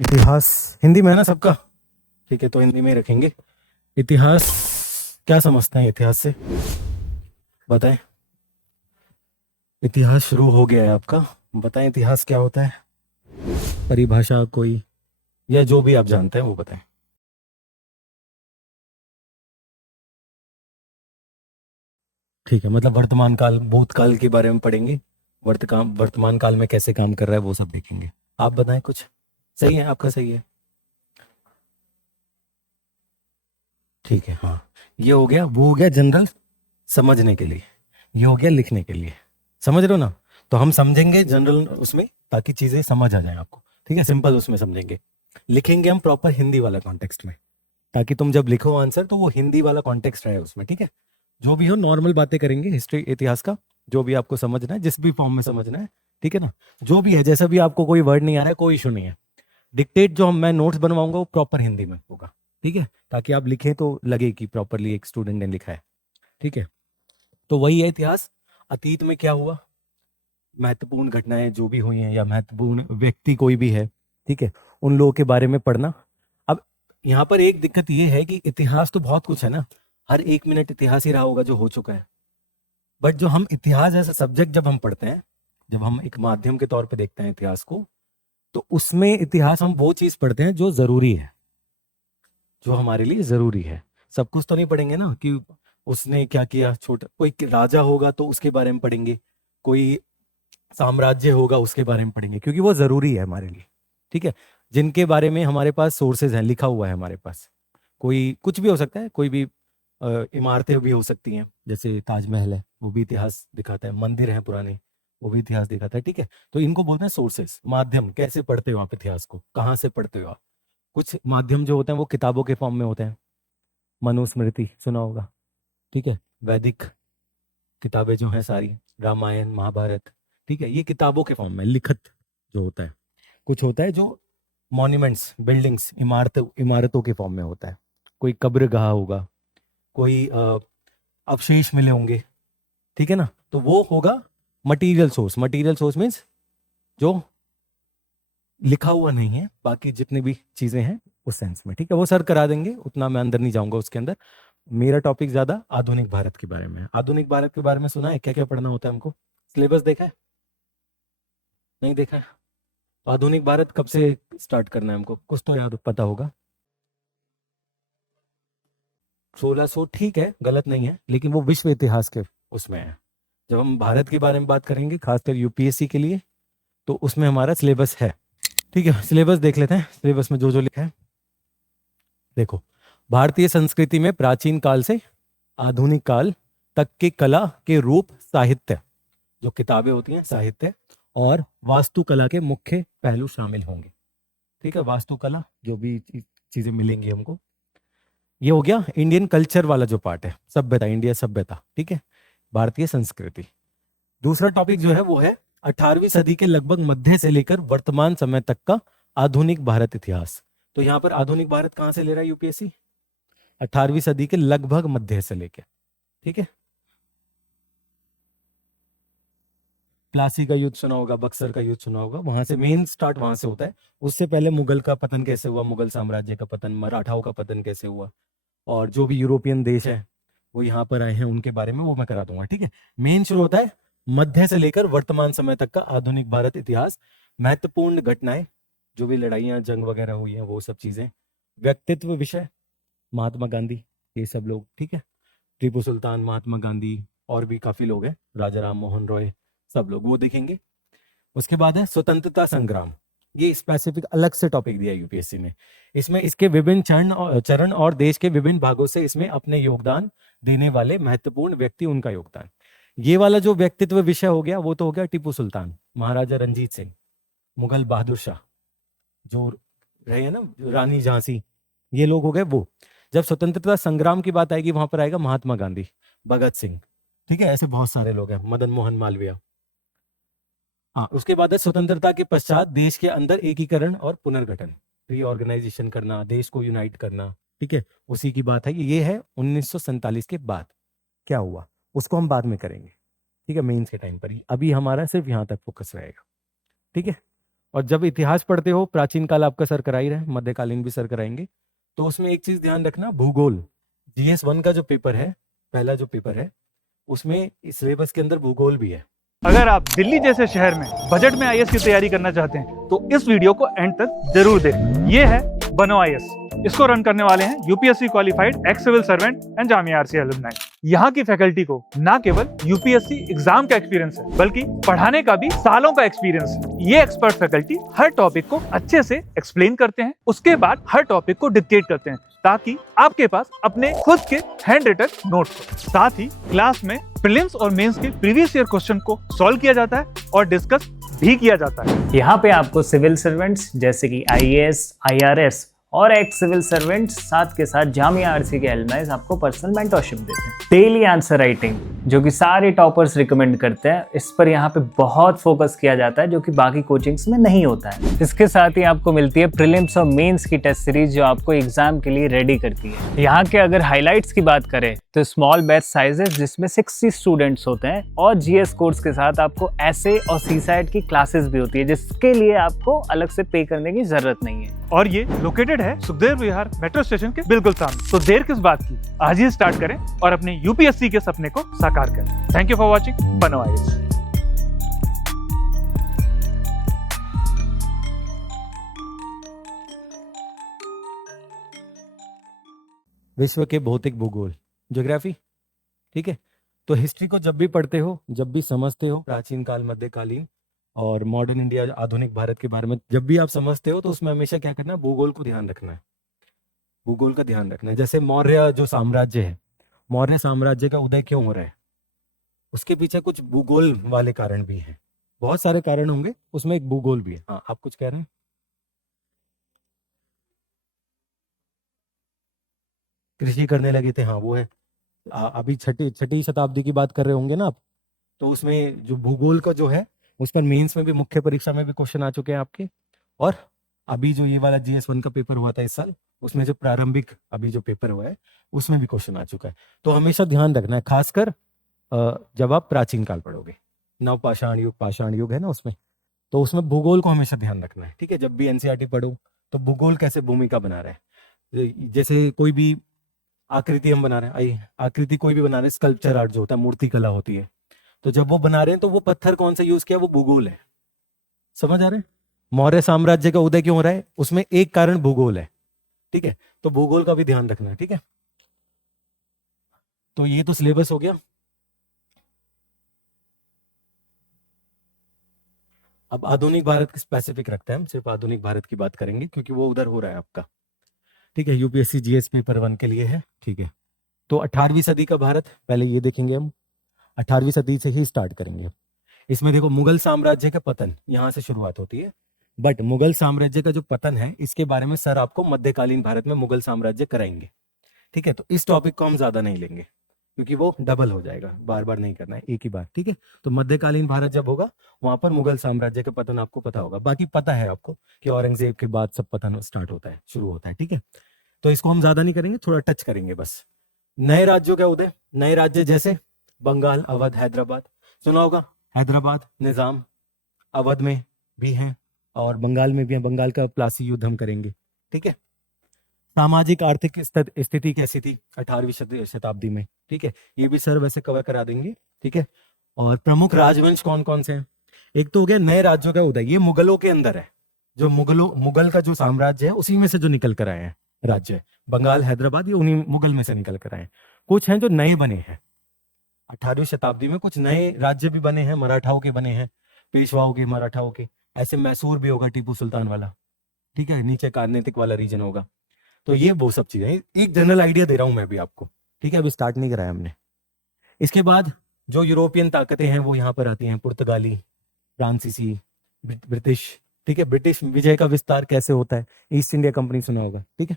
इतिहास हिंदी में है ना सबका? ठीक है, तो हिंदी में ही रखेंगे। इतिहास, क्या समझते हैं इतिहास से? बताएं। इतिहास शुरू हो गया है आपका। बताएं इतिहास क्या होता है, परिभाषा कोई, या जो भी आप जानते हैं वो बताएं। ठीक है, मतलब वर्तमान काल, भूतकाल के बारे में पढ़ेंगे। वर्तमान काल में कैसे काम कर रहा है वो सब देखेंगे। आप बताएं कुछ। सही है, आपका सही है। ठीक है, हाँ। ये हो गया, वो हो गया जनरल, समझने के लिए। ये हो गया लिखने के लिए। समझ रहे हो ना? तो हम समझेंगे जनरल उसमें, ताकि चीजें समझ आ जाए आपको। ठीक है, सिंपल उसमें समझेंगे। लिखेंगे हम प्रॉपर हिंदी वाला कॉन्टेक्स्ट में, ताकि तुम जब लिखो आंसर तो वो हिंदी वाला कॉन्टेक्स्ट रहे उसमें। ठीक है, जो भी हो नॉर्मल बातें करेंगे, हिस्ट्री इतिहास का जो भी आपको समझना है, जिस भी फॉर्म में समझना है। ठीक है ना? जो भी है, जैसा भी आपको कोई वर्ड नहीं आ रहा है, कोई इशू नहीं है। डिक्टेट जो मैं नोट्स बनवाऊंगा वो प्रॉपर हिंदी में होगा। ठीक है, ताकि आप लिखें तो लगे कि प्रॉपरली एक स्टूडेंट ने लिखा है। ठीक है, तो वही है इतिहास। अतीत में क्या हुआ, महत्वपूर्ण घटनाएं जो भी हुई हैं, या महत्वपूर्ण व्यक्ति कोई भी है, ठीक है, उन लोगों के बारे में पढ़ना। अब यहाँ पर एक दिक्कत ये है कि इतिहास तो बहुत कुछ है ना, हर एक मिनट इतिहास ही रहा होगा जो हो चुका है। बट जो हम इतिहास ऐसा सब्जेक्ट जब हम पढ़ते हैं, जब हम एक माध्यम के तौर पे देखते हैं इतिहास को, तो उसमें इतिहास हम वो चीज पढ़ते हैं जो जरूरी है, जो हमारे लिए जरूरी है। सब कुछ तो नहीं पढ़ेंगे ना, कि उसने क्या किया, छोटा कोई राजा होगा तो उसके बारे में पढ़ेंगे, कोई साम्राज्य होगा उसके बारे में पढ़ेंगे, क्योंकि वो जरूरी है हमारे लिए। ठीक है, जिनके बारे में हमारे पास सोर्सेज हैं, लिखा हुआ है हमारे पास। कोई कुछ भी हो सकता है, कोई भी इमारतें भी हो सकती हैं, जैसे ताजमहल है, वो भी इतिहास दिखाता है। मंदिर हैं पुराने, वो भी इतिहास दिखाता है। ठीक है, तो इनको बोलते हैं सोर्सेस, माध्यम। कैसे पढ़ते हो आप इतिहास को, कहाँ से पढ़ते हो आप? कुछ माध्यम जो होते हैं वो किताबों के फॉर्म में होते हैं। मनुस्मृति सुना होगा, ठीक है, वैदिक किताबें जो हैं सारी, रामायण महाभारत। ठीक है, ये किताबों के फॉर्म में लिखित जो होता है। कुछ होता है जो मॉन्यूमेंट्स, बिल्डिंग्स, इमारतों के फॉर्म में होता है। कोई कब्रगाह होगा, कोई अवशेष मिले होंगे। ठीक है ना? तो वो होगा material source. Material source means जो लिखा हुआ नहीं है, बाकी जितनी भी चीजें हैं उस सेंस में। ठीक है, वो सर करा देंगे, उतना मैं अंदर नहीं जाऊंगा उसके अंदर। मेरा टॉपिक ज्यादा आधुनिक भारत के बारे में है। आधुनिक भारत के बारे में सुना है, क्या क्या पढ़ना होता है हमको? सिलेबस देखा है? नहीं देखा है? तो आधुनिक भारत कब से स्टार्ट करना है हमको, कुछ तो याद पता होगा। 1600, ठीक है, गलत नहीं है, लेकिन वो विश्व इतिहास के उसमें है। जब हम भारत के बारे में बात करेंगे, खासकर यूपीएससी के लिए, तो उसमें हमारा सिलेबस है। ठीक है, सिलेबस देख लेते हैं, सिलेबस में जो जो लिखा है। देखो, भारतीय संस्कृति में प्राचीन काल से आधुनिक काल तक के कला के रूप, साहित्य, जो किताबें होती हैं, साहित्य और वास्तुकला के मुख्य पहलू शामिल होंगे। ठीक है, वास्तुकला, जो भी चीजें मिलेंगी हमको। ये हो गया इंडियन कल्चर वाला जो पार्ट है, सभ्यता, इंडिया सभ्यता। ठीक है, भारतीय संस्कृति। दूसरा टॉपिक जो है वो है 18वीं सदी के लगभग मध्य से लेकर वर्तमान समय तक का आधुनिक भारत इतिहास। तो यहाँ पर आधुनिक भारत कहाँ से ले रहा है यूपीएससी? 18वीं सदी के लगभग मध्य से लेकर। ठीक है, प्लासी का युद्ध सुना होगा, बक्सर का युद्ध सुना होगा, वहां से मेन स्टार्ट वहां से होता है। उससे पहले मुगल का पतन कैसे हुआ, मुगल साम्राज्य का पतन, मराठाओं का पतन कैसे हुआ, और जो भी यूरोपियन देश है वो यहाँ पर आए हैं, उनके बारे में वो मैं करा दूंगा। ठीक है, मेन शुरू होता है मध्य से लेकर वर्तमान समय तक का आधुनिक भारत इतिहास। महत्वपूर्ण घटनाएं, जो भी लड़ाइयाँ जंग वगैरह हुई हैं वो सब चीजें। व्यक्तित्व विषय, महात्मा गांधी, ये सब लोग। ठीक है, टीपू सुल्तान, महात्मा गांधी, और भी काफी लोग हैं, राजा राम मोहन रॉय, सब लोग वो देखेंगे। उसके बाद है स्वतंत्रता संग्राम। ये स्पेसिफिक अलग से टॉपिक दिया है यूपीएससी ने। इसमें इसके विभिन्न चरण और देश के विभिन्न भागों से इसमें अपने योगदान देने वाले महत्वपूर्ण व्यक्ति, उनका योगदान। ये वाला जो व्यक्तित्व विषय हो गया, वो तो हो गया टीपू सुल्तान, महाराजा रंजीत सिंह, मुगल बहादुर शाह, जो रहे हैं ना, रानी झांसी, ये लोग हो गए वो। जब स्वतंत्रता संग्राम की बात आएगी, वहां पर आएगा महात्मा गांधी, भगत सिंह। ठीक है, ऐसे बहुत सारे लोग हैं, मदन मोहन मालवीय। हाँ, उसके बाद है स्वतंत्रता के पश्चात देश के अंदर एकीकरण और पुनर्गठन, रीऑर्गेनाइजेशन करना, देश को यूनाइट करना। ठीक है, उसी की बात है, ये है 1947 के बाद क्या हुआ, उसको हम बाद में करेंगे। ठीक है, मेंस के टाइम पर ही, अभी हमारा सिर्फ यहाँ तक फोकस रहेगा। ठीक है, और जब इतिहास पढ़ते हो, प्राचीन काल आपका सर करा ही रहे, मध्यकालीन भी सर कराएंगे, तो उसमें एक चीज ध्यान रखना, भूगोल। GS1 का जो पेपर है, पहला जो पेपर है, उसमें सिलेबस के अंदर भूगोल भी है। अगर आप दिल्ली जैसे शहर में बजट में आईएएस की तैयारी करना चाहते हैं तो इस वीडियो को एंड तक जरूर देखें। ये है बनो आईएएस। इसको रन करने वाले हैं UPSC qualified ex civil servant and Jamia RCA alumni. यहाँ की फैकल्टी को ना केवल यूपीएससी एग्जाम का एक्सपीरियंस है बल्कि पढ़ाने का भी सालों का एक्सपीरियंस है। ये एक्सपर्ट फैकल्टी हर टॉपिक को अच्छे से एक्सप्लेन करते हैं, उसके बाद हर टॉपिक को डिक्टेट करते हैं ताकि आपके पास अपने खुद के हैंड रिटन नोट्स हो। साथ ही क्लास में प्रीलिम्स और मेंस के प्रीवियस ईयर क्वेश्चन को सॉल्व किया जाता है और डिस्कस भी किया जाता है। यहाँ पे आपको सिविल सर्वेंट्स जैसे कि आईएएस, आईआरएस और एक्स सिविल सर्वेंट्स साथ के साथ जामिया आरसी के एलुमनाइज आपको पर्सनल मेंटरशिप देते हैं। डेली आंसर राइटिंग जो कि सारे टॉपर्स रिकमेंड करते हैं, इस पर यहाँ पे बहुत फोकस किया जाता है जो कि बाकी कोचिंग्स में नहीं होता है। इसके साथ ही आपको मिलती है प्रीलिम्स और मेंस की टेस्ट सीरीज जो आपको एग्जाम के लिए रेडी करती है। यहाँ के अगर हाईलाइट्स की बात करें तो स्मॉल बैच साइजेस जिसमें 60 स्टूडेंट्स होते हैं और जीएस कोर्स के साथ आपको एसए और सीसैट की क्लासेस भी होती है जिसके लिए आपको अलग से पे करने की जरूरत नहीं है। और ये लोकेटेड है सुखदेव विहार मेट्रो स्टेशन के बिल्कुल सामने। तो देर किस बात की, आज ही स्टार्ट करें और अपने यूपीएससी के सपने को साकार करें। थैंक यू फॉर वॉचिंग बनो आईएएस। विश्व के भौतिक भूगोल, ज्योग्राफी, ठीक है। तो हिस्ट्री को जब भी पढ़ते हो, जब भी समझते हो, प्राचीन काल, मध्यकालीन और मॉडर्न इंडिया, आधुनिक भारत के बारे में जब भी आप समझते हो, तो उसमें हमेशा क्या करना है, भूगोल को ध्यान रखना है। भूगोल का ध्यान रखना है। जैसे मौर्य जो साम्राज्य है, मौर्य साम्राज्य का उदय क्यों हो रहा है, उसके पीछे कुछ भूगोल वाले कारण भी हैं। बहुत सारे कारण होंगे, उसमें एक भूगोल भी है। हाँ, आप कुछ कह रहे हैं? कृषि करने लगे थे, हाँ वो है। अभी छठी शताब्दी की बात कर रहे होंगे ना आप, तो उसमें जो भूगोल का जो है, उस पर मेंस में भी, मुख्य परीक्षा में भी क्वेश्चन आ चुके हैं आपके। और अभी जो ये वाला GS1 का पेपर हुआ था इस साल, उसमें जो प्रारंभिक अभी जो पेपर हुआ है उसमें भी क्वेश्चन आ चुका है। तो हमेशा ध्यान रखना है, खासकर जब आप प्राचीन काल पढ़ोगे, नवपाषाण युग, पाषाण युग है ना उसमें, तो उसमें भूगोल को हमेशा ध्यान रखना है, ठीक है। जब भी एनसीईआरटी पढ़ो तो भूगोल कैसे भूमिका बना रहा है। जैसे कोई भी आकृति हम बना रहे हैं, आइए आकृति कोई भी बना रहे हैं, स्कल्पचर आर्ट जो होता है, मूर्ति कला होती है, तो जब वो बना रहे हैं तो वो पत्थर कौन सा यूज किया, वो भूगोल है। समझ आ रहे हैं? मौर्य साम्राज्य का उदय क्यों हो रहा है, उसमें एक कारण भूगोल है, ठीक है। तो भूगोल का भी ध्यान रखना है, ठीक है। तो ये तो सिलेबस हो गया। अब आधुनिक भारत की स्पेसिफिक रखते हैं, हम सिर्फ आधुनिक भारत की बात करेंगे क्योंकि वो उधर हो रहा है आपका, ठीक है। यूपीएससी जीएस पेपर 1 के लिए है, ठीक है। तो 18वीं सदी का भारत, पहले ये देखेंगे हम, 18वीं सदी से ही स्टार्ट करेंगे। इसमें देखो, मुगल साम्राज्य का पतन यहाँ से शुरुआत होती है, बट मुगल साम्राज्य का जो पतन है इसके बारे में सर आपको मध्यकालीन भारत में मुगल साम्राज्य कराएंगे, ठीक है। तो इस टॉपिक को हम ज्यादा नहीं लेंगे क्योंकि वो डबल हो जाएगा, बार बार नहीं करना है, एक ही बार, ठीक है। तो मध्यकालीन भारत जब होगा वहां पर मुगल साम्राज्य का पतन आपको पता होगा। बाकी पता है आपको कि औरंगजेब के बाद सब पतन स्टार्ट होता है, शुरू होता है, ठीक है। तो इसको हम ज्यादा नहीं करेंगे, थोड़ा टच करेंगे बस। नए राज्यों का उदय, नए राज्य जैसे बंगाल, अवध, हैदराबाद, सुना होगा, हैदराबाद, निजाम, अवध में भी हैं और बंगाल में भी हैं। बंगाल का प्लासी युद्ध हम करेंगे, ठीक है। सामाजिक आर्थिक स्थिति कैसी थी 18वीं शताब्दी में, ठीक है, ये भी सर वैसे कवर करा देंगे, ठीक है। और प्रमुख राजवंश कौन कौन से हैं, एक तो हो गया नए राज्यों का उदय, ये मुगलों के अंदर है, जो मुगल का जो साम्राज्य है उसी में से जो निकल कर आए हैं राज्य, बंगाल, हैदराबाद, ये उन्हीं मुगल में से निकल कर आए हैं। कुछ हैं जो नए बने हैं 18वीं शताब्दी में, कुछ नए राज्य भी बने हैं, मराठाओं के बने हैं, पेशवाओं के, मराठाओं के, ऐसे मैसूर भी होगा टीपू सुल्तान वाला, ठीक है, नीचे कार्नेतिक वाला रीजन होगा। तो ये वो सब चीजें, एक जनरल आइडिया दे रहा हूं मैं भी आपको, ठीक है, अभी स्टार्ट नहीं कराया हमने। इसके बाद जो यूरोपियन ताकतें हैं वो यहाँ पर आती हैं, पुर्तगाली, फ्रांसीसी, ब्रिटिश, ठीक है। ब्रिटिश विजय का विस्तार कैसे होता है, ईस्ट इंडिया कंपनी सुना होगा, ठीक है।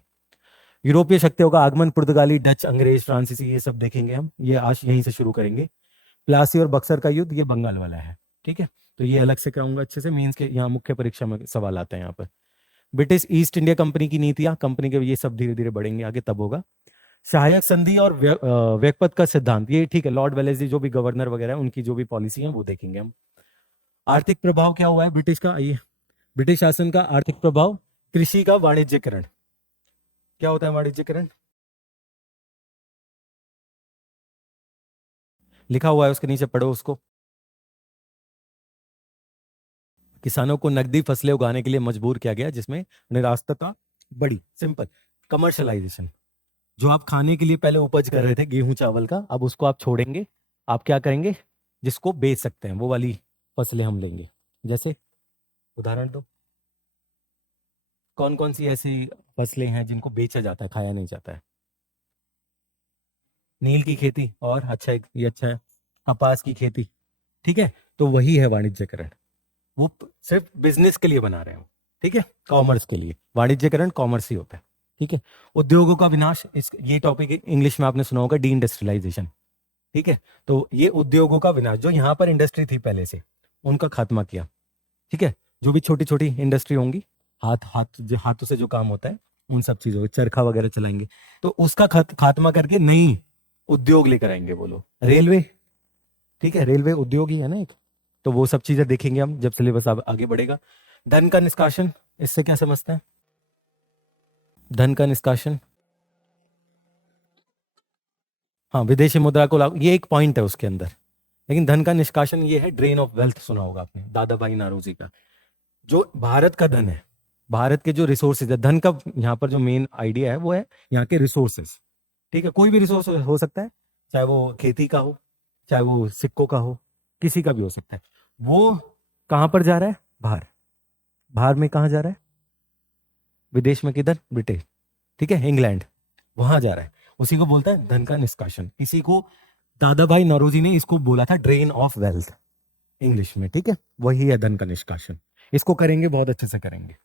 यूरोपीय शक्तियों का आगमन, पुर्तगाली, डच, अंग्रेज, फ्रांसीसी, ये सब देखेंगे हम, ये आज यहीं से शुरू करेंगे। प्लासी और बक्सर का युद्ध, ये बंगाल वाला है, ठीक है। तो ये अलग से कराऊंगा अच्छे से, मीन्स के यहाँ मुख्य परीक्षा में सवाल आते हैं यहाँ पर। ब्रिटिश ईस्ट इंडिया कंपनी की नीतियां, कंपनी के, ये सब धीरे धीरे बढ़ेंगे आगे, तब होगा। सहायक संधि और व्यक्पत का सिद्धांत, ये ठीक है, लॉर्ड वेलेस्ली जो भी गवर्नर वगैरह है उनकी जो भी पॉलिसी है वो देखेंगे हम। आर्थिक प्रभाव क्या हुआ है ब्रिटिश का, आइए ब्रिटिश शासन का आर्थिक प्रभाव, कृषि का वाणिज्यकरण। क्या होता है वाणिज्यकरण? लिखा हुआ है उसके नीचे, पढ़ो उसको। किसानों को नकदी फसलें उगाने के लिए मजबूर किया गया, जिसमें निराश्रता बढ़ी। सिंपल। कमर्शलाइजेशन, जो आप खाने के लिए पहले उपज कर रहे थे गेहूं चावल का, अब उसको आप छोड़ेंगे। आप क्या करेंगे? जिसको बेच सकते हैं वो वाली फसलें हम लेंगे। जैसे उदाहरण दो, कौन कौन सी ऐसी फसलें हैं जिनको बेचा जाता है, खाया नहीं जाता है? नील की खेती, और अच्छा है, ये अच्छा है, कपास की खेती। ठीक है, तो वही है वाणिज्यकरण। वो सिर्फ बिजनेस के लिए बना रहे हो, ठीक है, कॉमर्स के लिए। वाणिज्यकरण कॉमर्स ही होता है, ठीक है। उद्योगों का विनाश, इस ये टॉपिक इंग्लिश में आपने सुना होगा, डी इंडस्ट्रियलाइजेशन। ठीक है, तो ये उद्योगों का विनाश, जो यहाँ पर इंडस्ट्री थी पहले से, उनका खात्मा किया। ठीक है, जो भी छोटी छोटी इंडस्ट्री होंगी, हाथों से जो काम होता है, उन सब चीजों, चरखा वगैरह चलाएंगे, तो उसका खात्मा करके नई उद्योग लेकर आएंगे वो लोग। रेलवे, ठीक है, रेलवे उद्योग ही है ना एक, तो वो सब चीजें देखेंगे हम जब सिलेबस आगे बढ़ेगा। धन का निष्कासन, इससे क्या समझते हैं? धन का निष्कासन, हाँ, विदेशी मुद्रा को लागू, ये एक पॉइंट है उसके अंदर। लेकिन धन का निष्कासन ये है ड्रेन ऑफ वेल्थ, सुना होगा आपने दादा भाई नौरोजी का। जो भारत का धन है, भारत के जो रिसोर्सेज है, धन का यहाँ पर जो मेन आइडिया है वो है यहाँ के रिसोर्सेज। ठीक है, कोई भी रिसोर्स हो सकता है, चाहे वो खेती का हो, चाहे वो सिक्कों का हो, किसी का भी हो सकता है। वो कहाँ पर जा रहा है? बाहर। बाहर में कहाँ जा रहा है? विदेश में किधर? ब्रिटेन, ठीक है, इंग्लैंड, वहां जा रहा है। उसी को बोलता है धन का निष्कासन। इसी को दादा भाई नौरोजी ने इसको बोला था ड्रेन ऑफ वेल्थ इंग्लिश में, ठीक है, वही है धन का निष्कासन। इसको करेंगे, बहुत अच्छे से करेंगे।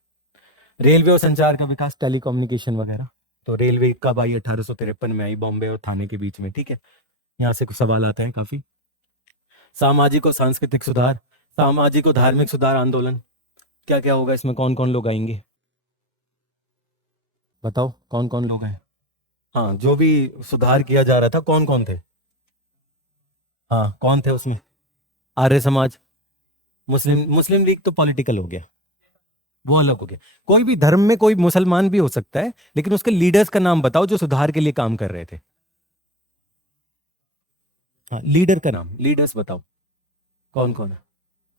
रेलवे और संचार का विकास, टेलीकम्युनिकेशन वगैरह, तो रेलवे कब आई? 1853 में आई, बॉम्बे और थाने के बीच में, ठीक है। यहाँ से कुछ सवाल आते हैं काफी। सामाजिक और सांस्कृतिक सुधार, सामाजिक और धार्मिक सुधार आंदोलन, क्या क्या होगा इसमें? कौन कौन लोग आएंगे बताओ, कौन कौन लोग हैं? हाँ, जो भी सुधार किया जा रहा था, कौन कौन थे? हाँ, कौन थे उसमें? आर्य समाज, मुस्लिम लीग तो पॉलिटिकल हो गया, वो अलग हो गया। कोई भी धर्म में कोई मुसलमान भी हो सकता है, लेकिन उसके लीडर्स का नाम बताओ जो सुधार के लिए काम कर रहे थे। हाँ, लीडर का नाम, लीडर्स बताओ कौन कौन है?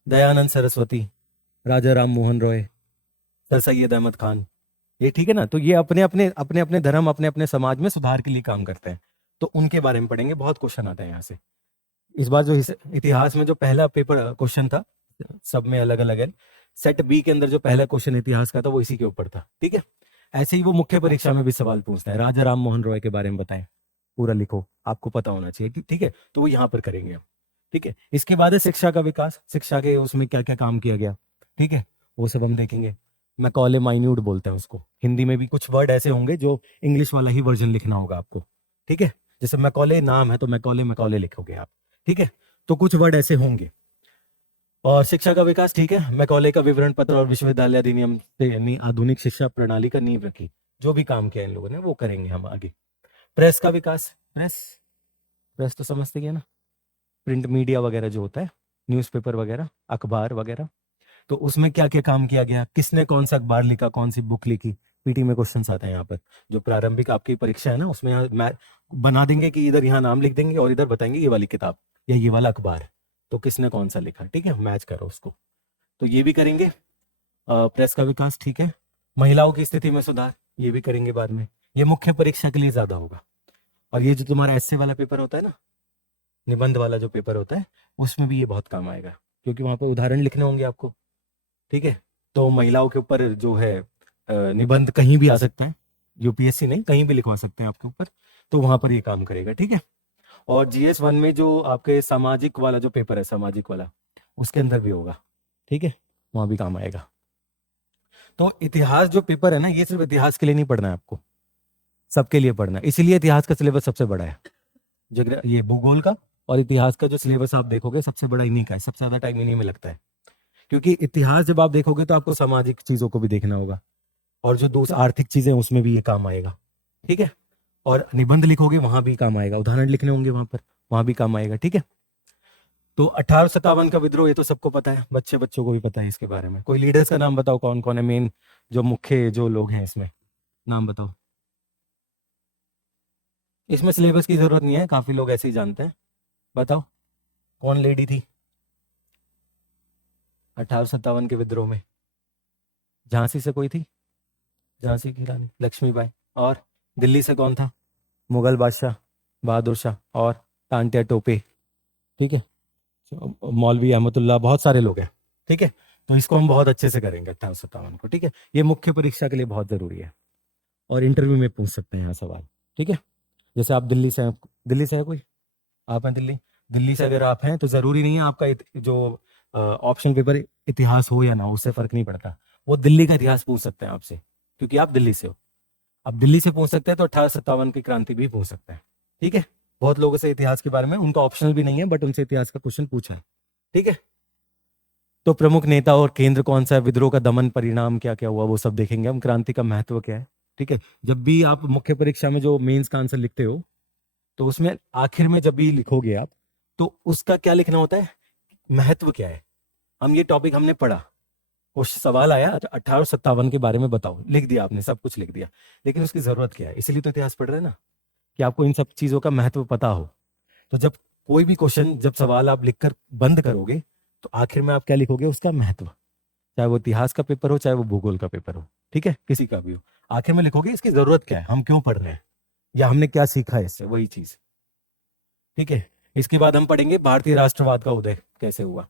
दयानंद सरस्वती, राजा राम मोहन रॉय, सर सैयद अहमद खान, ये ठीक है ना। तो ये अपने अपने धर्म, अपने अपने समाज में सुधार के लिए काम करते हैं, तो उनके बारे में पढ़ेंगे। बहुत क्वेश्चन आता है यहाँ से। इस बार जो इतिहास में जो पहला पेपर क्वेश्चन था, सब में अलग अलग है, सेट बी के अंदर जो पहला क्वेश्चन इतिहास का था वो इसी के ऊपर था, ठीक है। ऐसे ही वो मुख्य परीक्षा में भी सवाल पूछता है, राजा राम मोहन रॉय के बारे में बताएं, पूरा लिखो, आपको पता होना चाहिए, ठीक है। तो वो यहाँ पर करेंगे हम, ठीक है। इसके बाद है शिक्षा का विकास, शिक्षा के उसमें क्या क्या काम किया गया, ठीक है, वो सब हम देखेंगे। मैकॉले माइन्यूट बोलते हैं उसको। हिंदी में भी कुछ वर्ड ऐसे होंगे जो इंग्लिश वाला ही वर्जन लिखना होगा आपको, ठीक है। जैसे मैकॉले नाम है तो मैकॉले लिखोगे आप, ठीक है। तो कुछ वर्ड ऐसे होंगे। और शिक्षा का विकास, ठीक है, मैकॉले का विवरण पत्र और विश्वविद्यालय अधिनियम से आधुनिक शिक्षा प्रणाली का नींव रखी। जो भी काम किया इन लोगों ने वो करेंगे हम आगे। प्रेस का विकास, प्रेस तो समझते ही है ना, प्रिंट मीडिया वगैरह जो होता है, न्यूज़पेपर वगैरह, अखबार वगैरह, तो उसमें क्या क्या काम किया गया, किसने कौन सा अखबार लिखा, कौन सी बुक लिखी। पीटी में क्वेश्चन आते हैं यहाँ पर, जो प्रारंभिक आपकी परीक्षा है ना, उसमें यहाँ बना देंगे कि इधर यहाँ नाम लिख देंगे और इधर बताएंगे ये वाली किताब या ये वाला अखबार, तो किसने कौन सा लिखा, ठीक है, मैच करो उसको। तो ये भी करेंगे। प्रेस का विकास, ठीक है। महिलाओं की स्थिति में सुधार, ये भी करेंगे बाद में। ये मुख्य परीक्षा के लिए ज्यादा होगा। और ये जो तुम्हारा एस्से वाला पेपर होता है ना, निबंध वाला जो पेपर होता है, उसमें भी ये बहुत काम आएगा, क्योंकि वहां पर उदाहरण लिखने होंगे आपको, ठीक है। तो महिलाओं के ऊपर जो है निबंध कहीं भी आ सकता है, यूपीएससी नहीं, कहीं भी लिखवा सकते हैं आपके ऊपर, तो वहां पर ये काम करेगा, ठीक है। और जीएस 1 में जो आपके सामाजिक वाला जो पेपर है, सामाजिक वाला, उसके अंदर भी होगा, ठीक है, वहां भी काम आएगा। तो इतिहास जो पेपर है ना, ये सिर्फ इतिहास के लिए नहीं पढ़ना है आपको, सबके लिए पढ़ना है। इसीलिए इतिहास का सिलेबस सबसे बड़ा है। ये भूगोल का और इतिहास का जो सिलेबस आप देखोगे, सबसे बड़ा इन्हीं का है, सबसे ज्यादा टाइम इन्हीं में लगता है। क्योंकि इतिहास जब आप देखोगे तो आपको सामाजिक चीजों को भी देखना होगा, और जो दूसरी आर्थिक चीजें उसमें भी ये काम आएगा, ठीक है। और निबंध लिखोगे वहां भी काम आएगा, उदाहरण लिखने होंगे वहां पर, वहां भी काम आएगा, ठीक है। तो 1857 का विद्रोह ये तो सबको पता है, बच्चों को भी पता है इसके बारे में। कोई लीडर्स का नाम बताओ, कौन कौन है मेन जो मुख्य जो लोग हैं इसमें, नाम बताओ। इसमें सिलेबस की जरूरत नहीं है, काफी लोग ऐसे ही जानते हैं। बताओ कौन लेडी थी 1857 के विद्रोह में? झांसी से कोई थी, झांसी की रानी लक्ष्मीबाई। और दिल्ली से कौन था? मुगल बादशाह बहादुर शाह और तांत्या टोपे, ठीक है, मौलवी अहमदुल्ला, बहुत सारे लोग हैं, ठीक है। तो इसको हम बहुत अच्छे से करेंगे 1857 को, ठीक है। ये मुख्य परीक्षा के लिए बहुत जरूरी है और इंटरव्यू में पूछ सकते हैं यहाँ सवाल, ठीक है। जैसे आप दिल्ली से हैं, दिल्ली से है कोई? आप हैं दिल्ली से अगर आप हैं तो जरूरी नहीं है आपका जो ऑप्शन पेपर इतिहास हो या ना हो, उससे फर्क नहीं पड़ता। वो दिल्ली का इतिहास पूछ सकते हैं आपसे, क्योंकि आप दिल्ली से हो। अब दिल्ली से पूछ सकते हैं तो 1857 की क्रांति भी पूछ सकते हैं, ठीक है। बहुत लोगों से इतिहास के बारे में, उनका ऑप्शनल भी नहीं है, बट उनसे इतिहास का क्वेश्चन पूछा है, ठीक है। तो प्रमुख नेता और केंद्र कौन सा है, विद्रोह का दमन, परिणाम क्या क्या हुआ, वो सब देखेंगे हम, क्रांति का महत्व क्या है, ठीक है। जब भी आप मुख्य परीक्षा में जो मेंस का आंसर लिखते हो तो उसमें आखिर में जब भी लिखोगे आप, तो उसका क्या लिखना होता है, महत्व क्या है। हम ये टॉपिक हमने पढ़ा, उस सवाल आया 1857 के बारे में बताओ, लिख दिया आपने, सब कुछ लिख दिया, लेकिन उसकी जरूरत क्या है? इसीलिए तो इतिहास पढ़ रहे हैं ना, कि आपको इन सब चीजों का महत्व पता हो। तो जब कोई भी क्वेश्चन, जब सवाल आप लिखकर बंद करोगे तो आखिर में आप क्या लिखोगे, उसका महत्व। चाहे वो इतिहास का पेपर हो, चाहे वो भूगोल का पेपर हो, ठीक है, किसी का भी हो, आखिर में लिखोगे इसकी जरूरत क्या है, हम क्यों पढ़ रहे हैं, या हमने क्या सीखा है इससे, वही चीज, ठीक है। इसके बाद हम पढ़ेंगे भारतीय राष्ट्रवाद का उदय कैसे हुआ,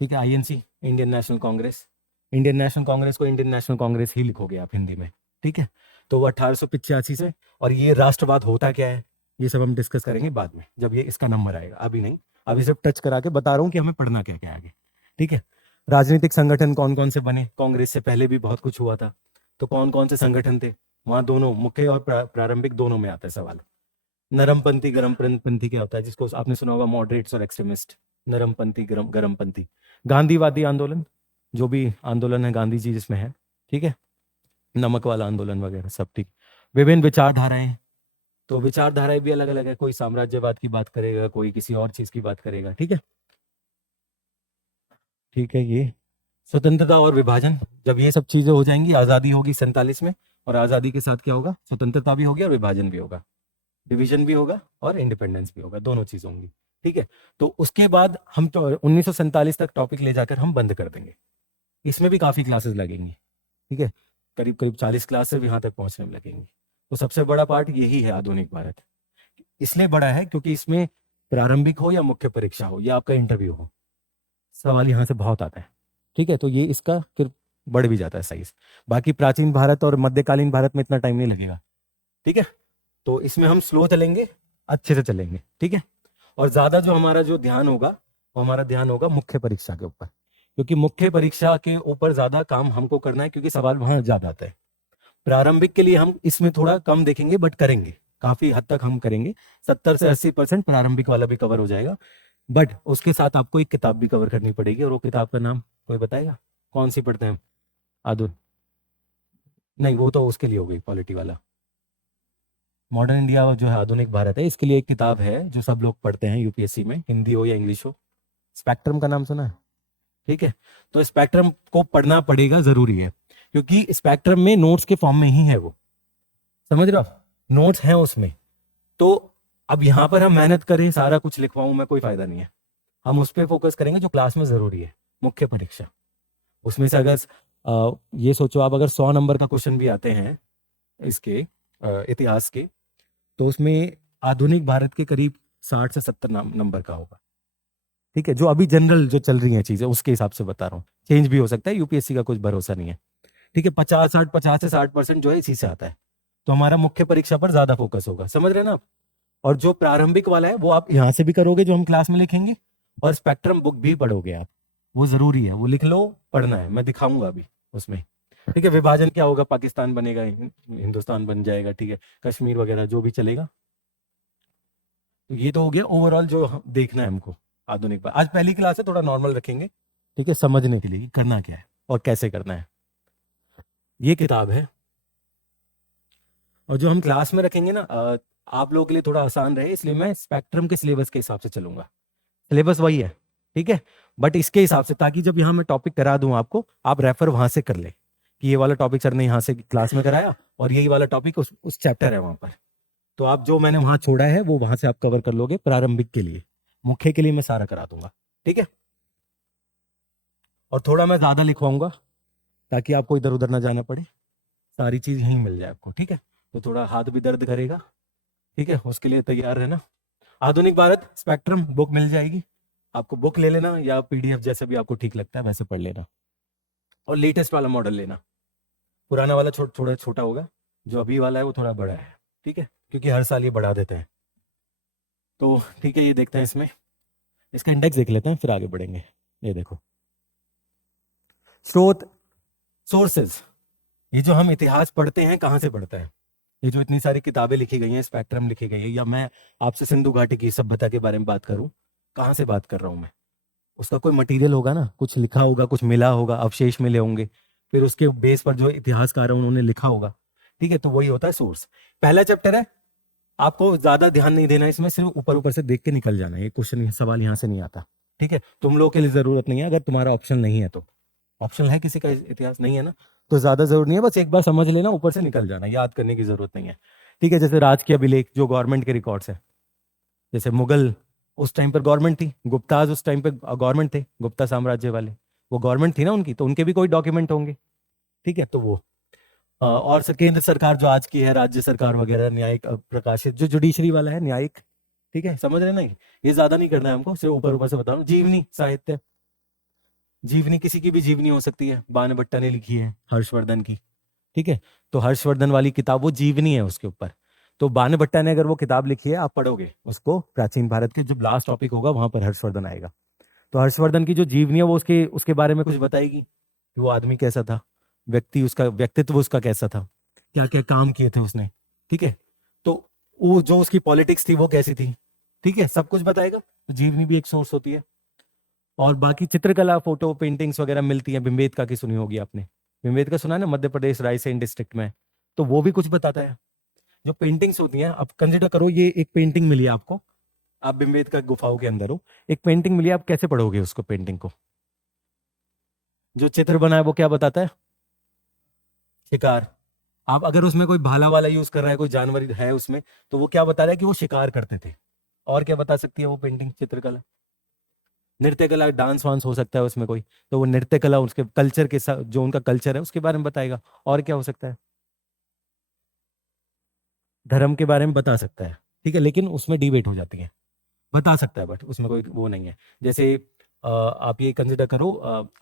ठीक है। INC, Indian national Congress, Indian national Congress को इंडियन नेशनल कांग्रेस ही लिखोगे आप हिंदी में, ठीक है। तो वो 1885 से, और ये राष्ट्रवाद होता क्या है ये सब हम डिस्कस करेंगे बाद में, जब ये इसका नंबर आएगा, अभी नहीं। अभी सिर्फ टच करा के बता रहा हूँ कि हमें पढ़ना क्या क्या आगे, ठीक है। राजनीतिक संगठन कौन कौन से बने, कांग्रेस से पहले भी बहुत कुछ हुआ था, तो कौन कौन से संगठन थे वहां, दोनों मुख्य और प्रारंभिक दोनों में आता है सवाल। नरमपंथी गरमपंथी क्या होता है, जिसको आपने सुना होगा मॉडरेट्स और एक्सट्रीमिस्ट, नरमपंथी गरमपंथी। गांधीवादी आंदोलन, जो भी आंदोलन है गांधी जी जिसमें है, ठीक है, नमक वाला आंदोलन वगैरह सब, ठीक। विभिन्न विचारधाराएं, तो विचारधाराएं भी अलग अलग है, कोई साम्राज्यवाद की बात करेगा, कोई किसी और चीज की बात करेगा, ठीक है, ठीक है। ये स्वतंत्रता और विभाजन, जब ये सब चीजें हो जाएंगी, आजादी होगी 47 में, और आजादी के साथ क्या होगा, स्वतंत्रता भी होगी और विभाजन भी होगा, डिवीजन भी होगा और इंडिपेंडेंस भी होगा, दोनों चीज होंगी, ठीक है। तो उसके बाद हम तो 1947 तक टॉपिक ले जाकर हम बंद कर देंगे। इसमें भी काफी क्लासेस लगेंगी, ठीक है, करीब करीब 40 क्लासेस यहाँ तक पहुंचने में लगेंगी। तो सबसे बड़ा पार्ट यही है आधुनिक भारत। इसलिए बड़ा है क्योंकि इसमें प्रारंभिक हो या मुख्य परीक्षा हो या आपका इंटरव्यू हो, सवाल यहाँ से बहुत आता है, ठीक है। तो ये इसका फिर बढ़ भी जाता है साइज। बाकी प्राचीन भारत और मध्यकालीन भारत में इतना टाइम नहीं लगेगा, ठीक है। तो इसमें हम स्लो चलेंगे, अच्छे से चलेंगे, ठीक है। और ज्यादा जो हमारा जो ध्यान होगा, वो हमारा ध्यान होगा मुख्य परीक्षा के ऊपर, क्योंकि मुख्य परीक्षा के ऊपर ज्यादा काम हमको करना है, क्योंकि सवाल वहां ज्यादा आता है। प्रारंभिक के लिए हम इसमें थोड़ा कम देखेंगे, बट करेंगे, काफी हद तक हम करेंगे, 70 से 80% प्रारंभिक वाला भी कवर हो जाएगा। बट उसके साथ आपको एक किताब भी कवर करनी पड़ेगी, और वो किताब का नाम कोई बताएगा, कौन सी पढ़ते हैं? आदुल नहीं, वो तो उसके लिए हो गई पॉलिटी वाला। मॉडर्न इंडिया जो है आधुनिक भारत है, इसके लिए एक किताब है जो सब लोग पढ़ते हैं यूपीएससी में, हिंदी हो या इंग्लिश हो। स्पेक्ट्रम का नाम सुना है? ठीक है, तो स्पेक्ट्रम को पढ़ना पड़ेगा, जरूरी है, क्योंकि स्पेक्ट्रम में नोट्स के फॉर्म में ही है वो, समझ रहे हो, नोट्स हैं उसमें। तो अब यहाँ पर हम मेहनत करें, सारा कुछ लिखवाऊं मैं, कोई फायदा नहीं है। हम उस पर फोकस करेंगे जो क्लास में जरूरी है, मुख्य परीक्षा। उसमें से अगर ये सोचो आप, अगर 100 नंबर का क्वेश्चन भी आते हैं इसके इतिहास के, तो उसमें आधुनिक भारत के करीब 60 से 70 नंबर का होगा, ठीक है। जो अभी जनरल जो चल रही हैं चीजें, उसके हिसाब से बता रहा हूँ, चेंज भी हो सकता है, यूपीएससी का कुछ भरोसा नहीं है, ठीक है। 50 से 60% जो है इसी से आता है। तो हमारा मुख्य परीक्षा पर ज्यादा फोकस होगा, समझ रहे हैं ना आप। और जो प्रारंभिक वाला है वो आप यहाँ से भी करोगे, जो हम क्लास में लिखेंगे, और स्पेक्ट्रम बुक भी पढ़ोगे आप, वो जरूरी है, वो लिख लो, पढ़ना है, मैं दिखाऊंगा अभी उसमें, ठीक है। विभाजन क्या होगा, पाकिस्तान बनेगा, हिंदुस्तान बन जाएगा, ठीक है, कश्मीर वगैरह जो भी चलेगा। तो ये तो हो गया ओवरऑल जो देखना है हमको आधुनिक पर। आज पहली क्लास है, थोड़ा नॉर्मल रखेंगे, ठीक है, समझने के लिए कि करना क्या है और कैसे करना है। ये किताब है, और जो हम क्लास में रखेंगे ना, आप लोगों के लिए थोड़ा आसान रहे, इसलिए मैं स्पेक्ट्रम के सिलेबस के हिसाब से चलूंगा। सिलेबस वही है, ठीक है। बट इसके हिसाब से, ताकि जब यहाँ मैं टॉपिक करा दूं आपको, आप रेफर वहां से कर ले कि ये वाला टॉपिक सर ने यहाँ से क्लास में कराया और यही वाला टॉपिक उस चैप्टर है वहां पर। तो आप जो मैंने वहां छोड़ा है वो वहां से आप कवर कर लोगे। प्रारंभिक के लिए, मुख्य के लिए मैं सारा करा दूंगा, ठीक है। और थोड़ा मैं ज्यादा लिखवाऊंगा ताकि आपको इधर उधर ना जाना पड़े, सारी चीज यहीं मिल जाए आपको, ठीक है। तो थोड़ा हाथ भी दर्द करेगा, ठीक है, उसके लिए तैयार रहना। आधुनिक भारत स्पेक्ट्रम बुक मिल जाएगी आपको, बुक ले लेना या पीडीएफ जैसे भी आपको ठीक लगता है वैसे पढ़ लेना। और लेटेस्ट वाला मॉडल लेना, पुराना वाला थोड़ा छोटा होगा, जो अभी वाला है वो थोड़ा बड़ा है, ठीक है, क्योंकि हर साल ये बढ़ा देते हैं। तो ठीक है, ये देखते हैं, इसमें इसका इंडेक्स देख लेते हैं फिर आगे बढ़ेंगे। ये देखो, स्रोत, सोर्सेज, ये जो हम इतिहास पढ़ते हैं कहाँ से पढ़ते हैं, ये जो इतनी सारी किताबें लिखी गई हैं, स्पेक्ट्रम लिखी गई है, या मैं आपसे सिंधु घाटी की सभ्यता के बारे में बात करूं, कहाँ से बात कर रहा हूं मैं? उसका कोई मटेरियल होगा ना, कुछ लिखा होगा, कुछ मिला होगा, अवशेष मिले होंगे, फिर उसके बेस पर जो इतिहासकार है उन्होंने लिखा होगा, ठीक है। तो वही होता है सोर्स। पहला चैप्टर है, आपको ज्यादा ध्यान नहीं देना इसमें, सिर्फ ऊपर ऊपर से देख के निकल जाना है। ये क्वेश्चन, सवाल यहाँ से नहीं आता, ठीक है। तुम लोगों के लिए जरूरत नहीं है, अगर तुम्हारा ऑप्शन नहीं है तो। ऑप्शन है किसी का इतिहास नहीं है ना, तो ज्यादा जरूर नहीं है, बस एक बार समझ लेना, ऊपर से निकल जाना, याद करने की जरूरत नहीं है, ठीक है। जैसे राजकीय अभिलेख जो गवर्नमेंट के रिकॉर्ड्स है, जैसे मुगल उस टाइम पर गवर्नमेंट थी, गुप्ताज उस टाइम पे गवर्नमेंट थे, गुप्ता साम्राज्य वाले वो गवर्नमेंट थी ना उनकी, तो उनके भी कोई डॉक्यूमेंट होंगे, ठीक है। तो वो और केंद्र सरकार जो आज की है, राज्य सरकार वगैरह, न्यायिक प्रकाशित जो जुडिशरी वाला है, न्यायिक, ठीक है, समझ रहे ना। ये ज्यादा नहीं करना है हमको, सिर्फ ऊपर ऊपर से बता रहा हूँ। जीवनी साहित्य, जीवनी किसी की भी जीवनी हो सकती है, बाणभट्टा ने लिखी है हर्षवर्धन की, ठीक है। तो हर्षवर्धन वाली किताब वो जीवनी है उसके ऊपर। तो बाणभट्टा ने अगर वो किताब लिखी है, आप पढ़ोगे उसको, प्राचीन भारत के जब लास्ट टॉपिक होगा वहां पर हर्षवर्धन आएगा। तो हर्षवर्धन की जो जीवनी है वो उसके उसके बारे में कुछ बताएगी कि वो आदमी कैसा था, व्यक्ति, उसका व्यक्तित्व उसका कैसा था, क्या क्या काम किए थे उसने, ठीक है। तो वो जो उसकी पॉलिटिक्स थी वो कैसी थी, ठीक है, सब कुछ बताएगा। तो जीवनी भी एक सोर्स होती है। और बाकी चित्रकला, फोटो, पेंटिंग्स वगैरह मिलती है। भीमबेटका की सुनी होगी आपने, भीमबेटका सुना है ना, मध्य प्रदेश रायसेन डिस्ट्रिक्ट में, तो वो भी कुछ बताता है। जो पेंटिंग्स होती हैं, आप कंसिडर करो, ये एक पेंटिंग मिली है आपको, आप भीमबेटका गुफाओं के अंदर हो, एक पेंटिंग मिली है, आप कैसे पढ़ोगे उसको, पेंटिंग को? जो चित्र बना है वो क्या बताता है? शिकार। आप अगर उसमें कोई भाला वाला यूज कर रहा है, कोई जानवर है उसमें, तो वो क्या बता रहा है कि वो शिकार करते थे। और क्या बता सकती है वो पेंटिंग, चित्रकला? नृत्य कला, डांस वांस हो सकता है उसमें कोई, तो वो नृत्य कला उसके कल्चर के साथ, जो उनका कल्चर है उसके बारे में बताएगा। और क्या हो सकता है? धर्म के बारे में बता सकता है, ठीक है, लेकिन उसमें डिबेट हो जाती है। बता सकता है बट उसमें कोई वो नहीं है। जैसे आप ये कंसिडर करो,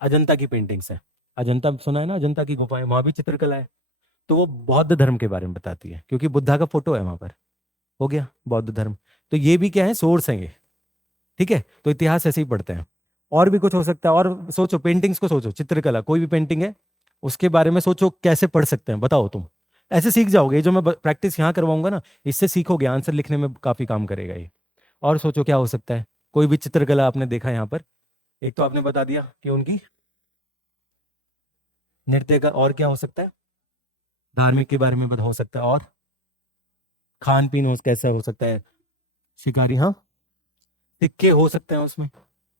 अजंता की पेंटिंग्स है, अजंता सुना है ना, अजंता की गुफाएं, वहां भी चित्रकला है। तो वो बौद्ध धर्म के बारे में बताती है, क्योंकि बुद्धा का फोटो है वहां पर, हो गया बौद्ध धर्म। तो ये भी क्या है, सोर्स है ये, ठीक है। तो इतिहास ऐसे ही पढ़ते हैं। और भी कुछ हो सकता है। और सोचो, पेंटिंग्स को सोचो, चित्रकला कोई भी पेंटिंग है उसके बारे में सोचो, कैसे पढ़ सकते हैं, बताओ तुम। ऐसे सीख जाओगे, ये जो मैं प्रैक्टिस यहाँ करवाऊंगा ना, इससे सीखोगे, आंसर लिखने में काफी काम करेगा ये। और सोचो क्या हो सकता है, कोई भी चित्रकला आपने देखा यहाँ पर, एक तो आपने बता दिया कि उनकी नृत्य का, और क्या हो सकता है, धार्मिक के बारे में हो सकता है, और खान पीन हो कैसा हो सकता है, शिकारी, हाँ, सिक्के हो सकते हैं उसमें,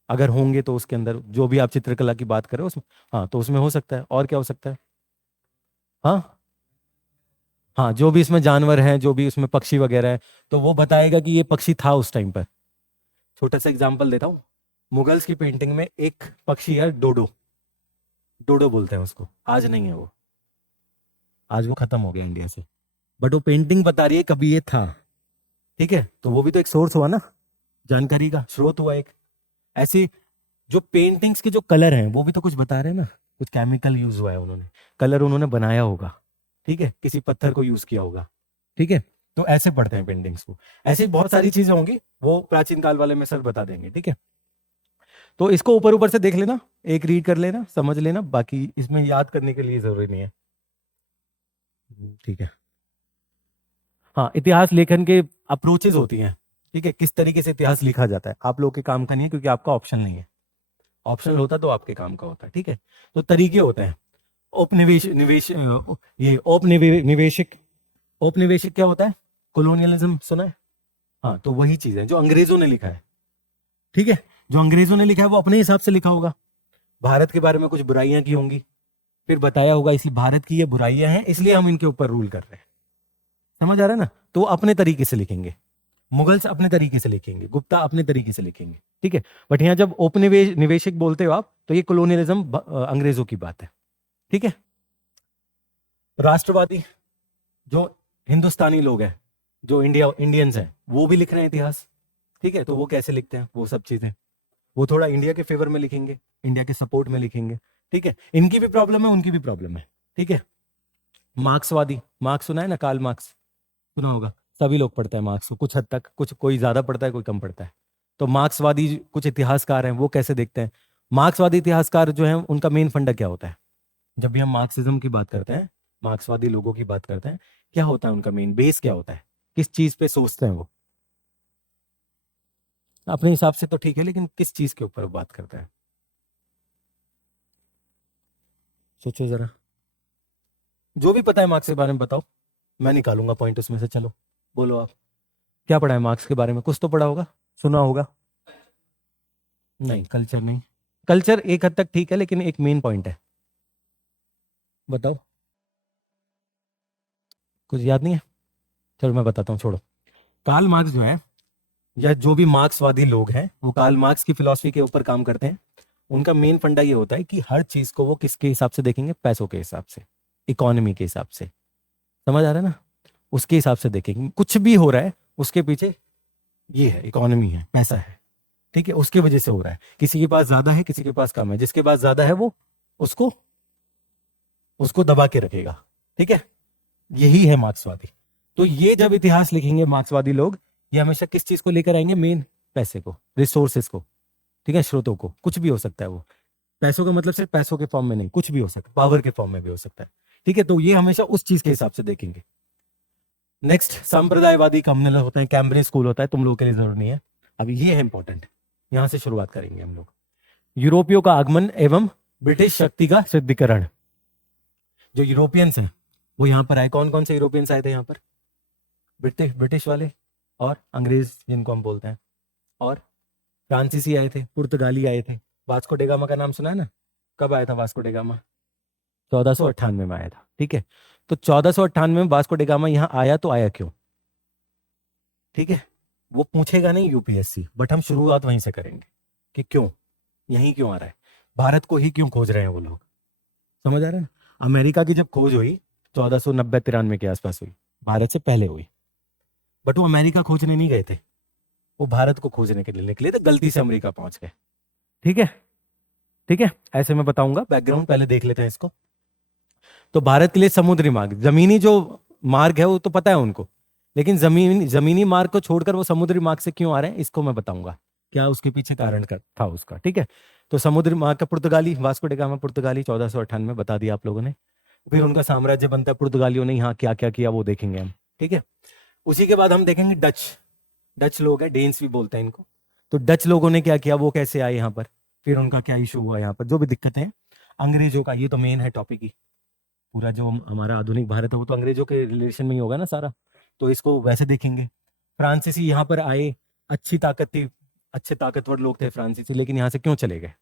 अगर होंगे तो उसके अंदर जो भी आप चित्रकला की बात करें उसमें, हाँ, तो उसमें हो सकता है। और क्या हो सकता है? हाँ हाँ, जो भी इसमें जानवर हैं, जो भी उसमें पक्षी वगैरह है, तो वो बताएगा कि ये पक्षी था उस टाइम पर। छोटा सा एग्जांपल देता हूँ, मुगल्स की पेंटिंग में एक पक्षी है, डोडो, डोडो बोलते हैं उसको, आज नहीं है वो, आज वो खत्म हो गया इंडिया से, बट वो पेंटिंग बता रही है कभी ये था, ठीक है। तो वो भी तो एक सोर्स हुआ ना, जानकारी का स्रोत हुआ एक। ऐसी जो पेंटिंग्स के जो कलर हैं वो भी तो कुछ बता रहे हैं ना, कुछ केमिकल यूज हुआ है, उन्होंने कलर उन्होंने बनाया होगा, ठीक है, किसी पत्थर को यूज किया होगा, ठीक है। तो ऐसे पढ़ते हैं पेंटिंग्स को। ऐसे बहुत सारी चीजें होंगी, वो प्राचीन काल वाले में सर बता देंगे, ठीक है। तो इसको ऊपर ऊपर से देख लेना, एक रीड कर लेना, समझ लेना, बाकी इसमें याद करने के लिए जरूरी नहीं है, ठीक है। हाँ, इतिहास लेखन के अप्रोचेज होती हैं, ठीक है, किस तरीके से इतिहास लिखा जाता है, आप लोग के काम का नहीं है, क्योंकि आपका ऑप्शन नहीं है। ऑप्शनल होता तो आपके काम का होता, ठीक है। तो तरीके होते हैं, औपनिवेश निवेश, ये औपनिवेशिक, औपनिवेशिक क्या होता है, कोलोनियलिज्म सुना है, हाँ, तो वही चीज है जो अंग्रेजों ने लिखा है, ठीक है। जो अंग्रेजों ने लिखा है वो अपने हिसाब से लिखा होगा, भारत के बारे में कुछ बुराइयां की होंगी, फिर बताया होगा इसलिए भारत की ये बुराइयां हैं इसलिए हम इनके ऊपर रूल कर रहे हैं। समझ आ रहा है ना? तो वो अपने तरीके से लिखेंगे, मुगल्स अपने तरीके से लिखेंगे, गुप्ता अपने तरीके से लिखेंगे, ठीक है। बट यहाँ जब औपनिवेशिक बोलते हो आप तो ये कॉलोनियलिज्म अंग्रेजों की बात है, ठीक है। राष्ट्रवादी जो हिंदुस्तानी लोग हैं, जो इंडियंस हैं, वो भी लिख रहे हैं इतिहास, ठीक है। तो वो कैसे लिखते हैं वो सब चीजें, वो थोड़ा इंडिया के फेवर में लिखेंगे, इंडिया के सपोर्ट में लिखेंगे, ठीक है। इनकी भी प्रॉब्लम है, उनकी भी प्रॉब्लम है, ठीक है। मार्क्सवादी, मार्क्स सुना है ना, कार्ल मार्क्स सुना होगा, सभी लोग पढ़ते हैं मार्क्स को कुछ हद तक, कुछ कोई ज्यादा पढ़ता है कोई कम पढ़ता है। तो मार्क्सवादी कुछ इतिहासकार हैं, वो कैसे देखते हैं? मार्क्सवादी इतिहासकार जो हैं उनका मेन फंडा क्या होता है? जब भी हम मार्क्सिज्म की बात करते हैं, मार्क्सवादी लोगों की बात करते हैं, क्या होता है उनका मेन बेस, क्या होता है, किस चीज पे सोचते हैं वो? अपने हिसाब से तो ठीक है, लेकिन किस चीज के ऊपर बात करता है? सोचो जरा, जो भी पता है मार्क्स के बारे में बताओ, मैं निकालूंगा पॉइंट उसमें से। चलो बोलो आप, क्या पढ़ा है मार्क्स के बारे में? कुछ तो पढ़ा होगा, सुना होगा। नहीं, कल्चर नहीं, कल्चर एक हद तक ठीक है, लेकिन एक मेन पॉइंट है, बताओ। कुछ याद नहीं है? चलो मैं बताता हूँ, छोड़ो। कार्ल मार्क्स जो है, या जो भी मार्क्सवादी लोग हैं, वो कार्ल मार्क्स की फिलॉसफी के ऊपर काम करते हैं। उनका मेन फंडा ये होता है कि हर चीज को वो किसके हिसाब से देखेंगे? पैसों के हिसाब से, इकोनॉमी के हिसाब से। समझ आ रहा है ना? उसके हिसाब से देखेंगे, कुछ भी हो रहा है उसके पीछे ये है, इकोनॉमी है, पैसा है, ठीक है। उसके वजह से हो रहा है, किसी के पास ज्यादा है, किसी के पास कम है, जिसके पास ज्यादा है वो उसको दबा के रखेगा, ठीक है। यही है मार्क्सवादी। तो ये जब इतिहास लिखेंगे मार्क्सवादी लोग, ये हमेशा किस चीज को लेकर आएंगे? मेन पैसे को, रिसोर्सेस को, ठीक है, स्रोतों को। कुछ भी हो सकता है वो, पैसों का मतलब सिर्फ पैसों के फॉर्म में नहीं, कुछ भी हो सकता है, पावर के फॉर्म में भी हो सकता है, ठीक है। तो ये हमेशा उस चीज के हिसाब से देखेंगे। नेक्स्ट, संप्रदायवादी कम्युनल होते हैं, कैम्ब्रिज स्कूल होता है, तुम लोगों के लिए जरूरी नहीं है, अभी ये है इंपॉर्टेंट, यहां से शुरुआत करेंगे हम लोग। यूरोपियों का आगमन एवं ब्रिटिश शक्ति का सिद्धिकरण। जो यूरोपियंस हैं वो यहाँ पर आए। कौन कौन से यूरोपियंस आए थे यहाँ पर? ब्रिटिश वाले और अंग्रेज जिनको हम बोलते हैं, और फ्रांसीसी आए थे, पुर्तगाली आए थे। वास्को डे गामा का नाम सुना है ना? कब आया था वास्को डे गामा? 1498 में आया था, ठीक है। तो 1498 में वास्को डे गामा यहाँ आया, तो आया क्यों? ठीक है, वो पूछेगा नहीं यूपीएससी, बट हम शुरुआत वहीं से करेंगे कि क्यों, यहीं क्यों आ रहा है, भारत को ही क्यों खोज रहे हैं वो लोग। समझ आ रहा है? अमेरिका की जब खोज हुई 1490-93 के आसपास हुई, भारत से पहले हुई, बट वो अमेरिका खोजने नहीं गए थे, वो भारत को खोजने के लिए निकले थे, गलती से अमेरिका पहुंच गए, ठीक है। ठीक है, ऐसे मैं बताऊंगा, बैकग्राउंड पहले देख लेते हैं इसको। तो भारत के लिए समुद्री मार्ग, जमीनी जो मार्ग है वो तो पता है उनको, लेकिन जमीनी मार्ग को छोड़कर वो समुद्री मार्ग से क्यों आ रहे हैं इसको मैं बताऊंगा, क्या उसके पीछे कारण था उसका, ठीक है। तो समुद्री मार्ग का पुर्तगाली, वास्को डे गामा पुर्तगाली, 1498 में बता दिया आप लोगों ने। फिर उनका साम्राज्य बनता है, पुर्तगालियों ने यहाँ क्या क्या किया वो देखेंगे हम, ठीक है। उसी के बाद हम देखेंगे डच लोग हैं, डेन्स भी बोलते हैं इनको। तो डच लोगों ने क्या किया, वो कैसे आए यहाँ पर, फिर उनका क्या इशू हुआ यहाँ पर, जो भी दिक्कतें हैं अंग्रेजों का, ये तो मेन है टॉपिक ही, पूरा जो हमारा आधुनिक भारत है वो तो अंग्रेजों के रिलेशन में ही होगा ना सारा, तो इसको वैसे देखेंगे। फ्रांसीसी यहाँ पर आए, अच्छी ताकत थी, अच्छे ताकतवर लोग थे फ्रांसीसी, लेकिन यहाँ से क्यों चले गए,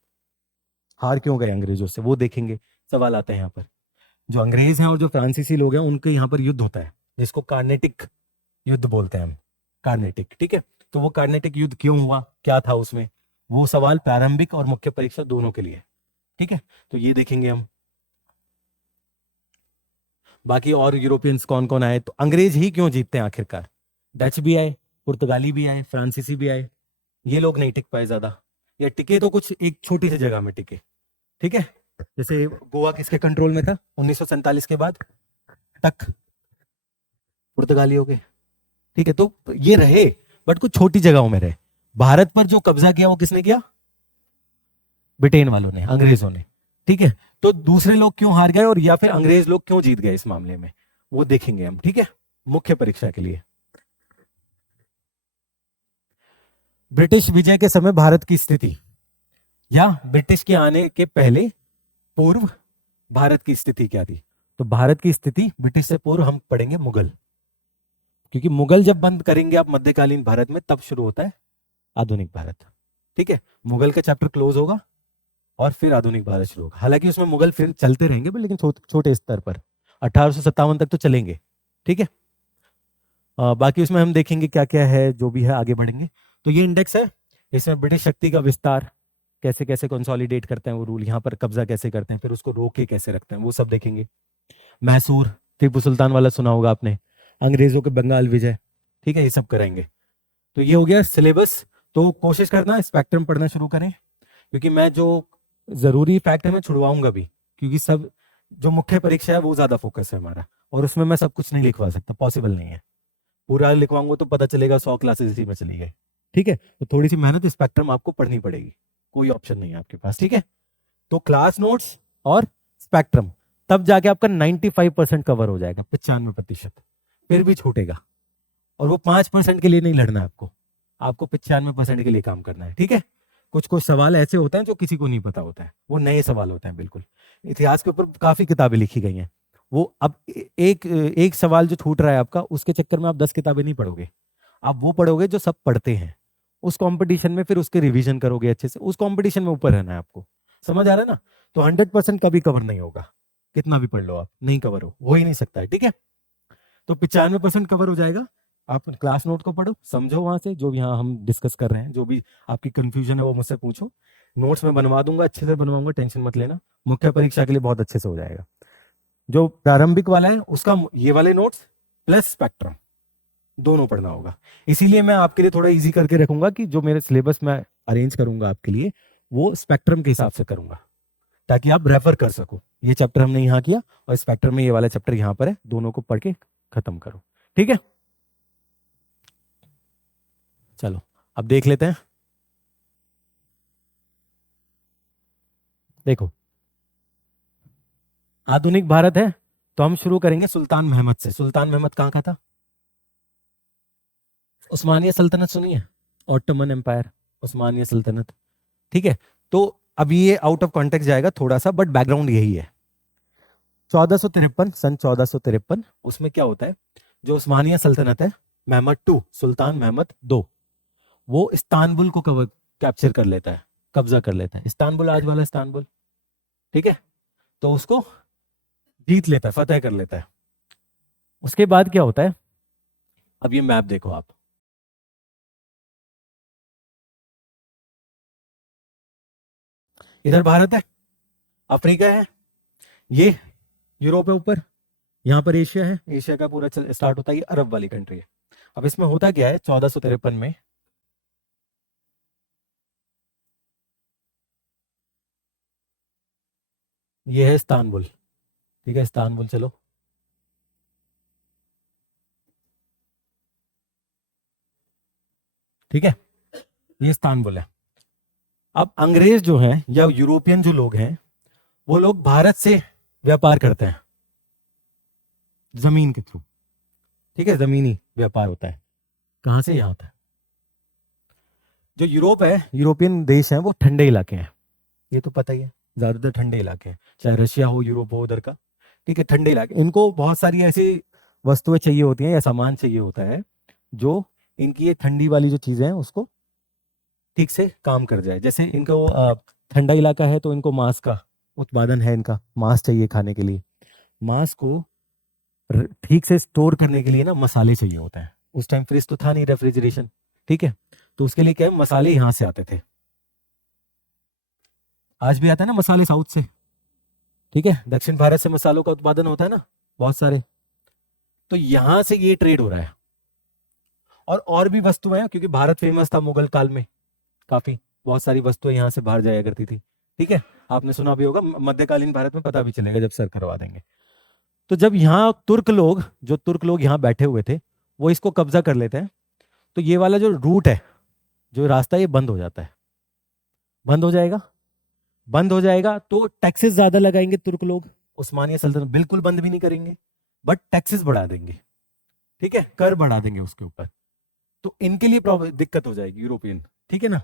हार क्यों गए अंग्रेजों से, वो देखेंगे। सवाल आता है यहाँ पर, जो अंग्रेज हैं और जो फ्रांसीसी लोग हैं उनके यहाँ पर युद्ध होता है, जिसको कार्नेटिक युद्ध बोलते हैं हम, कार्नेटिक, ठीक है। तो वो कार्नेटिक युद्ध क्यों हुआ, क्या था उसमें, वो सवाल प्रारंभिक और मुख्य परीक्षा दोनों के लिए, ठीक है। तो ये देखेंगे हम। बाकी और यूरोपियंस कौन कौन आए, तो अंग्रेज ही क्यों जीतते हैं आखिरकार, डच भी आए, पुर्तगाली भी आए, फ्रांसीसी भी आए, ये लोग नहीं टिक पाए ज्यादा, या टिके तो कुछ एक छोटी सी जगह में टिके, ठीक है। जैसे गोवा किसके कंट्रोल में था 1947 के बाद तक, पुर्तगालियों के, ठीक है। तो ये रहे, बट कुछ छोटी जगहों में रहे। भारत पर जो कब्जा किया वो किसने किया, ब्रिटेन वालों ने, अंग्रेजों ने, ठीक है। तो दूसरे लोग क्यों हार गए और या फिर अंग्रेज लोग क्यों जीत गए इस मामले में, वो देखेंगे हम, ठीक है, मुख्य परीक्षा के लिए। ब्रिटिश विजय के समय भारत की स्थिति, या ब्रिटिश के आने के पहले पूर्व भारत की स्थिति क्या थी। तो भारत की स्थिति ब्रिटिश से पूर्व हम पढ़ेंगे मुगल, क्योंकि मुगल जब बंद करेंगे आप मध्यकालीन भारत में, तब शुरू होता है आधुनिक भारत, ठीक है, मुगल का चैप्टर क्लोज होगा और फिर आधुनिक भारत शुरू होगा। हालांकि उसमें मुगल फिर चलते रहेंगे but लेकिन छोटे स्तर पर 1857 तक तो चलेंगे। ठीक है, बाकी उसमें हम देखेंगे क्या क्या है, जो भी है आगे बढ़ेंगे। तो ये इंडेक्स है, इसमें ब्रिटिश शक्ति का विस्तार कैसे कैसे कंसोलिडेट करते हैं वो रूल, यहाँ पर कब्जा कैसे करते हैं, फिर उसको रोके कैसे रखते हैं, वो सब देखेंगे। मैसूर, टीपू सुल्तान वाला सुना होगा आपने, अंग्रेजों के बंगाल विजय, ठीक है, ये सब कराएंगे। तो ये हो गया सिलेबस। तो कोशिश करना स्पेक्ट्रम पढ़ना शुरू करें, क्योंकि मैं जो जरूरी फैक्ट है मैं छुड़वाऊंगा भी, क्योंकि सब जो मुख्य परीक्षा है वो ज्यादा फोकस है हमारा, और उसमें मैं सब कुछ नहीं लिखवा सकता, पॉसिबल नहीं है। पूरा लिखवाऊंगा तो पता चलेगा 100 क्लासेस इसी में चली गई। ठीक है, तो थोड़ी सी मेहनत स्पेक्ट्रम आपको पढ़नी पड़ेगी, कोई ऑप्शन नहीं है आपके पास। ठीक है, तो क्लास नोट्स और स्पेक्ट्रम, तब जाके आपका 95% कवर हो जाएगा, 95%। फिर भी छूटेगा, और वो 5% के लिए नहीं लड़ना है आपको, आपको 95% के लिए काम करना है। ठीक है, कुछ कुछ सवाल ऐसे होते हैं जो किसी को नहीं पता होता है, वो नए सवाल होते हैं बिल्कुल। इतिहास के ऊपर काफी किताबें लिखी गई हैं, वो अब एक सवाल जो छूट रहा है आपका, उसके चक्कर में आप 10 किताबें नहीं पढ़ोगे, आप वो पढ़ोगे जो सब पढ़ते हैं। उस कंपटीशन में फिर उसके रिवीजन करोगे अच्छे से, उस कंपटीशन में ऊपर रहना है आपको। समझ आ रहा है ना? तो 100% कभी कवर नहीं होगा, कितना भी पढ़ लो आप, नहीं कवर हो ही नहीं सकता है। ठीक है, तो 95% कवर हो जाएगा। आप क्लास नोट को पढ़ो, समझो वहां से जो भी यहाँ हम डिस्कस कर रहे हैं, जो भी आपकी कंफ्यूजन है वो मुझसे पूछो, नोट्स में बनवा दूंगा, अच्छे से बनवाऊंगा, टेंशन मत लेना। मुख्य परीक्षा के लिए बहुत अच्छे से हो जाएगा। जो प्रारंभिक वाला है उसका ये वाले नोट्स प्लस स्पेक्ट्रम दोनों पढ़ना होगा। इसीलिए मैं आपके लिए थोड़ा इजी करके रखूंगा कि जो मेरे सिलेबस में अरेंज करूंगा आपके लिए, वो स्पेक्ट्रम के हिसाब से करूंगा, ताकि आप रेफर कर सको। ये चैप्टर हमने यहाँ किया और स्पेक्ट्रम में ये वाला चैप्टर यहाँ पर है, दोनों को पढ़ के खत्म करो। ठीक है, चलो अब देख लेते हैं। देखो, आधुनिक भारत है तो हम शुरू करेंगे सुल्तान महमद से। सुल्तान महमद कहाँ का था? उस्मानिया सल्तनत सुनी है, ऑटोमन एम्पायर, उस्मानिया सल्तनत। ठीक है, तो अब ये आउट ऑफ कॉन्टेक्स्ट जाएगा थोड़ा सा, बट बैकग्राउंड यही है। 1453, सन 1453, उसमें क्या होता है, जो उस्मानिया सल्तनत है, महमद टू, सुल्तान महमद दो, वो इस्तांबुल को कैप्चर कर लेता है, कब्जा कर लेता है। इस्तांबुल, आज वाला इस्तांबुल, ठीक है, तो उसको जीत लेता है, फतेह कर लेता है। उसके बाद क्या होता है, अब ये मैप देखो आप, इधर भारत है, अफ्रीका है, ये यूरोप है ऊपर, यहाँ पर एशिया है, एशिया का पूरा स्टार्ट होता है, ये अरब वाली कंट्री है। अब इसमें होता क्या है, 1453 में ये है इस्तांबुल। ठीक है, इस्तांबुल चलो, ठीक है, ये इस्तांबुल है। अब अंग्रेज जो हैं या यूरोपियन जो लोग हैं, वो लोग भारत से व्यापार करते हैं जमीन के थ्रू। ठीक है, जमीनी व्यापार होता है, कहां से? यहां होता है। जो यूरोप है, यूरोपियन देश हैं, वो ठंडे इलाके हैं, ये तो पता ही है, ज्यादातर ठंडे इलाके हैं, चाहे रशिया हो, यूरोप हो, उधर का। ठीक है, ठंडे इलाके, इनको बहुत सारी ऐसी वस्तुएं चाहिए होती हैं या सामान चाहिए होता है, जो इनकी ये ठंडी वाली जो चीजें हैं उसको ठीक से काम कर जाए। जैसे इनको ठंडा इलाका है तो इनको मांस का उत्पादन है, इनका मांस चाहिए खाने के लिए, मांस को ठीक से स्टोर करने के लिए ना मसाले चाहिए होते हैं। उस टाइम फ्रिज तो था नहीं, रेफ्रिजरेशन, ठीक है, तो उसके लिए क्या है, मसाले यहां से आते थे, आज भी आता है ना मसाले साउथ से। ठीक है, दक्षिण भारत से मसालों का उत्पादन होता है ना बहुत सारे, तो यहां से ये ट्रेड हो रहा है। और भी वस्तुएं हैं, क्योंकि भारत फेमस था मुगल काल में, काफी बहुत सारी वस्तुएं यहाँ से बाहर जाया करती थी। ठीक है, आपने सुना भी होगा, मध्यकालीन भारत में पता भी चलेगा जब सर करवा देंगे। तो जब यहाँ तुर्क लोग यहाँ बैठे हुए थे, वो इसको कब्जा कर लेते हैं, तो ये वाला जो रूट है, जो रास्ता, ये बंद हो जाता है। बंद हो जाएगा तो टैक्सेस ज्यादा लगाएंगे तुर्क लोग। उस्मानिया सल्तनत बिल्कुल बंद भी नहीं करेंगे, बट टैक्सेस बढ़ा देंगे। ठीक है, कर बढ़ा देंगे उसके ऊपर, तो इनके लिए दिक्कत हो जाएगी यूरोपियन। ठीक है ना,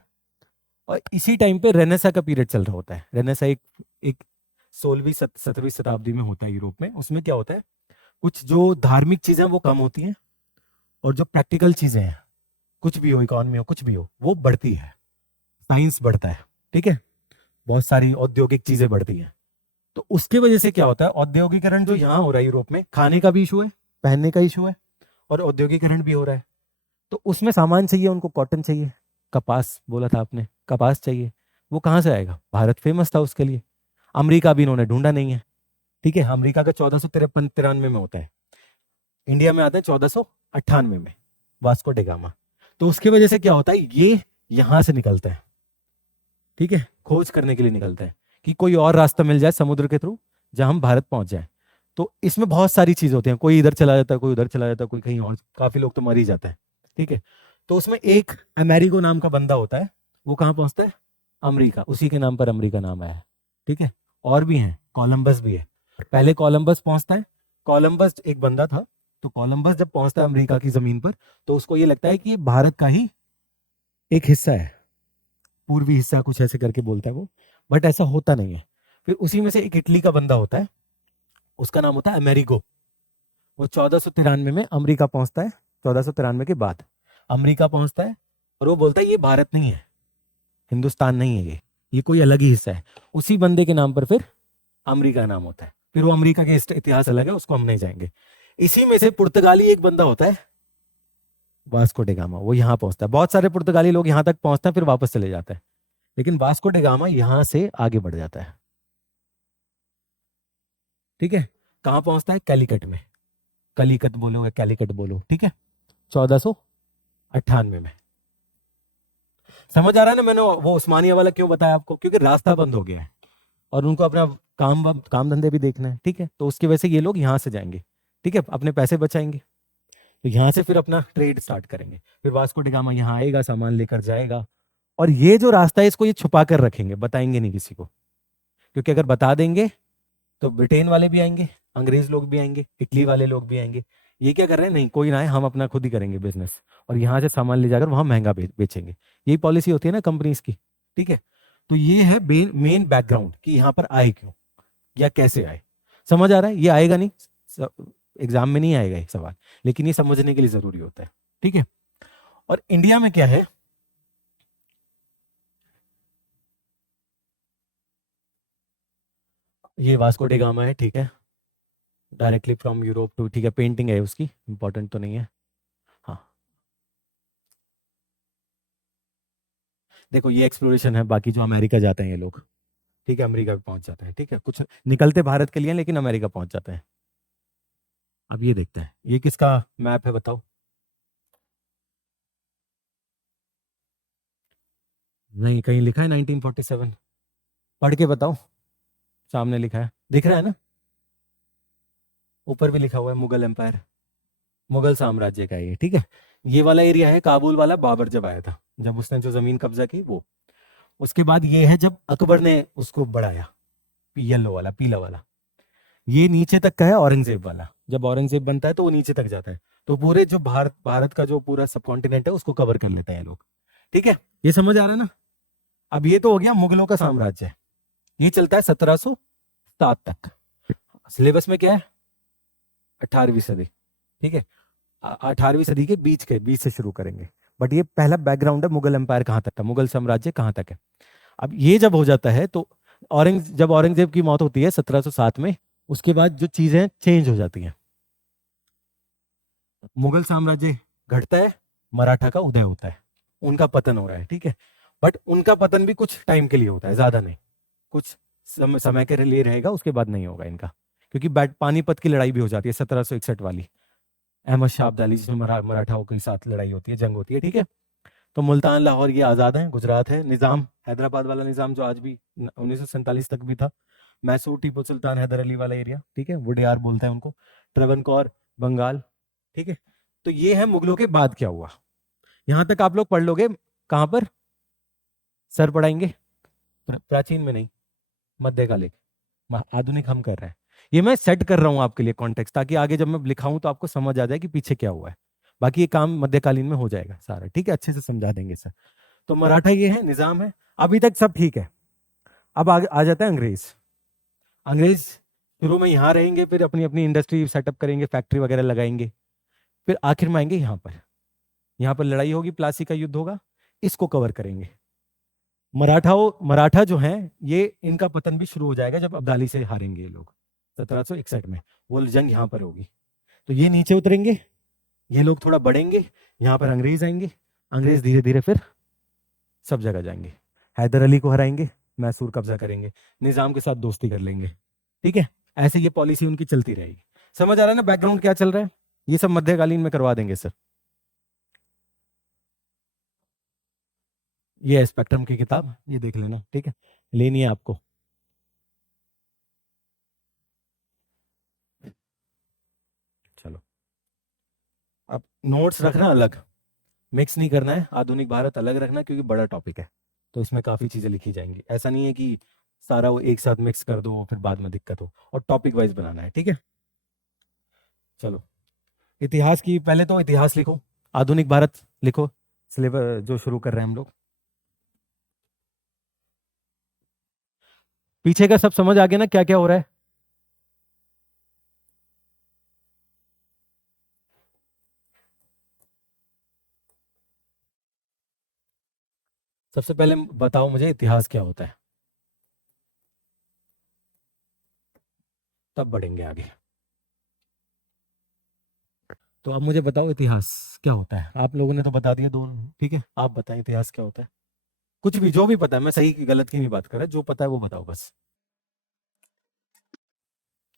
और इसी टाइम पे रेनेसा का पीरियड चल रहा होता है। रेनेसा एक 16वीं 17वीं शताब्दी में होता है यूरोप में। उसमें क्या होता है, कुछ जो धार्मिक चीजें वो कम होती हैं, और जो प्रैक्टिकल चीजें हैं, कुछ भी हो, इकोनॉमी हो, कुछ भी हो, वो बढ़ती है। साइंस बढ़ता है, ठीक है, बहुत सारी औद्योगिक चीजें बढ़ती हैं, तो उसके वजह से क्या होता है, औद्योगिकरण जो यहाँ हो रहा है यूरोप में, खाने का भी इशू है, पहनने का इशू है, और औद्योगिकरण भी हो रहा है, तो उसमें सामान चाहिए, उनको कॉटन चाहिए, कपास बोला था आपने, कपास चाहिए, वो कहाँ से आएगा, भारत फेमस था उसके लिए, अमेरिका भी इन्होंने ढूंढा नहीं है, ठीक है, अमेरिका का 1453 में होता है, इंडिया में आता है 1498 में, वास्को डे गामा। तो उसकी वजह से क्या होता है, ये यहां से निकलता है, ठीक है, खोज करने के लिए निकलता है कि कोई और रास्ता मिल जाए समुद्र के थ्रू जहां हम भारत पहुंच जाए। तो इसमें बहुत सारी चीज होती हैं, कोई इधर चला जाता है, कोई उधर चला जाता है, कोई कहीं और, काफी लोग तो मर ही जाते हैं, ठीक है। तो उसमें एक अमेरिगो नाम का बंदा होता है, वो कहाँ पहुंचता है, अमेरिका, उसी के नाम पर अमेरिका नाम आया है, ठीक है। और भी हैं, कोलंबस भी है, पहले कोलंबस पहुंचता है, कोलंबस एक बंदा था, तो कोलंबस जब पहुंचता है अमेरिका की जमीन पर, तो उसको ये लगता है कि ये भारत का ही एक हिस्सा है, पूर्वी हिस्सा कुछ ऐसे करके बोलता है वो, बट ऐसा होता नहीं है। फिर उसी में से एक इटली का बंदा होता है, उसका नाम होता है अमेरिगो, वो 1493 में अमेरिका पहुंचता है, 1493 के बाद अमेरिका पहुंचता है, और वो बोलता है ये भारत नहीं है, हिंदुस्तान नहीं है, ये कोई अलग ही हिस्सा है। उसी बंदे के नाम पर फिर अमेरिका नाम होता है, फिर वो अमेरिका के इतिहास अलग है, उसको हम नहीं जाएंगे। इसी में से पुर्तगाली एक बंदा होता है, वास्को डे गामा, वो यहाँ पहुंचता है। बहुत सारे पुर्तगाली लोग यहाँ तक पहुंचते हैं फिर वापस चले जाते हैं, लेकिन वास्को डे गामा यहाँ से आगे बढ़ जाता है, ठीक है। कहाँ पहुंचता है, कैलिकट में, कलिकत बोलो या कैलिकट बोलो, ठीक है, 1498 में। समझ आ रहा है ना, मैंने वो उस्मानिया वाला क्यों बताया आपको, क्योंकि रास्ता बंद हो गया है और उनको अपना काम धंधे भी देखना है, ठीक है, तो उसकी वजह से ये लोग यहाँ से जाएंगे, ठीक है, अपने पैसे बचाएंगे, तो यहाँ से फिर अपना ट्रेड स्टार्ट करेंगे, फिर वास्को डी गामा यहाँ आएगा, सामान लेकर जाएगा, और ये जो रास्ता है इसको ये छुपा कर रखेंगे, बताएंगे नहीं किसी को, क्योंकि अगर बता देंगे तो ब्रिटेन वाले भी आएंगे, अंग्रेज लोग भी आएंगे, इटली वाले लोग भी आएंगे, ये क्या कर रहे हैं, नहीं कोई ना आए, हम अपना खुद ही करेंगे बिजनेस, और यहाँ से सामान ले जाकर वहां महंगा बेचेंगे, यही पॉलिसी होती है ना कंपनीज की, ठीक है। तो ये है मेन बैकग्राउंड कि यहाँ पर आए क्यों या कैसे आए, समझ आ रहा है, ये आएगा नहीं, एग्जाम में नहीं आएगा ये सवाल, लेकिन ये समझने के लिए जरूरी होता है, ठीक है। और इंडिया में क्या है, ये वास्को डे गामा है, ठीक है, डायरेक्टली फ्रॉम यूरोप टू, ठीक है, पेंटिंग है उसकी, इंपॉर्टेंट तो नहीं है, हाँ। देखो ये एक्सप्लोरेशन है, बाकी जो अमेरिका जाते हैं ये लोग, ठीक है, अमेरिका भी पहुंच जाते हैं, ठीक है, कुछ निकलते भारत के लिए लेकिन अमेरिका पहुंच जाते हैं। अब ये देखते हैं, ये किसका मैप है बताओ, नहीं कहीं लिखा है 1947, पढ़ के बताओ, सामने लिखा है, दिख रहा है ना, ऊपर भी लिखा हुआ है मुगल एम्पायर, मुगल साम्राज्य का ये, ठीक है। ये वाला एरिया है काबुल वाला, बाबर जब आया था, जब उसने जो जमीन कब्जा की वो, उसके बाद ये है जब अकबर ने उसको बढ़ाया, येलो वाला, पीला वाला, ये नीचे तक का है औरंगजेब वाला, जब औरंगजेब बनता है तो वो नीचे तक जाता है, तो पूरे जो भारत का जो पूरा सब कॉन्टिनेंट है उसको कवर कर लेते हैं लोग, ठीक है, ये समझ आ रहा है ना। अब ये तो हो गया मुगलों का साम्राज्य, ये चलता है 1707 तक, सिलेबस में क्या है 18वीं सदी, ठीक है, 18वीं सदी के बीच से शुरू करेंगे, बट ये पहला बैकग्राउंड है मुगल एम्पायर कहाँ तक था, मुगल साम्राज्य कहाँ तक है। अब ये जब हो जाता है तो जब औरंगजेब की मौत होती है 1707 में, उसके बाद जो चीजें चेंज हो जाती हैं, मुगल साम्राज्य घटता है, मराठा का उदय होता है, उनका पतन हो रहा है, ठीक है, बट उनका पतन भी कुछ टाइम के लिए होता है, ज्यादा नहीं, कुछ समय के लिए रहेगा, उसके बाद नहीं होगा इनका, क्योंकि पानीपत की लड़ाई भी हो जाती है 1761 वाली, अहमद शाह अब्दाली जिसमें मराठाओं के साथ लड़ाई होती है, जंग होती है, ठीक है। तो मुल्तान लाहौर ये आज़ाद है, गुजरात है, निज़ाम हैदराबाद वाला निज़ाम जो आज भी 1947 तक भी था, मैसूर टीपू सुल्तान हैदर अली वाला एरिया, ठीक है, वुडेयार बोलते हैं उनको, ट्रवनकोर बंगाल, ठीक है। तो ये है मुगलों के बाद क्या हुआ, यहां तक आप लोग पढ़ लोगे, कहां पर सर पढ़ाएंगे, प्राचीन में नहीं, मध्यकालिक, आधुनिक हम कर रहे हैं, ये मैं सेट कर रहा हूं आपके लिए कॉन्टेक्स्ट, ताकि आगे जब मैं लिखाऊं तो आपको समझ आ जाए कि पीछे क्या हुआ है, बाकी ये काम मध्यकालीन में हो जाएगा सारा, ठीक है, अच्छे से समझा देंगे सर। तो मराठा ये है, निजाम है, अभी तक सब ठीक है। अब आ जाता है अंग्रेज। अंग्रेज शुरू में यहाँ रहेंगे, फिर अपनी अपनी इंडस्ट्री सेटअप करेंगे, फैक्ट्री वगैरह लगाएंगे, फिर आखिर में आएंगे यहाँ पर लड़ाई होगी, प्लासी का युद्ध होगा, इसको कवर करेंगे, मराठा जो हैं ये इनका पतन भी शुरू हो जाएगा जब अब्दाली से हारेंगे ये लोग 1761 में। वो जंग यहाँ पर होगी। तो ये नीचे उतरेंगे, ये लोग थोड़ा बढ़ेंगे, यहाँ पर अंग्रेज आएंगे, अंग्रेज धीरे धीरे फिर सब जगह जाएंगे, हैदर अली को हराएंगे, मैसूर कब्जा करेंगे, निजाम के साथ दोस्ती कर लेंगे। ठीक है, ऐसे ये पॉलिसी उनकी चलती रहेगी। समझ आ रहा है ना बैकग्राउंड क्या चल रहा है? ये सब मध्यकालीन में करवा देंगे सर। ये है स्पेक्ट्रम की किताब, ये देख लेना। ठीक है, लेनी है आपको। चलो, अब नोट्स रखना अलग, मिक्स नहीं करना है। आधुनिक भारत अलग रखना क्योंकि बड़ा टॉपिक है, तो इसमें काफ़ी चीज़ें लिखी जाएंगी। ऐसा नहीं है कि सारा वो एक साथ मिक्स कर दो फिर बाद में दिक्कत हो, और टॉपिक वाइज बनाना है। ठीक है, चलो इतिहास की पहले तो इतिहास लिखो, आधुनिक भारत लिखो, सिलेबस जो शुरू कर रहे हैं हम लोग। पीछे का सब समझ आ गया ना क्या क्या हो रहा है? सबसे पहले बताओ मुझे इतिहास क्या होता है, तब बढ़ेंगे आगे। तो अब मुझे बताओ इतिहास क्या होता है। आप लोगों ने तो बता दिया दोनों, ठीक है, आप बताएं इतिहास क्या होता है। कुछ भी, जो भी पता है, मैं सही की गलत की नहीं बात कर रहा, जो पता है वो बताओ बस।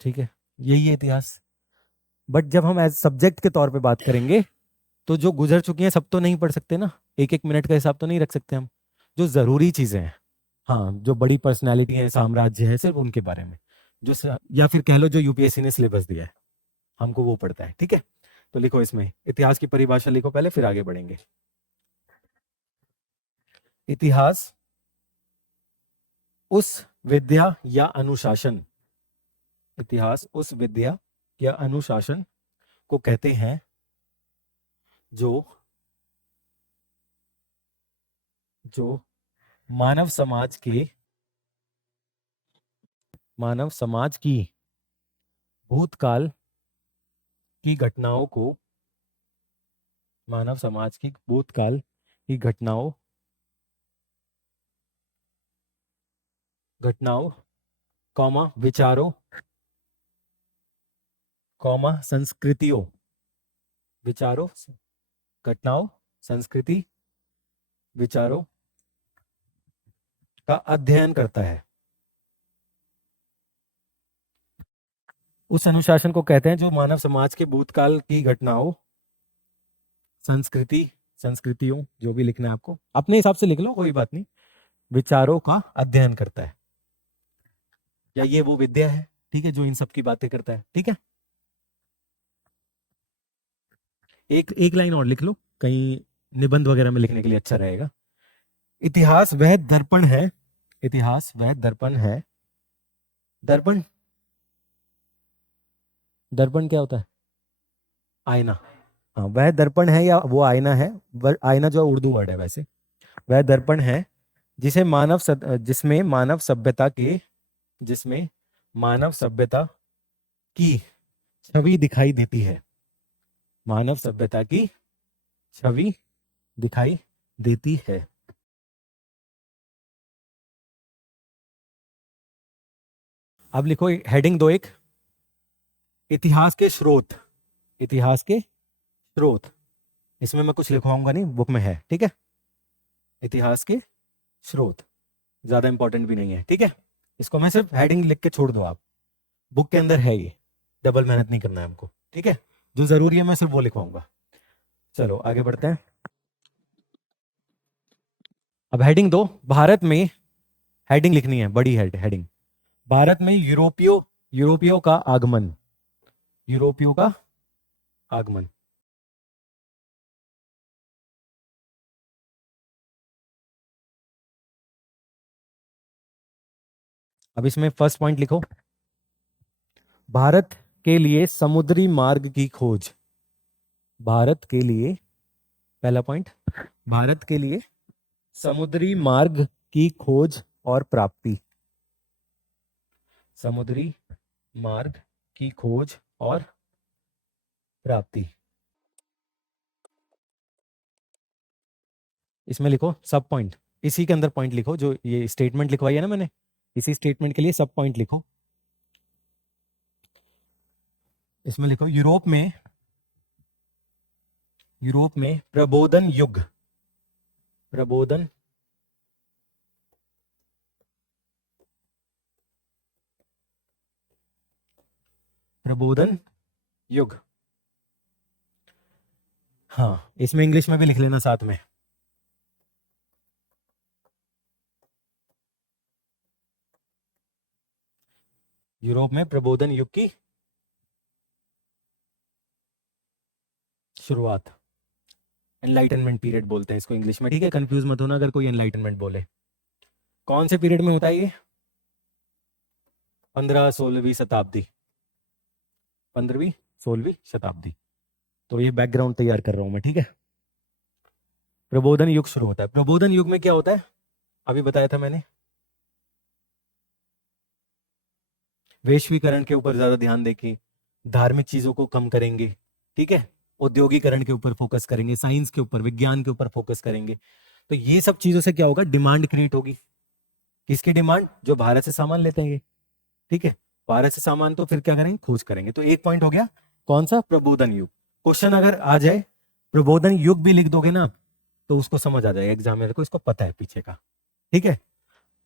ठीक है, यही है इतिहास। बट जब हम एज सब्जेक्ट के तौर पे बात करेंगे तो जो गुजर चुकी हैं सब तो नहीं पढ़ सकते ना, एक एक मिनट का हिसाब तो नहीं रख सकते हम। जो जरूरी चीजें हैं, हाँ, जो बड़ी पर्सनैलिटी है, साम्राज्य है, सिर्फ उनके बारे में, या फिर कह लो जो यूपीएससी ने सिलेबस दिया है हमको वो पढ़ता है। ठीक है, तो लिखो इसमें इतिहास की परिभाषा लिखो पहले, फिर आगे बढ़ेंगे। इतिहास उस विद्या या अनुशासन, इतिहास उस विद्या या अनुशासन को कहते हैं जो जो मानव समाज की भूतकाल की घटनाओं को, मानव समाज की भूतकाल की घटनाओं कॉमा विचारों कॉमा संस्कृतियों, विचारों, घटनाओं, संस्कृति, विचारों का अध्ययन करता है। उस अनुशासन को कहते हैं जो मानव समाज के भूतकाल की घटनाओं, संस्कृतियों, जो भी लिखना है आपको अपने हिसाब से लिख लो, कोई बात नहीं, विचारों का अध्ययन करता है, या ये वो विद्या है, ठीक है, जो इन सब की बातें करता है। ठीक है, एक लाइन और लिख लो, कहीं निबंध वगैरह में लिखने के लिए अच्छा रहेगा। इतिहास वह दर्पण है, इतिहास वह दर्पण है, दर्पण, दर्पण क्या होता है? आईना। हाँ, वह दर्पण है या वो आईना है, आईना जो उर्दू वर्ड है वैसे, वह दर्पण है जिसे जिसमें मानव सभ्यता की छवि दिखाई देती है, मानव सभ्यता की छवि दिखाई देती है। अब लिखो हेडिंग दो, एक इतिहास के स्रोत, इतिहास के स्रोत, इसमें मैं कुछ लिखवाऊंगा नहीं, बुक में है। ठीक है, इतिहास के स्रोत ज्यादा इंपॉर्टेंट भी नहीं है। ठीक है, इसको मैं सिर्फ हेडिंग लिख के छोड़ दो, आप बुक के अंदर है, ये डबल मेहनत नहीं करना है हमको। ठीक है, जो जरूरी है मैं सिर्फ वो लिखवाऊंगा। चलो आगे बढ़ते हैं। अब हेडिंग दो, भारत में, हेडिंग लिखनी है बड़ी हेडिंग, भारत में यूरोपियों का आगमन, यूरोपियों का आगमन। अब इसमें फर्स्ट पॉइंट लिखो, भारत के लिए समुद्री मार्ग की खोज, भारत के लिए, पहला पॉइंट, भारत के लिए समुद्री मार्ग की खोज और प्राप्ति, समुद्री मार्ग की खोज और प्राप्ति। इसमें लिखो सब पॉइंट, इसी के अंदर पॉइंट लिखो, जो ये स्टेटमेंट लिखवाई है ना मैंने, इसी स्टेटमेंट के लिए सब पॉइंट लिखो। इसमें लिखो यूरोप में प्रबोधन युग, प्रबोधन युग। हाँ, इसमें इंग्लिश में भी लिख लेना साथ में। यूरोप में प्रबोधन युग की शुरुआत, एनलाइटनमेंट पीरियड बोलते हैं इसको इंग्लिश में, ठीक है? कंफ्यूज मत होना अगर कोई एनलाइटनमेंट बोले। कौन से पीरियड में होता है ये? 15-16वीं शताब्दी, 15वीं-16वीं शताब्दी। तो ये बैकग्राउंड तैयार कर रहा हूं मैं, ठीक है? प्रबोधन युग शुरू होता है। प्रबोधन युग में क्या होता है अभी बताया था मैंने, वैश्वीकरण के ऊपर ज्यादा ध्यान देके धार्मिक चीजों को कम करेंगे, ठीक है? औद्योगिकरण के ऊपर फोकस करेंगे, साइंस के ऊपर, विज्ञान के ऊपर फोकस करेंगे। तो ये सब चीजों से क्या होगा, डिमांड क्रिएट होगी। किसकी डिमांड? जो भारत से सामान लेते हैं ये, ठीक है? भारत से सामान, तो फिर क्या करेंगे, खोज करेंगे। तो एक पॉइंट हो गया, कौन सा? प्रबोधन युग। क्वेश्चन अगर आ जाए प्रबोधन युग भी लिख दोगे ना, तो उसको समझ आ जाएगा एग्जामिनर को, इसको पता है पीछे का, ठीक है?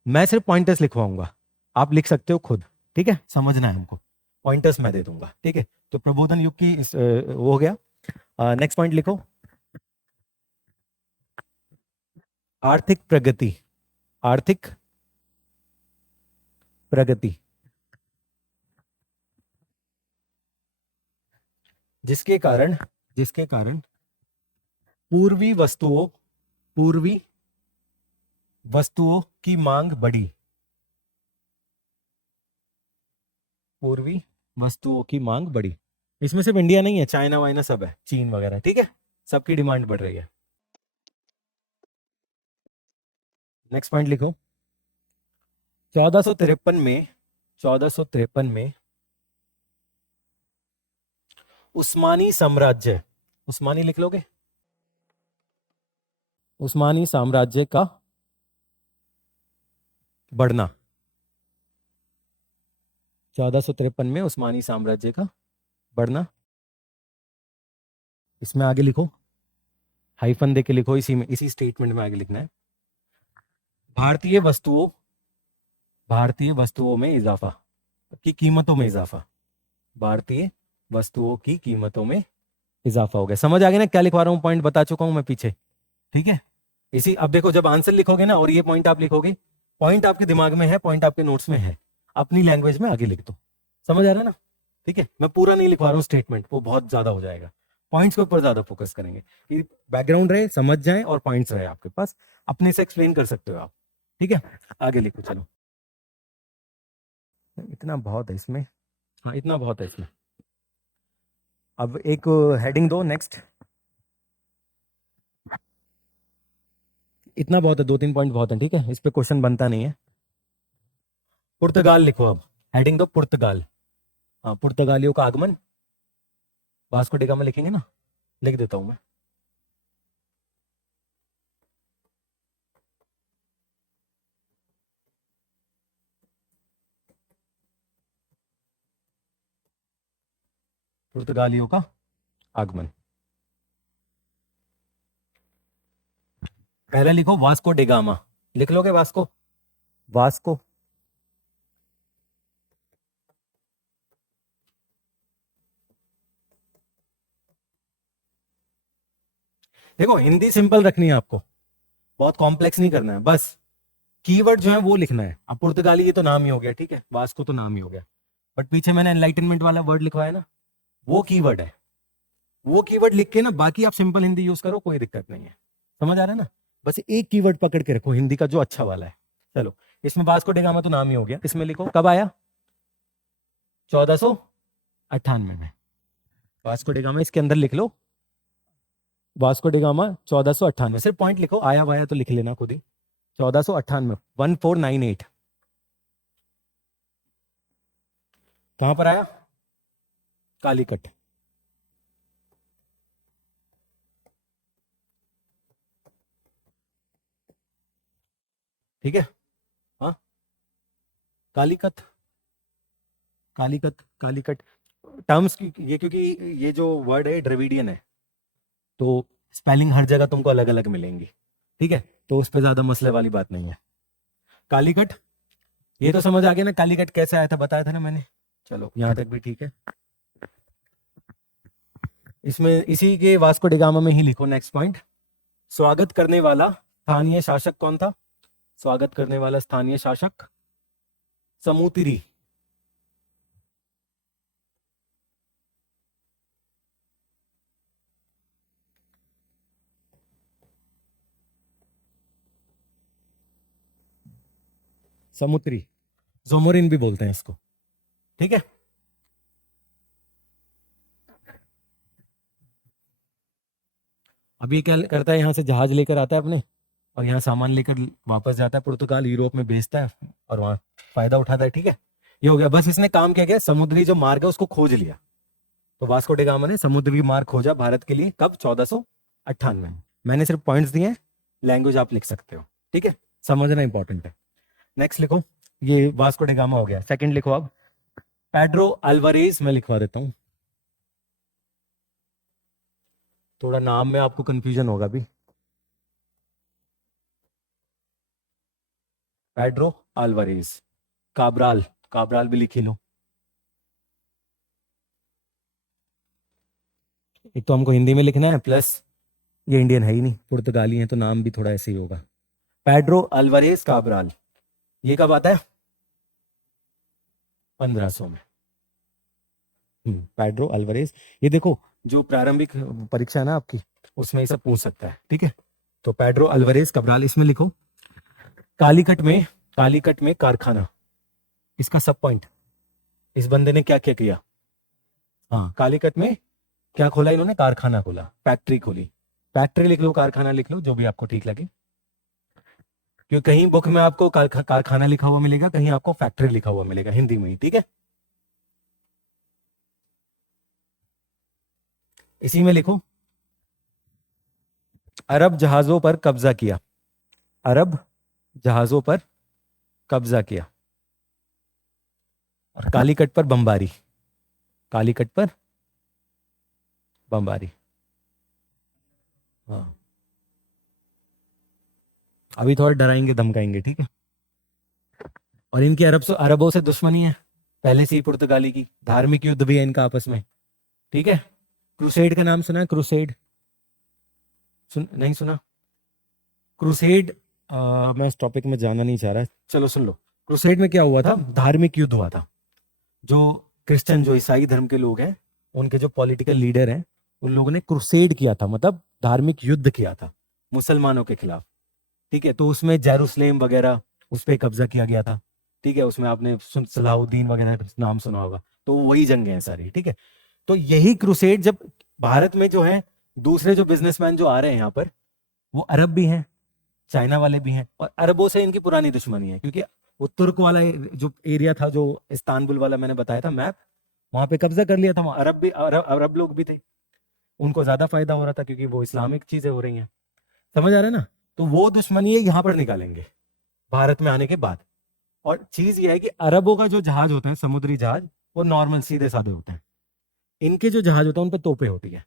मैं सिर्फ पॉइंटर्स लिखवाऊंगा, आप लिख सकते हो खुद, ठीक है? समझना है हमको, पॉइंटर्स मैं दे दूंगा, ठीक है? तो प्रबोधन युग की वो हो गया। नेक्स्ट पॉइंट लिखो, आर्थिक प्रगति, आर्थिक प्रगति, जिसके कारण पूर्वी वस्तुओं की मांग बढ़ी, पूर्वी वस्तुओं की मांग बढ़ी। इसमें सिर्फ इंडिया नहीं है, चाइना वाइना सब है, चीन वगैरह, ठीक है? सबकी डिमांड बढ़ रही है। नेक्स्ट पॉइंट लिखो, 1453 में उस्मानी साम्राज्य, उस्मानी लिख लोगे, उस्मानी साम्राज्य का बढ़ना, 1453 में उस्मानी साम्राज्य का बढ़ना। इसमें आगे लिखो, हाइफन देके लिखो, इसी में, इसी स्टेटमेंट में आगे लिखना है, भारतीय वस्तुओं में इजाफा, की कीमतों में इजाफा, भारतीय वस्तुओं की कीमतों में इजाफा हो गया। समझ आ गया ना क्या लिखवा रहा हूं? पॉइंट बता चुका हूं मैं पीछे, ठीक है? इसी, अब देखो जब आंसर लिखोगे ना और ये पॉइंट आप लिखोगे, पॉइंट आपके दिमाग में है, पॉइंट आपके नोट्स में है, अपनी लैंग्वेज में आगे लिख दो। समझ आ रहा है ना? ठीक है, मैं पूरा नहीं लिखवा रहा हूँ स्टेटमेंट, वो बहुत ज्यादा हो जाएगा। पॉइंट्स के ऊपर ज्यादा फोकस करेंगे कि बैकग्राउंड रहे, समझ जाए, और पॉइंट्स रहे आपके पास, अपने से एक्सप्लेन कर सकते हो आप, ठीक है? आगे लिखो, चलो। इतना बहुत है इसमें, हाँ इतना बहुत है इसमें। अब एक हेडिंग दो, नेक्स्ट। इतना बहुत है, 2-3 पॉइंट बहुत है, ठीक है? इस पे क्वेश्चन बनता नहीं है। पुर्तगाल लिखो, अब हेडिंग दो पुर्तगाल। हाँ, पुर्तगालियों का आगमन, वास्को डी गामा लिखेंगे ना, लिख देता हूं मैं। पुर्तगालियों का आगमन। पहले लिखो वास्को डी गामा, लिख लोगे वास्को, वास्को। देखो हिंदी सिंपल रखनी है आपको, बहुत कॉम्प्लेक्स नहीं करना है, बस कीवर्ड जो है वो लिखना है। अब पुर्तगाली ये तो नाम ही हो गया, ठीक है? वास्को तो नाम ही हो गया, बट पीछे मैंने एनलाइटनमेंट वाला वर्ड लिखवाया ना, वो कीवर्ड है। वो कीवर्ड लिख के ना, बाकी आप सिंपल हिंदी यूज करो, कोई दिक्कत नहीं है। समझ आ रहा है ना? बस एक कीवर्ड पकड़ के रखो हिंदी का जो अच्छा वाला है। चलो, इसमें वास्को डी गामा तो नाम ही हो गया, इसमें लिखो कब आया, 1498 में। वास्को डी गामा इसके अंदर लिख लो, वास्को डी गामा 1498, सिर्फ पॉइंट लिखो, आया वाया तो लिख लेना खुद ही। 1498, 1498। कहां पर आया? कालीकट। ठीक है। हाँ, कालीकत, कालीकत, कालीकट टर्म्स की ये, क्योंकि ये जो वर्ड है द्रविडियन है, तो स्पेलिंग हर जगह तुमको अलग अलग मिलेंगी, ठीक है, तो उस पर ज्यादा मसले वाली बात नहीं है। कालीकट, ये तो समझ आ गया ना, कालीकट कैसे आया था, बताया था ना मैंने। चलो यहाँ तक भी ठीक है। इसमें इसी के वास्को डिगामा में ही लिखो नेक्स्ट पॉइंट, स्वागत करने वाला स्थानीय शासक कौन था? स्वागत करने वाला स्थानीय शासक समुतिरी। समुद्री, जोमोरिन भी बोलते हैं इसको, ठीक है। अब ये क्या करता है, यहाँ से जहाज लेकर आता है अपने, और यहाँ सामान लेकर वापस जाता है पुर्तगाल, यूरोप में बेचता है और वहां फायदा उठाता है, ठीक है। ये हो गया, बस इसने काम क्या किया, समुद्री जो मार्ग है उसको खोज लिया। तो वास्को डिगामा ने समुद्री मार्ग खोजा भारत के लिए, कब? 1498 में। मैंने सिर्फ पॉइंट्स दिए हैं, लैंग्वेज आप लिख सकते हो, ठीक है, समझना इंपॉर्टेंट है। नेक्स्ट लिखो, ये वास्को डिगामा हो गया। सेकंड लिखो अब, पेड्रो अल्वारेज, मैं लिखवा देता हूं, थोड़ा नाम में आपको कंफ्यूजन होगा भी। पेड्रो अल्वारेज, काब्राल, काब्राल भी लिखी लो। एक तो हमको हिंदी में लिखना है, प्लस ये इंडियन है ही नहीं, पुर्तगाली है, तो नाम भी थोड़ा ऐसे ही होगा। पेड्रो अल्वारेज काब्राल, ये कब आता है? 1500 में। पेड्रो अल्वारेज, ये देखो जो प्रारंभिक परीक्षा है ना आपकी, उसमें ये सब पूछ सकता है, ठीक है। तो पेड्रो अल्वारेज काब्राल, इसमें लिखो कालीकट में, कालीकट में कारखाना, इसका सब पॉइंट, इस बंदे ने क्या क्या किया? हाँ, कालीकट में क्या खोला इन्होंने? कारखाना खोला, फैक्ट्री खोली। फैक्ट्री लिख लो, कारखाना लिख लो, जो भी आपको ठीक लगे, क्योंकि कहीं बुक में आपको कारखाना लिखा हुआ मिलेगा, कहीं आपको फैक्ट्री लिखा हुआ मिलेगा हिंदी में ही, ठीक है। इसी में लिखो, अरब जहाजों पर कब्जा किया, अरब जहाजों पर कब्जा किया, और कालीकट पर बमबारी, कालीकट पर बमबारी। हाँ, अभी थोड़ा डराएंगे धमकाएंगे, ठीक है। और इनकी अरबों से दुश्मनी है पहले से ही पुर्तगाली की, धार्मिक युद्ध भी है इनका आपस में, ठीक है। क्रूसेड का नाम सुना है? क्रूसेड नहीं सुना? क्रूसेड, मैं इस टॉपिक में जाना नहीं चाह रहा, चलो सुन लो। क्रूसेड में क्या हुआ था? धार्मिक युद्ध हुआ था। जो क्रिश्चियन, जो ईसाई धर्म के लोग हैं, उनके जो पॉलिटिकल लीडर हैं, उन लोगों ने क्रूसेड किया था, मतलब धार्मिक युद्ध किया था मुसलमानों के खिलाफ, ठीक है। तो उसमें जेरूसलेम वगैरह, उस पर कब्जा किया गया था, ठीक है। उसमें आपने सलाहुद्दीन वगैरह नाम सुना होगा, तो वही जंगें हैं सारी, ठीक है। तो यही क्रूसेड, जब भारत में जो है दूसरे जो बिजनेसमैन जो आ रहे हैं यहाँ पर, वो अरब भी हैं, चाइना वाले भी हैं, और अरबों से इनकी पुरानी दुश्मनी है, क्योंकि वो तुर्क वाला जो एरिया था, जो इस्तांबुल वाला मैंने बताया था मैप, वहां पे कब्जा कर लिया था, वहां अरब भी, अरब लोग भी थे, उनको ज्यादा फायदा हो रहा था, क्योंकि वो इस्लामिक चीजें हो रही हैं, समझ आ रहा है ना। तो वो दुश्मनी है यहाँ पर निकालेंगे भारत में आने के बाद। और चीज ये है कि अरबों का जो जहाज होता है, समुद्री जहाज, वो नॉर्मल सीधे साधे होते हैं। इनके जो जहाज होता है उन पर तोपें होती है,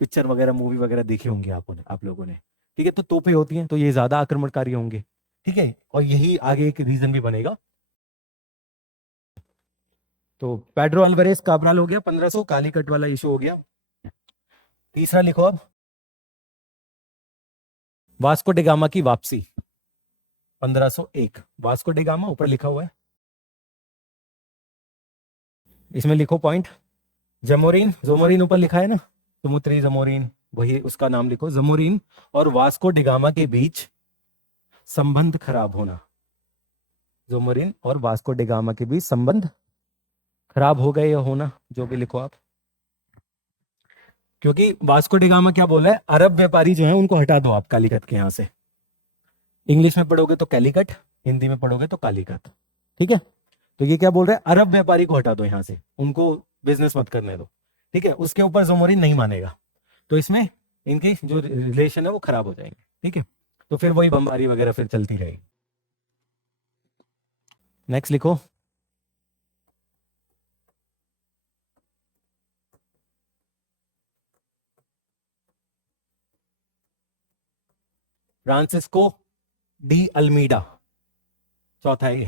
पिक्चर वगैरह मूवी वगैरह देखी होंगी आप लोगों ने, ठीक है। तो तोपें होती हैं, तो ये ज्यादा आक्रमणकारी होंगे, ठीक है। और यही आगे एक रीजन भी बनेगा। तो पेड्रो अल्वारेज काब्राल हो गया 1500, कालीकट वाला इशू हो गया। तीसरा लिखो अब, वास्को डिगामा की वापसी 1501। वास्को डिगामा ऊपर लिखा हुआ है, इसमें लिखो पॉइंट, जमोरिन, जोमोरिन ऊपर लिखा है ना, समुद्री जमोरिन, वही उसका नाम लिखो। जमोरिन और वास्को डिगामा के बीच संबंध खराब होना, जोमोरिन और वास्को डिगामा के बीच संबंध खराब हो गए या होना, जो भी लिखो आप। क्योंकि वास्को डिगामा क्या बोला है, अरब व्यापारी जो है उनको हटा दो आप कालीकट के यहां से। इंग्लिश में पढ़ोगे तो कैलीकट, हिंदी में पढ़ोगे तो कालीकट, ठीक है। तो ये क्या बोल रहा है, अरब व्यापारी को हटा दो यहां से, उनको बिजनेस मत करने दो, ठीक है। उसके ऊपर जोमोरिन नहीं मानेगा, तो इसमें इनके जो रिलेशन है वो खराब हो जाएंगे, ठीक है। तो फिर वही बमबारी वगैरह फिर चलती रहेगी। नेक्स्ट लिखो। फ्रांसिस्को डी अल्मीडा, चौथा है ये,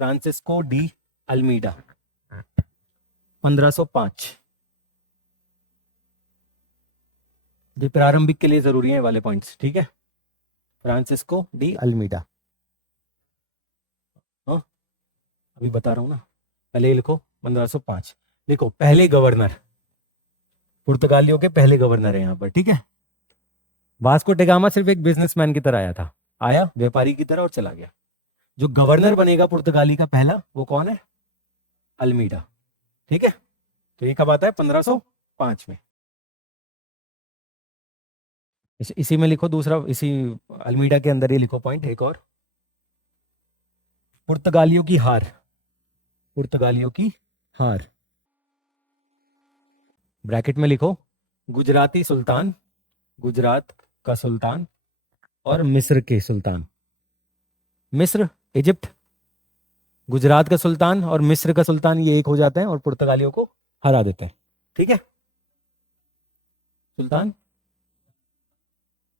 फ्रांसिस्को डी अल्मीडा, 1505। ये प्रारंभिक के लिए जरूरी है ये वाले पॉइंट्स, ठीक है। फ्रांसिस्को डी अल्मीडा, हाँ अभी बता रहा हूं ना, पहले ये लिखो 1505। देखो पहले गवर्नर, पुर्तगालियों के पहले गवर्नर है यहाँ पर, ठीक है। वास्को डी गामा सिर्फ एक बिजनेसमैन की तरह आया था, आया व्यापारी की तरह और चला गया। जो गवर्नर बनेगा पुर्तगाली का पहला, वो कौन है? अल्मीडा, ठीक है। तो ये कब आता है? 1505 में। इसी में लिखो दूसरा, इसी अल्मीडा के अंदर ही लिखो पॉइंट एक और, पुर्तगालियों की हार, पुर्तगालियों की हार, ब्रैकेट में लिखो गुजराती सुल्तान, गुजरात का सुल्तान और मिस्र के सुल्तान। मिस्र, इजिप्ट, गुजरात का सुल्तान और मिस्र का सुल्तान, ये एक हो जाते हैं और पुर्तगालियों को हरा देते हैं, ठीक है। सुल्तान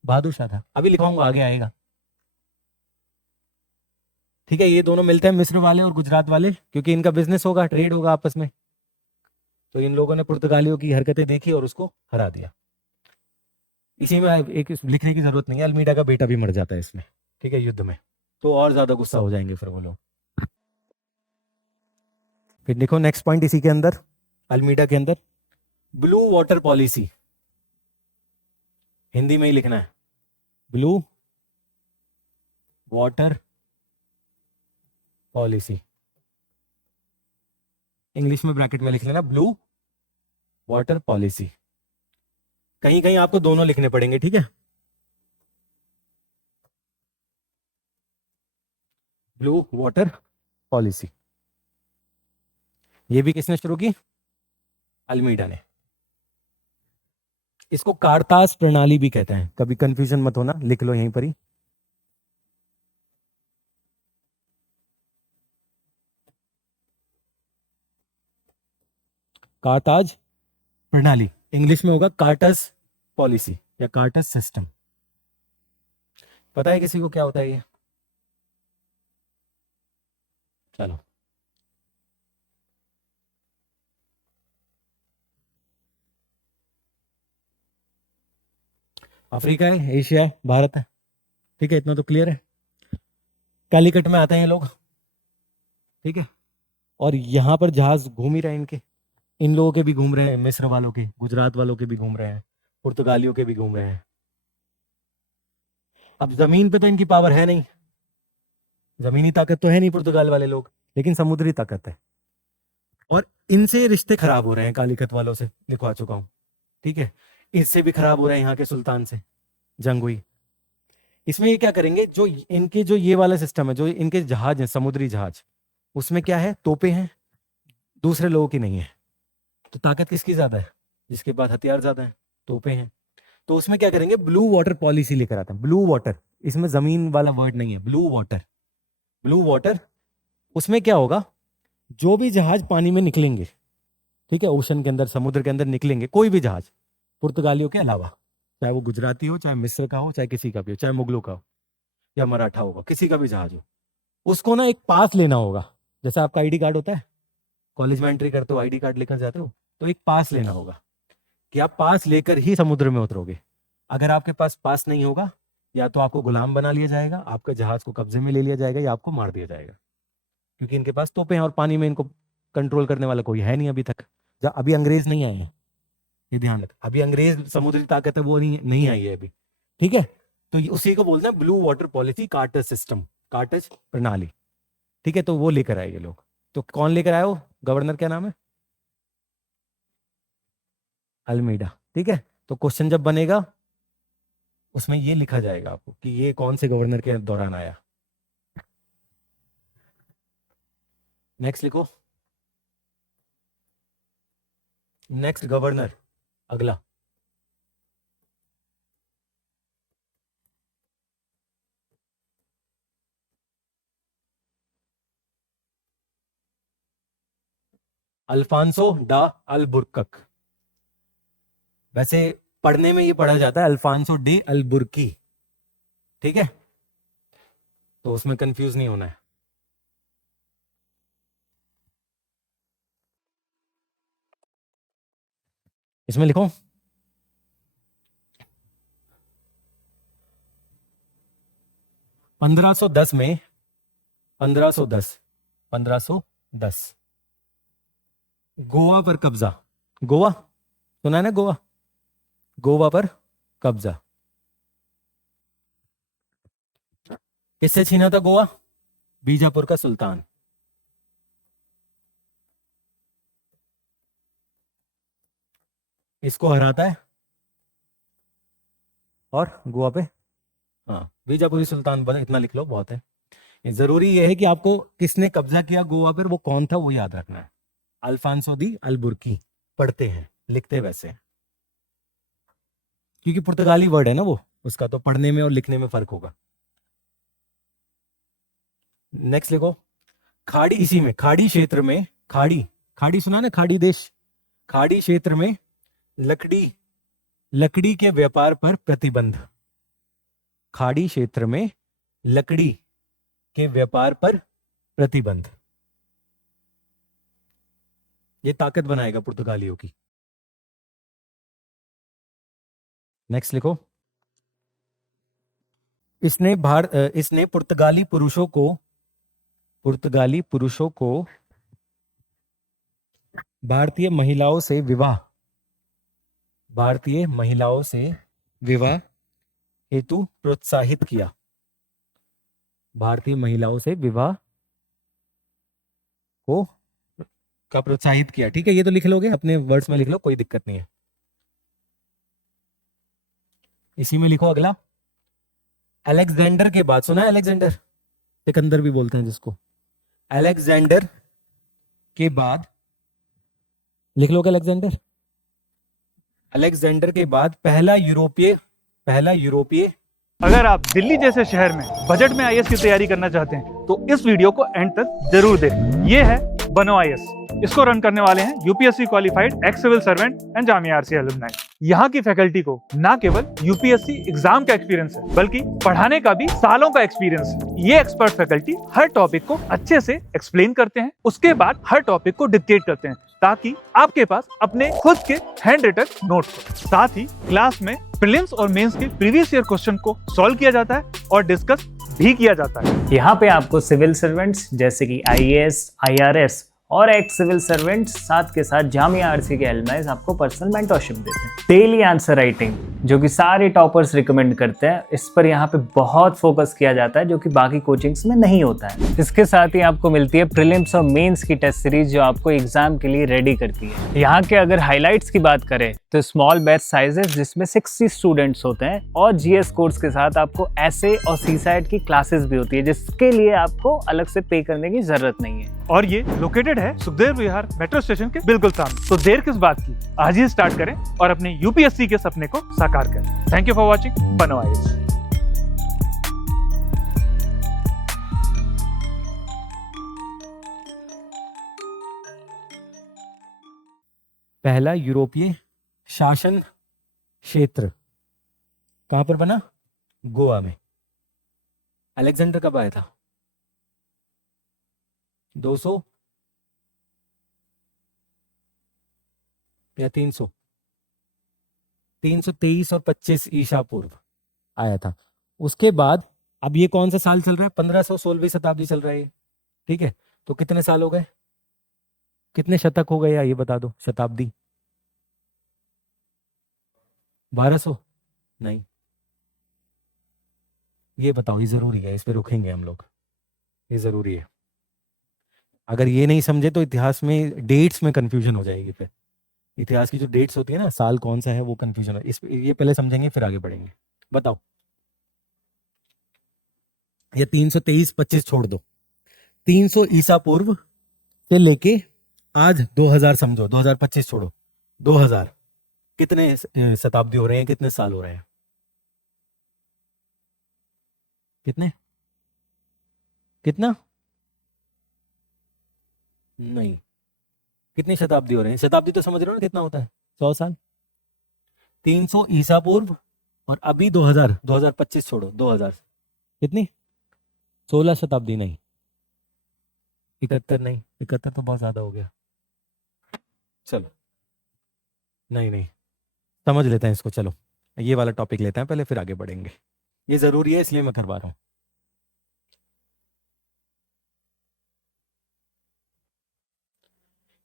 बहादुर शाह था, अभी लिखवाऊंगा आगे आएगा, ठीक है। ये दोनों मिलते हैं मिस्र वाले और गुजरात वाले, क्योंकि इनका बिजनेस होगा, ट्रेड होगा आपस में। तो इन लोगों ने पुर्तगालियों की हरकतें देखी और उसको हरा दिया। इसी में एक लिखने की जरूरत नहीं है, अल्मीडा का बेटा भी मर जाता है इसमें, ठीक है, युद्ध में। तो और ज्यादा गुस्सा हो जाएंगे फिर वो लोग। फिर देखो नेक्स्ट पॉइंट इसी के अंदर, अल्मीडा के अंदर, ब्लू वाटर पॉलिसी, हिंदी में ही लिखना है, ब्लू वाटर पॉलिसी, इंग्लिश में ब्रैकेट में लिख लेना ब्लू वाटर पॉलिसी। कहीं कहीं आपको दोनों लिखने पड़ेंगे, ठीक है। ब्लू वाटर पॉलिसी, ये भी किसने शुरू की? अल्मीडा ने। इसको कारताज प्रणाली भी कहते हैं, कभी कंफ्यूजन मत होना, लिख लो यहीं पर ही। कारताज प्रणाली, इंग्लिश में होगा कार्टस पॉलिसी या कार्टस सिस्टम। पता है किसी को क्या होता है ये? चलो, अफ्रीका है, एशिया है, भारत है, ठीक है, इतना तो क्लियर है। कालीकट में आते हैं ये लोग, ठीक है, और यहाँ पर जहाज घूम ही रहे हैं इनके, इन लोगों के भी घूम रहे हैं, मिस्र वालों के, गुजरात वालों के भी घूम रहे हैं, पुर्तगालियों के भी घूम रहे हैं। अब जमीन पे तो इनकी पावर है नहीं, जमीनी ताकत तो है नहीं पुर्तगाल वाले लोग, लेकिन समुद्री ताकत है। और इनसे रिश्ते खराब हो रहे हैं, कालीकत वालों से लिखवा चुका हूं, ठीक है। इससे भी खराब हो रहे हैं, यहाँ के सुल्तान से जंग हुई। इसमें ये क्या करेंगे, जो इनके जो ये वाला सिस्टम है, जो इनके जहाज है, समुद्री जहाज, उसमें क्या है? तोपे हैं, दूसरे लोगों की नहीं है। तो ताकत किसकी ज्यादा है? जिसके पास हथियार ज्यादा है, तोपे हैं। तो उसमें क्या करेंगे? ब्लू वाटर पॉलिसी लेकर आते हैं। ब्लू वाटर, इसमें जमीन वाला वर्ड नहीं है, ब्लू वाटर, ब्लू वाटर। उसमें क्या होगा, जो भी जहाज पानी में निकलेंगे, ठीक है, ओशन के अंदर, समुद्र के अंदर निकलेंगे, कोई भी जहाज पुर्तगालियों के अलावा, चाहे वो गुजराती हो, चाहे मिस्र का हो, चाहे किसी का भी हो, चाहे मुगलों का हो या मराठा होगा, किसी का भी जहाज हो, उसको ना एक पास लेना होगा। जैसे आपका आईडी कार्ड होता है, कॉलेज में एंट्री करते हो, आईडी कार्ड लेकर जाते हो, तो एक पास लेना होगा कि आप पास लेकर ही समुद्र में उतरोगे। अगर आपके पास पास नहीं होगा, या तो आपको गुलाम बना लिया जाएगा, आपका जहाज को कब्जे में ले लिया जाएगा, या आपको मार दिया जाएगा, क्योंकि इनके पास तोपे हैं और पानी में इनको कंट्रोल करने वाला कोई है नहीं अभी तक। अभी अंग्रेज नहीं आए हैं, ये ध्यान रख, अभी अंग्रेज समुद्री ताकत है वो नहीं आई है अभी, ठीक है। तो उसी को बोलते हैं blue water policy, carts system, carts प्रणाली, ठीक है। तो वो लेकर आए ये लोग। तो कौन लेकर आया? वो गवर्नर क्या नाम है? अल्मीडा, ठीक है। तो क्वेश्चन जब बनेगा उसमें ये लिखा जाएगा आपको कि ये कौन से गवर्नर के दौरान आया। नेक्स्ट लिखो, नेक्स्ट गवर्नर, अगला, अल्फांसो डा अल्बुर्कक। वैसे पढ़ने में ये पढ़ा जाता है अल्फांसो डे अल्बुर्की, ठीक है, तो उसमें कंफ्यूज नहीं होना है। इसमें लिखो 1510 में 1510 गोवा पर कब्जा। गोवा सुना है ना, गोवा, गोवा पर कब्जा किससे छीना था गोवा? बीजापुर का सुल्तान। इसको हराता है और गोवा पे, हाँ, बीजापुरी सुल्तान बना, इतना लिख लो बहुत है। ये जरूरी ये है कि आपको किसने कब्जा किया गोवा पर, वो कौन था, वो याद रखना है। अल्फांसो दी अल्बुर्की पढ़ते हैं, लिखते वैसे हैं। क्योंकि पुर्तगाली वर्ड है ना वो, उसका तो पढ़ने में और लिखने में फर्क होगा। नेक्स्ट लिखो खाड़ी। इसी में खाड़ी क्षेत्र में, खाड़ी, खाड़ी सुना ना, खाड़ी देश, खाड़ी क्षेत्र में लकड़ी के व्यापार पर प्रतिबंध। खाड़ी क्षेत्र में लकड़ी के व्यापार पर प्रतिबंध। ये ताकत बनाएगा पुर्तगालियों की। नेक्स्ट लिखो इसने पुर्तगाली पुरुषों को भारतीय महिलाओं से विवाह हेतु प्रोत्साहित किया। भारतीय महिलाओं से विवाह को का प्रोत्साहित किया, ठीक है, ये तो लिख लोगे, अपने वर्ड्स में लिख लो, कोई दिक्कत नहीं है। इसी में लिखो अगला, अलेक्जेंडर के बाद, सुना है अलेक्जेंडर, सिकंदर भी बोलते हैं जिसको। अलेक्जेंडर के बाद लिख लो, अलेक्जेंडर के बाद पहला यूरोपीय। अगर आप दिल्ली जैसे शहर में बजट में आईएएस की तैयारी करना चाहते हैं तो इस वीडियो को एंड तक जरूर देखें। ये है बनो आईएएस। इसको रन करने वाले हैं UPSC qualified ex civil servant and Jamia RCA alumni. यहाँ की फैकल्टी को ना केवल यूपीएससी एग्जाम का एक्सपीरियंस है बल्कि पढ़ाने का भी सालों का एक्सपीरियंस है। ये एक्सपर्ट फैकल्टी हर टॉपिक को अच्छे से एक्सप्लेन करते हैं, उसके बाद हर टॉपिक को डिक्टेट करते हैं ताकि आपके पास अपने खुद के हैंड रिटन नोट्स हो। साथ ही क्लास में प्रीलिम्स और मेंस के प्रीवियस ईयर क्वेश्चन को सॉल्व किया जाता है और डिस्कस भी किया जाता है। यहाँ पे आपको सिविल सर्वेंट्स जैसे कि आईएएस, आईआरएस और एक्स सिविल सर्वेंट्स साथ के साथ जामिया आरसी के एलुमनाई आपको पर्सनल मेंटरशिप देते हैं। डेली आंसर राइटिंग जो कि सारे टॉपर्स रिकमेंड करते हैं, इस पर यहाँ पे बहुत फोकस किया जाता है जो कि बाकी कोचिंग्स में नहीं होता है। इसके साथ ही आपको मिलती है प्रीलिम्स और मेंस की टेस्ट सीरीज जो आपको एग्जाम के लिए रेडी करती है। यहाँ के अगर हाईलाइट्स की बात करें तो स्मॉल बैच साइजेस जिसमें 60 स्टूडेंट्स होते हैं और जीएस कोर्स के साथ आपको एसए और सीसैट की क्लासेस भी होती है जिसके लिए आपको अलग से पे करने की जरूरत नहीं है। और ये लोकेटेड है सुखदेव विहार मेट्रो स्टेशन के बिल्कुल सामने। तो देर किस बात की, आज ही स्टार्ट करें और अपने यूपीएससी के सपने को साकार करें। थैंक यू फॉर वॉचिंग बनो आईएएस। पहला यूरोपीय शासन क्षेत्र कहां पर बना? गोवा में। अलेक्जेंडर कब आया था? 200 या 300, 323 और 25 ईसा पूर्व आया था। उसके बाद अब ये कौन सा साल चल रहा है? 1516वीं शताब्दी चल रहा है, ठीक है। तो कितने साल हो गए, कितने शतक हो गए, या ये बता दो शताब्दी? 1200 नहीं, ये बताओ, ये जरूरी है, इस पे रुकेंगे हम लोग, ये जरूरी है। अगर ये नहीं समझे तो इतिहास में डेट्स में कंफ्यूजन हो जाएगी। फिर इतिहास की जो डेट्स होती है ना, साल कौन सा है, वो कंफ्यूजन है। ये पहले समझेंगे फिर आगे बढ़ेंगे। बताओ, ये 323-25 छोड़ दो, 300 ईसा पूर्व से लेके आज 2000 समझो, 2025 छोड़ो, 2000 कितने शताब्दी हो रहे हैं, कितने साल हो रहे हैं? कितना नहीं, कितनी शताब्दी हो रहे हैं? शताब्दी तो समझ रहे हो ना कितना होता है? 100 साल। 300 ईसा पूर्व और अभी 2000, 2025 छोड़ो, 2000 कितनी? 16 शताब्दी नहीं, 71 नहीं, 71 तो बहुत ज्यादा हो गया। चलो नहीं नहीं, समझ लेते हैं इसको। चलो ये वाला टॉपिक लेते हैं पहले, फिर आगे बढ़ेंगे। ये जरूरी है इसलिए मैं करवा रहा हूं।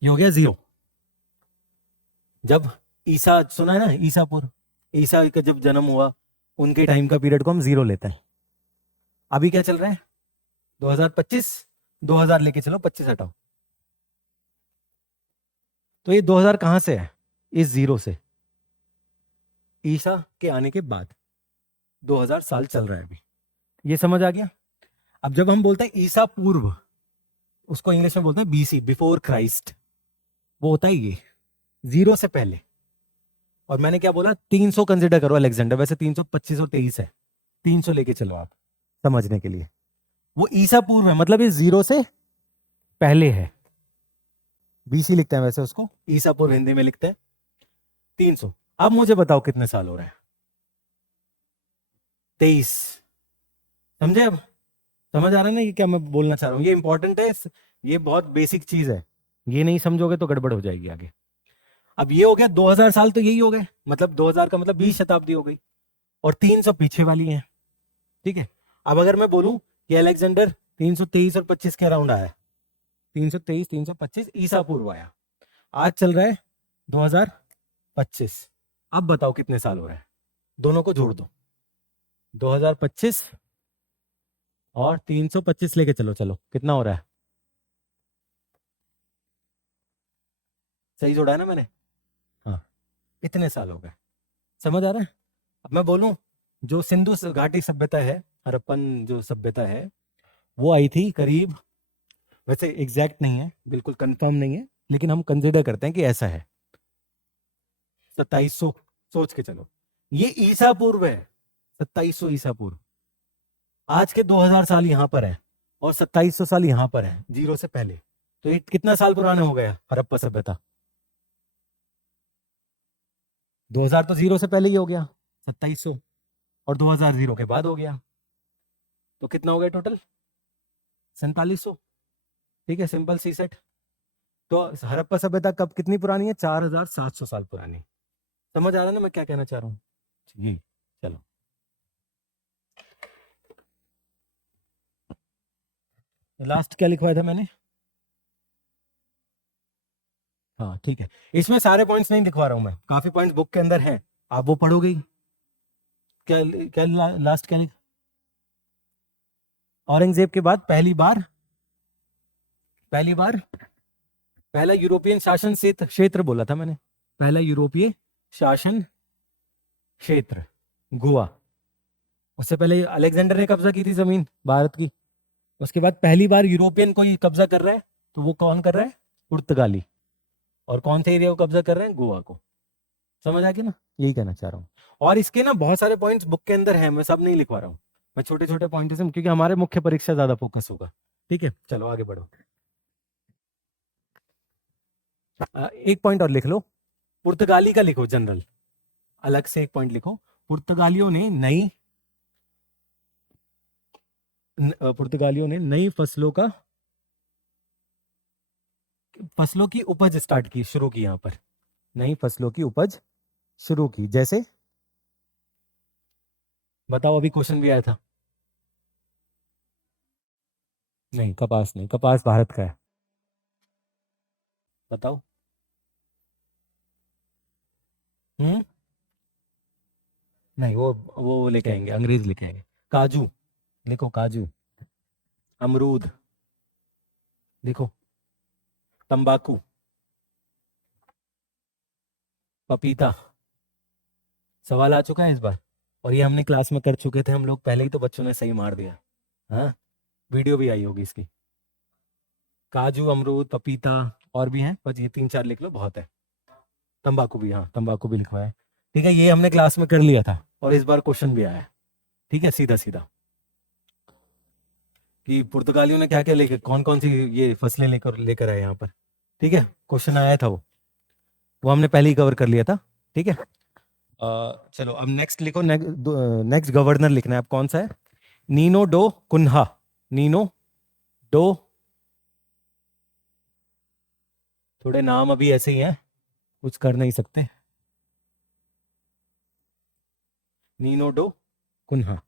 ये हो गया 0। जब ईसा, सुना है ना, ईसा पूर्व, ईसा का जब जन्म हुआ उनके टाइम का पीरियड को हम 0 लेते हैं। अभी क्या चल रहा है? 2025, 2000 लेके चलो, 25 हटाओ। तो ये 2000 कहां से है? इस 0 से, ईसा के आने के बाद 2000 साल चल रहा है अभी। ये समझ आ गया? अब जब हम बोलते हैं ईसा पूर्व, उसको इंग्लिश में बोलते हैं बीसी, बिफोर क्राइस्ट। वो होता है ये 0 से पहले। और मैंने क्या बोला? 300 कंसिडर करो अलेक्जेंडर, वैसे 325 और 23 है, 300 लेके चलो आप समझने के लिए। वो ईसा पूर्व है, मतलब ये 0 से पहले है। बीसी लिखते हैं वैसे उसको, ईसा पूर्व हिंदी में लिखते हैं 300। अब मुझे बताओ कितने साल हो रहे हैं? 23। समझे? अब समझ आ रहा है ना ये क्या मैं बोलना चाह रहा हूं? ये इंपॉर्टेंट है, ये बहुत बेसिक चीज है। ये नहीं समझोगे तो गड़बड़ हो जाएगी आगे। अब ये हो गया 2000 साल, तो यही हो गए, मतलब 2000 का मतलब 20 शताब्दी हो गई, और 300 पीछे वाली है। ठीक है। अब अगर मैं बोलूं कि अलेक्जेंडर 323 और 25 के अराउंड आया, 323 325 ईसा पूर्व आया, आज चल रहा है 2025। अब बताओ कितने साल हो रहे हैं? दोनों को जोड़ दो, 2025 और 325 लेके चलो, चलो कितना हो रहा है? सही जोड़ा है ना मैंने? हाँ, इतने साल हो गए। समझ आ रहा है? अब मैं बोलूं, जो सिंधु घाटी सभ्यता है, हड़प्पन जो सभ्यता है, वो आई थी करीब, वैसे एग्जैक्ट नहीं है, बिल्कुल कंफर्म नहीं है, लेकिन हम कंसिडर करते हैं कि ऐसा है 2700, सोच के चलो। ये ईसा पूर्व है, 2700 ईसा पूर्व। आज के 2000 साल यहां पर है और 2700 साल यहां पर है, 0 से पहले। तो ये कितना साल पुराना हो गया हड़प्पा सभ्यता? 2000 तो 0 से पहले ही हो गया, 2700, और 2000 0 के बाद हो गया, तो कितना हो गया टोटल? 4700। ठीक है, सिंपल सी सेट। तो हड़प्पा सभ्यता कब, कितनी पुरानी है? 4700 साल पुरानी। समझ आ रहा है ना मैं क्या कहना चाह रहा हूँ? जी चलो, लास्ट क्या लिखवाया था मैंने? हाँ ठीक है, इसमें सारे पॉइंट्स नहीं लिखवा रहा हूं मैं, काफी पॉइंट्स बुक के अंदर हैं, आप वो पढ़ोगे ही। क्या क्या लास्ट क्या लिखा? औरंगजेब के बाद पहली बार पहला यूरोपियन शासन क्षेत्र बोला था मैंने, पहला यूरोपीय शासन क्षेत्र गोवा। उससे पहले अलेक्जेंडर ने कब्जा की थी जमीन भारत की। उसके बाद पहली बार यूरोपियन कोई कब्जा कर रहा है, तो वो कौन कर रहा है? पुर्तगाली। और कौन से एरिया को कब्जा कर रहे हैं? गोवा को। समझ आ गया ना? यही कहना चाह रहा हूँ। और इसके ना बहुत सारे पॉइंट्स बुक के अंदर हैं, मैं सब नहीं लिखवा रहा हूँ, मैं छोटे छोटे पॉइंट से, क्योंकि हमारे मुख्य परीक्षा ज्यादा फोकस होगा। ठीक है, चलो आगे बढ़ो। एक पॉइंट और लिख लो, पुर्तगाली का लिखो जनरल, अलग से एक पॉइंट लिखो। पुर्तगालियों ने नई फसलों की उपज स्टार्ट की, शुरू की। यहां पर नई फसलों की उपज शुरू की, जैसे बताओ, अभी क्वेश्चन भी आया था। नहीं, कपास नहीं, कपास भारत का है, बताओ। हम्म, नहीं, वो लेके आएंगे, अंग्रेज लेके आएंगे। काजू लिखो, काजू। अमरूद देखो, तंबाकू, पपीता। सवाल आ चुका है इस बार, और ये हमने क्लास में कर चुके थे हम लोग पहले ही, तो बच्चों ने सही मार दिया। हाँ, वीडियो भी आई होगी इसकी। काजू, अमरूद, पपीता, और भी हैं, बस ये 3 4 लिख लो, बहुत है। तंबाकू भी, हाँ तंबाकू भी लिखवाया। ठीक है, ये हमने क्लास में कर लिया था, और इस बार क्वेश्चन भी आया है। ठीक है, सीधा सीधा कि पुर्तगालियों ने क्या क्या लेकर, कौन कौन सी ये फसलें लेकर आए यहाँ पर। ठीक है, क्वेश्चन आया था वो हमने पहले ही कवर कर लिया था। ठीक है, चलो अब नेक्स्ट लिखो। नेक्स्ट गवर्नर लिखना है। अब कौन सा है? Nino do Cunha. Nino do, थोड़े नाम अभी ऐसे ही हैं, कुछ कर नहीं सकते। नीनो डो कुन्हा,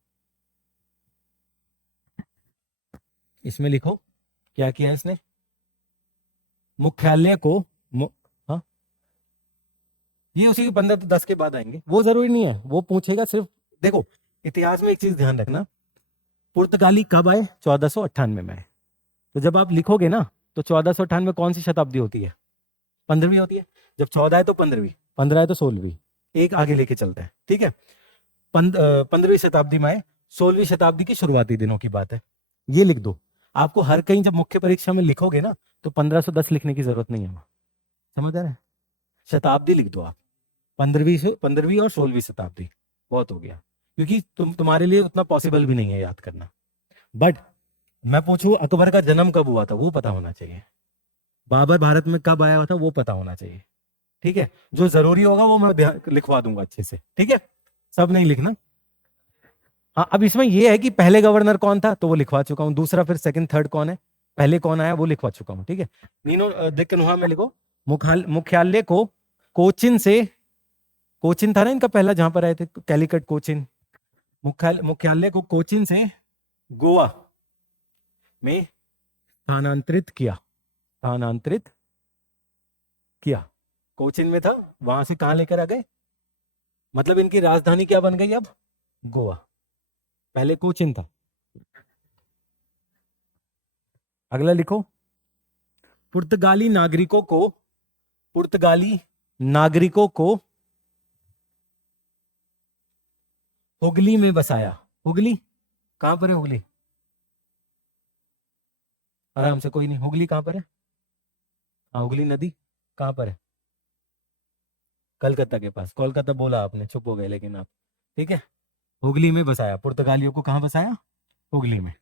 इसमें लिखो क्या किया इसने। मुख्यालय को हाँ, ये उसी के 15 से 10 के बाद आएंगे, वो जरूरी नहीं है, वो पूछेगा सिर्फ। देखो, इतिहास में एक चीज ध्यान रखना, पुर्तगाली कब आए? 1498 में आए। तो जब आप लिखोगे ना, तो 1498 कौन सी शताब्दी होती है? 15वीं होती है। जब 14 है तो 15वीं, 15 है तो 16वीं, एक आगे लेके चलते हैं। ठीक है, 15वीं शताब्दी में आए, 16वीं शताब्दी की शुरुआती दिनों की बात है। ये लिख दो। आपको हर कहीं जब मुख्य परीक्षा में लिखोगे ना, तो 1510 लिखने की जरूरत नहीं है वहां। समझ आ रहा है? शताब्दी लिख दो आप, 15वीं और 16वीं शताब्दी, बहुत हो गया। क्योंकि तुम्हारे लिए उतना पॉसिबल भी नहीं है याद करना। बट मैं पूछूं अकबर का जन्म कब हुआ था, वो पता होना चाहिए। बाबर भारत में कब आया हुआ था, वो पता होना चाहिए। ठीक है, जो जरूरी होगा वो मैं लिखवा दूंगा अच्छे से। ठीक है, सब नहीं लिखना। हाँ, अब इसमें ये है कि पहले गवर्नर कौन था, तो वो लिखवा चुका हूँ। दूसरा फिर सेकंड थर्ड कौन है, पहले कौन आया, वो लिखवा चुका हूँ। ठीक है, नीनो देख कन्हा में लिखो। मुख्यालय को कोचिन से, कोचिन था ना इनका पहला जहां पर आए थे, कैलिकट कोचिन। मुख्यालय को कोचिन से गोवा में स्थानांतरित किया। कोचिन में था, वहां से कहां लेकर आ गए? मतलब इनकी राजधानी क्या बन गई अब? गोवा। पहले कोचिन था। अगला लिखो। पुर्तगाली नागरिकों को हुगली में बसाया। हुगली कहां पर है? हुगली आराम से, कोई नहीं। हुगली कहां पर है? हाँ, हुगली नदी कहां पर है? कलकत्ता के पास। कोलकाता बोला आपने, चुप हो गए लेकिन आप। ठीक है, हुगली में बसाया। पुर्तगालियों को कहां बसाया? हुगली में।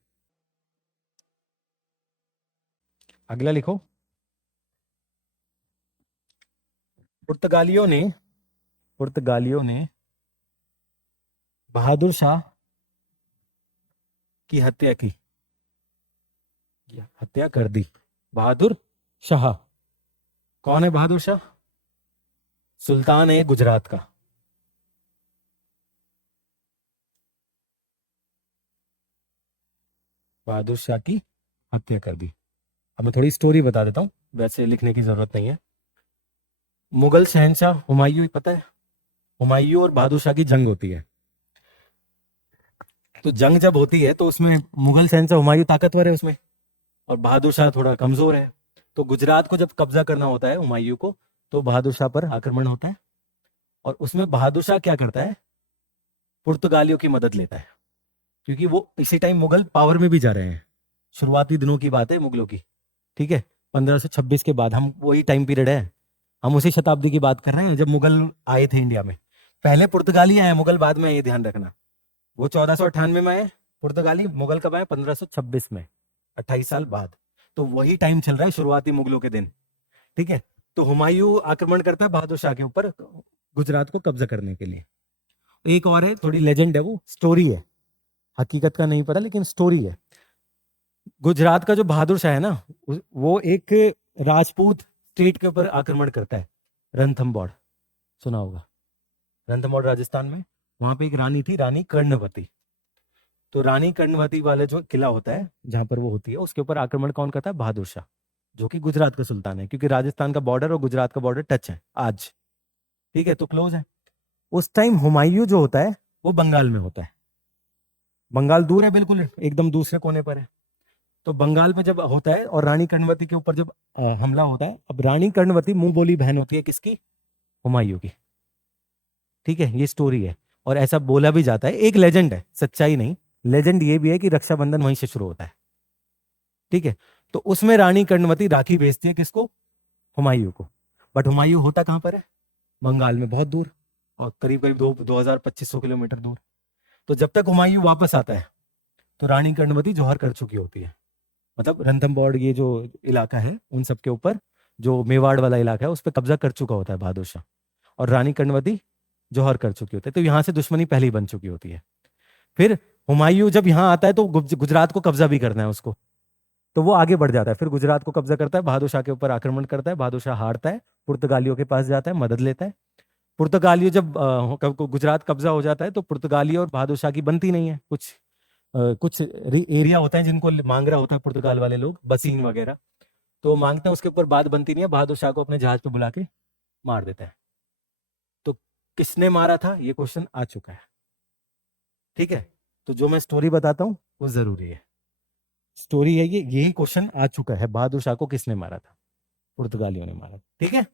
अगला लिखो। पुर्तगालियों ने बहादुर शाह की हत्या की, हत्या कर दी। बहादुर शाह कौन है? बहादुर शाह सुल्तान है गुजरात का। बहादुर शाह की हत्या कर दी। अब मैं थोड़ी स्टोरी बता देता हूँ, वैसे लिखने की जरूरत नहीं है। मुगल शहंशाह हुमायूं, पता है? हुमायूं और बहादुर शाह की जंग होती है। तो जंग जब होती है तो उसमें मुगल शहंशाह हुमायूं ताकतवर है उसमें, और बहादुर शाह थोड़ा कमजोर है। तो गुजरात को जब कब्जा करना होता है हुमायूं को, तो बहादुर शाह पर आक्रमण होता है। और उसमें बहादुर शाह क्या करता है? पुर्तगालियों की मदद लेता है, क्योंकि वो इसी टाइम मुगल पावर में भी जा रहे हैं। शुरुआती दिनों की बात है मुगलों की। ठीक है, 1526 के बाद, हम वही टाइम पीरियड है, हम उसी शताब्दी की बात कर रहे हैं जब मुगल आए थे इंडिया में। पहले पुर्तगाली आए, मुगल बाद में, ये ध्यान रखना। वो 1498 में आए पुर्तगाली, मुगल कब आए? 1526 में, 28 साल बाद। तो वही टाइम चल रहा है, शुरुआती मुगलों के दिन। ठीक है, तो हुमायूं आक्रमण करता है बहादुर शाह के ऊपर गुजरात को कब्जा करने के लिए। एक और है, थोड़ी लेजेंड है, वो स्टोरी है, हकीकत का नहीं पता, लेकिन स्टोरी है। गुजरात का जो बहादुर शाह है ना, वो एक राजपूत स्टेट के ऊपर आक्रमण करता है, रणथंबोर, सुना होगा। रणथंबोर राजस्थान में, वहां पे एक रानी थी, रानी कर्णवती। तो रानी कर्णवती वाला जो किला होता है जहां पर वो होती है, उसके ऊपर आक्रमण कौन करता है? बहादुर शाह, जो कि गुजरात का सुल्तान है, क्योंकि राजस्थान का बॉर्डर और गुजरात का बॉर्डर टच है आज। ठीक है, तो क्लोज है। उस टाइम हुमायूं जो होता है वो बंगाल में होता है। बंगाल दूर है, बिल्कुल एकदम दूसरे कोने पर है। तो बंगाल में जब होता है और रानी कर्णवती के ऊपर जब हमला होता है, अब रानी कर्णवती मुंह बोली बहन होती है किसकी? हुमायूं की। ठीक है, ये स्टोरी है, और ऐसा बोला भी जाता है, एक लेजेंड है, सच्चाई नहीं। लेजेंड ये भी है कि रक्षाबंधन वहीं से शुरू होता है। ठीक है, तो उसमें रानी कर्णवती राखी भेजती है किसको? हुमायूं को। बट हुमायूं होता कहां पर है? बंगाल में, बहुत दूर, और करीब करीब 2200-2500 किलोमीटर दूर। तो जब तक हुमायूं वापस आता है, तो रानी कर्णवती जौहर कर चुकी होती है। मतलब रणथंबोर, ये जो इलाका है, उन सब के ऊपर जो मेवाड़ वाला इलाका है उस पर कब्जा कर चुका होता है बहादुर शाह, और रानी कर्णवती जौहर कर चुकी होती है। तो यहाँ से दुश्मनी पहले ही बन चुकी होती है। फिर हुमायूं जब यहाँ आता है तो गुजरात को कब्जा भी करना है उसको, तो वो आगे बढ़ जाता है, फिर गुजरात को कब्जा करता है, बहादुर शाह के ऊपर आक्रमण करता है, बहादुर शाह हारता है, पुर्तगालियों के पास जाता है, मदद लेता है। पुर्तगालियों जब गुजरात कब्जा हो जाता है तो पुर्तगाली और बहादुर शाह की बनती नहीं है। कुछ एरिया होते हैं जिनको मांग रहा होता है पुर्तगाल वाले लोग, बसीन वगैरह, तो मांगते हैं, उसके ऊपर बात बनती नहीं है, बहादुर शाह को अपने जहाज पे बुला के मार देता है। तो किसने मारा था ये क्वेश्चन आ चुका है, ठीक है। तो जो मैं स्टोरी बताता हूँ वो जरूरी है, स्टोरी है ये, यही क्वेश्चन आ चुका है, बहादुर शाह को किसने मारा था? पुर्तगालियों ने मारा, ठीक है।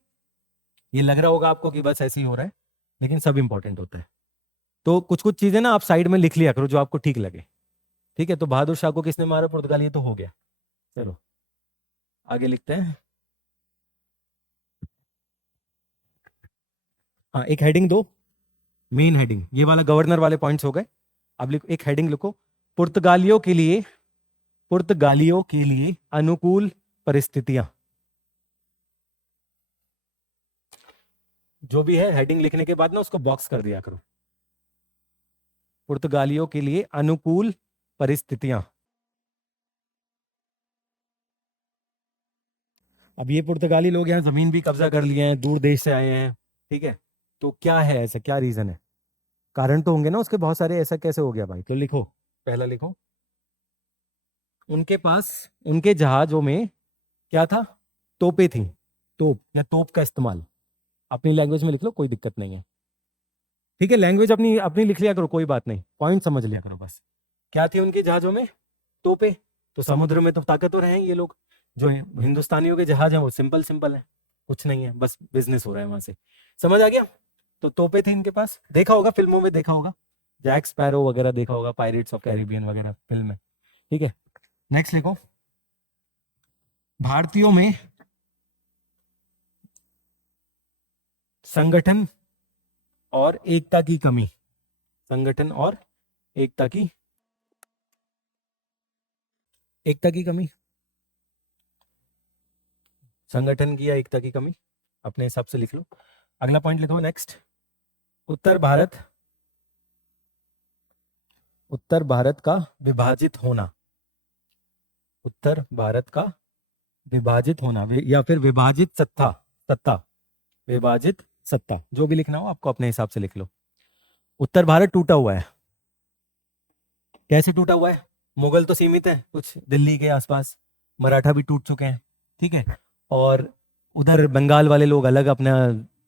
ये लग रहा होगा आपको कि बस ऐसे ही हो रहा है, लेकिन सब इंपॉर्टेंट होता है। तो कुछ कुछ चीजें ना आप साइड में लिख लिया करो जो आपको ठीक लगे, ठीक है। तो बहादुर शाह को किसने मारा पुर्तगाली, तो हो गया। चलो आगे लिखते हैं। हाँ, एक हेडिंग दो, मेन हेडिंग, ये वाला गवर्नर वाले पॉइंट्स हो गए। अब लिखो, एक हेडिंग लिखो, पुर्तगालियों के लिए अनुकूल परिस्थितियां। जो भी है हेडिंग लिखने के बाद ना उसको बॉक्स कर दिया करो। पुर्तगालियों के लिए अनुकूल परिस्थितियां। अब ये पुर्तगाली लोग यहाँ जमीन भी कब्जा कर लिए हैं, दूर देश से आए हैं, ठीक है। तो क्या है ऐसा, क्या रीजन है? कारण तो होंगे ना उसके बहुत सारे, ऐसा कैसे हो गया भाई? तो लिखो, पहला लिखो, उनके पास, उनके जहाजों में क्या था? तोपें थी, तोप या तोप का इस्तेमाल। अपनी लैंग्वेज में लिख लो, कोई दिक्कत नहीं है, ठीक है। लैंग्वेज अपनी अपनी लिख लिया करो, कोई बात नहीं, पॉइंट समझ लिया करो बस। क्या थी उनके जहाजों में? तोपें। तो समुद्र में तो ताकतवर हैं ये लोग। जो हिंदुस्तानियों के जहाज हैं वो सिंपल सिंपल है, कुछ नहीं है, बस बिजनेस हो रहा है वहां से। समझ आ गया? तो तोपें थी इनके पास, देखा होगा फिल्मों में, देखा होगा जैक स्पैरो वगैरह, देखा होगा पायरेट्स ऑफ कैरिबियन वगैरह फिल्म में, ठीक है। नेक्स्ट लिखो, भारतीयों में संगठन और एकता की कमी। संगठन और एकता की कमी, संगठन की या एकता की कमी, अपने हिसाब से लिख लो। अगला पॉइंट लिखो, नेक्स्ट, उत्तर भारत का विभाजित होना। उत्तर भारत का विभाजित होना, या फिर विभाजित सत्ता, विभाजित सत्ता, जो भी लिखना हो आपको अपने हिसाब से लिख लो। उत्तर भारत टूटा हुआ है, कैसे टूटा हुआ है? मुगल तो सीमित है कुछ दिल्ली के आसपास, मराठा भी टूट चुके हैं, ठीक है। और उधर बंगाल वाले लोग अलग अपना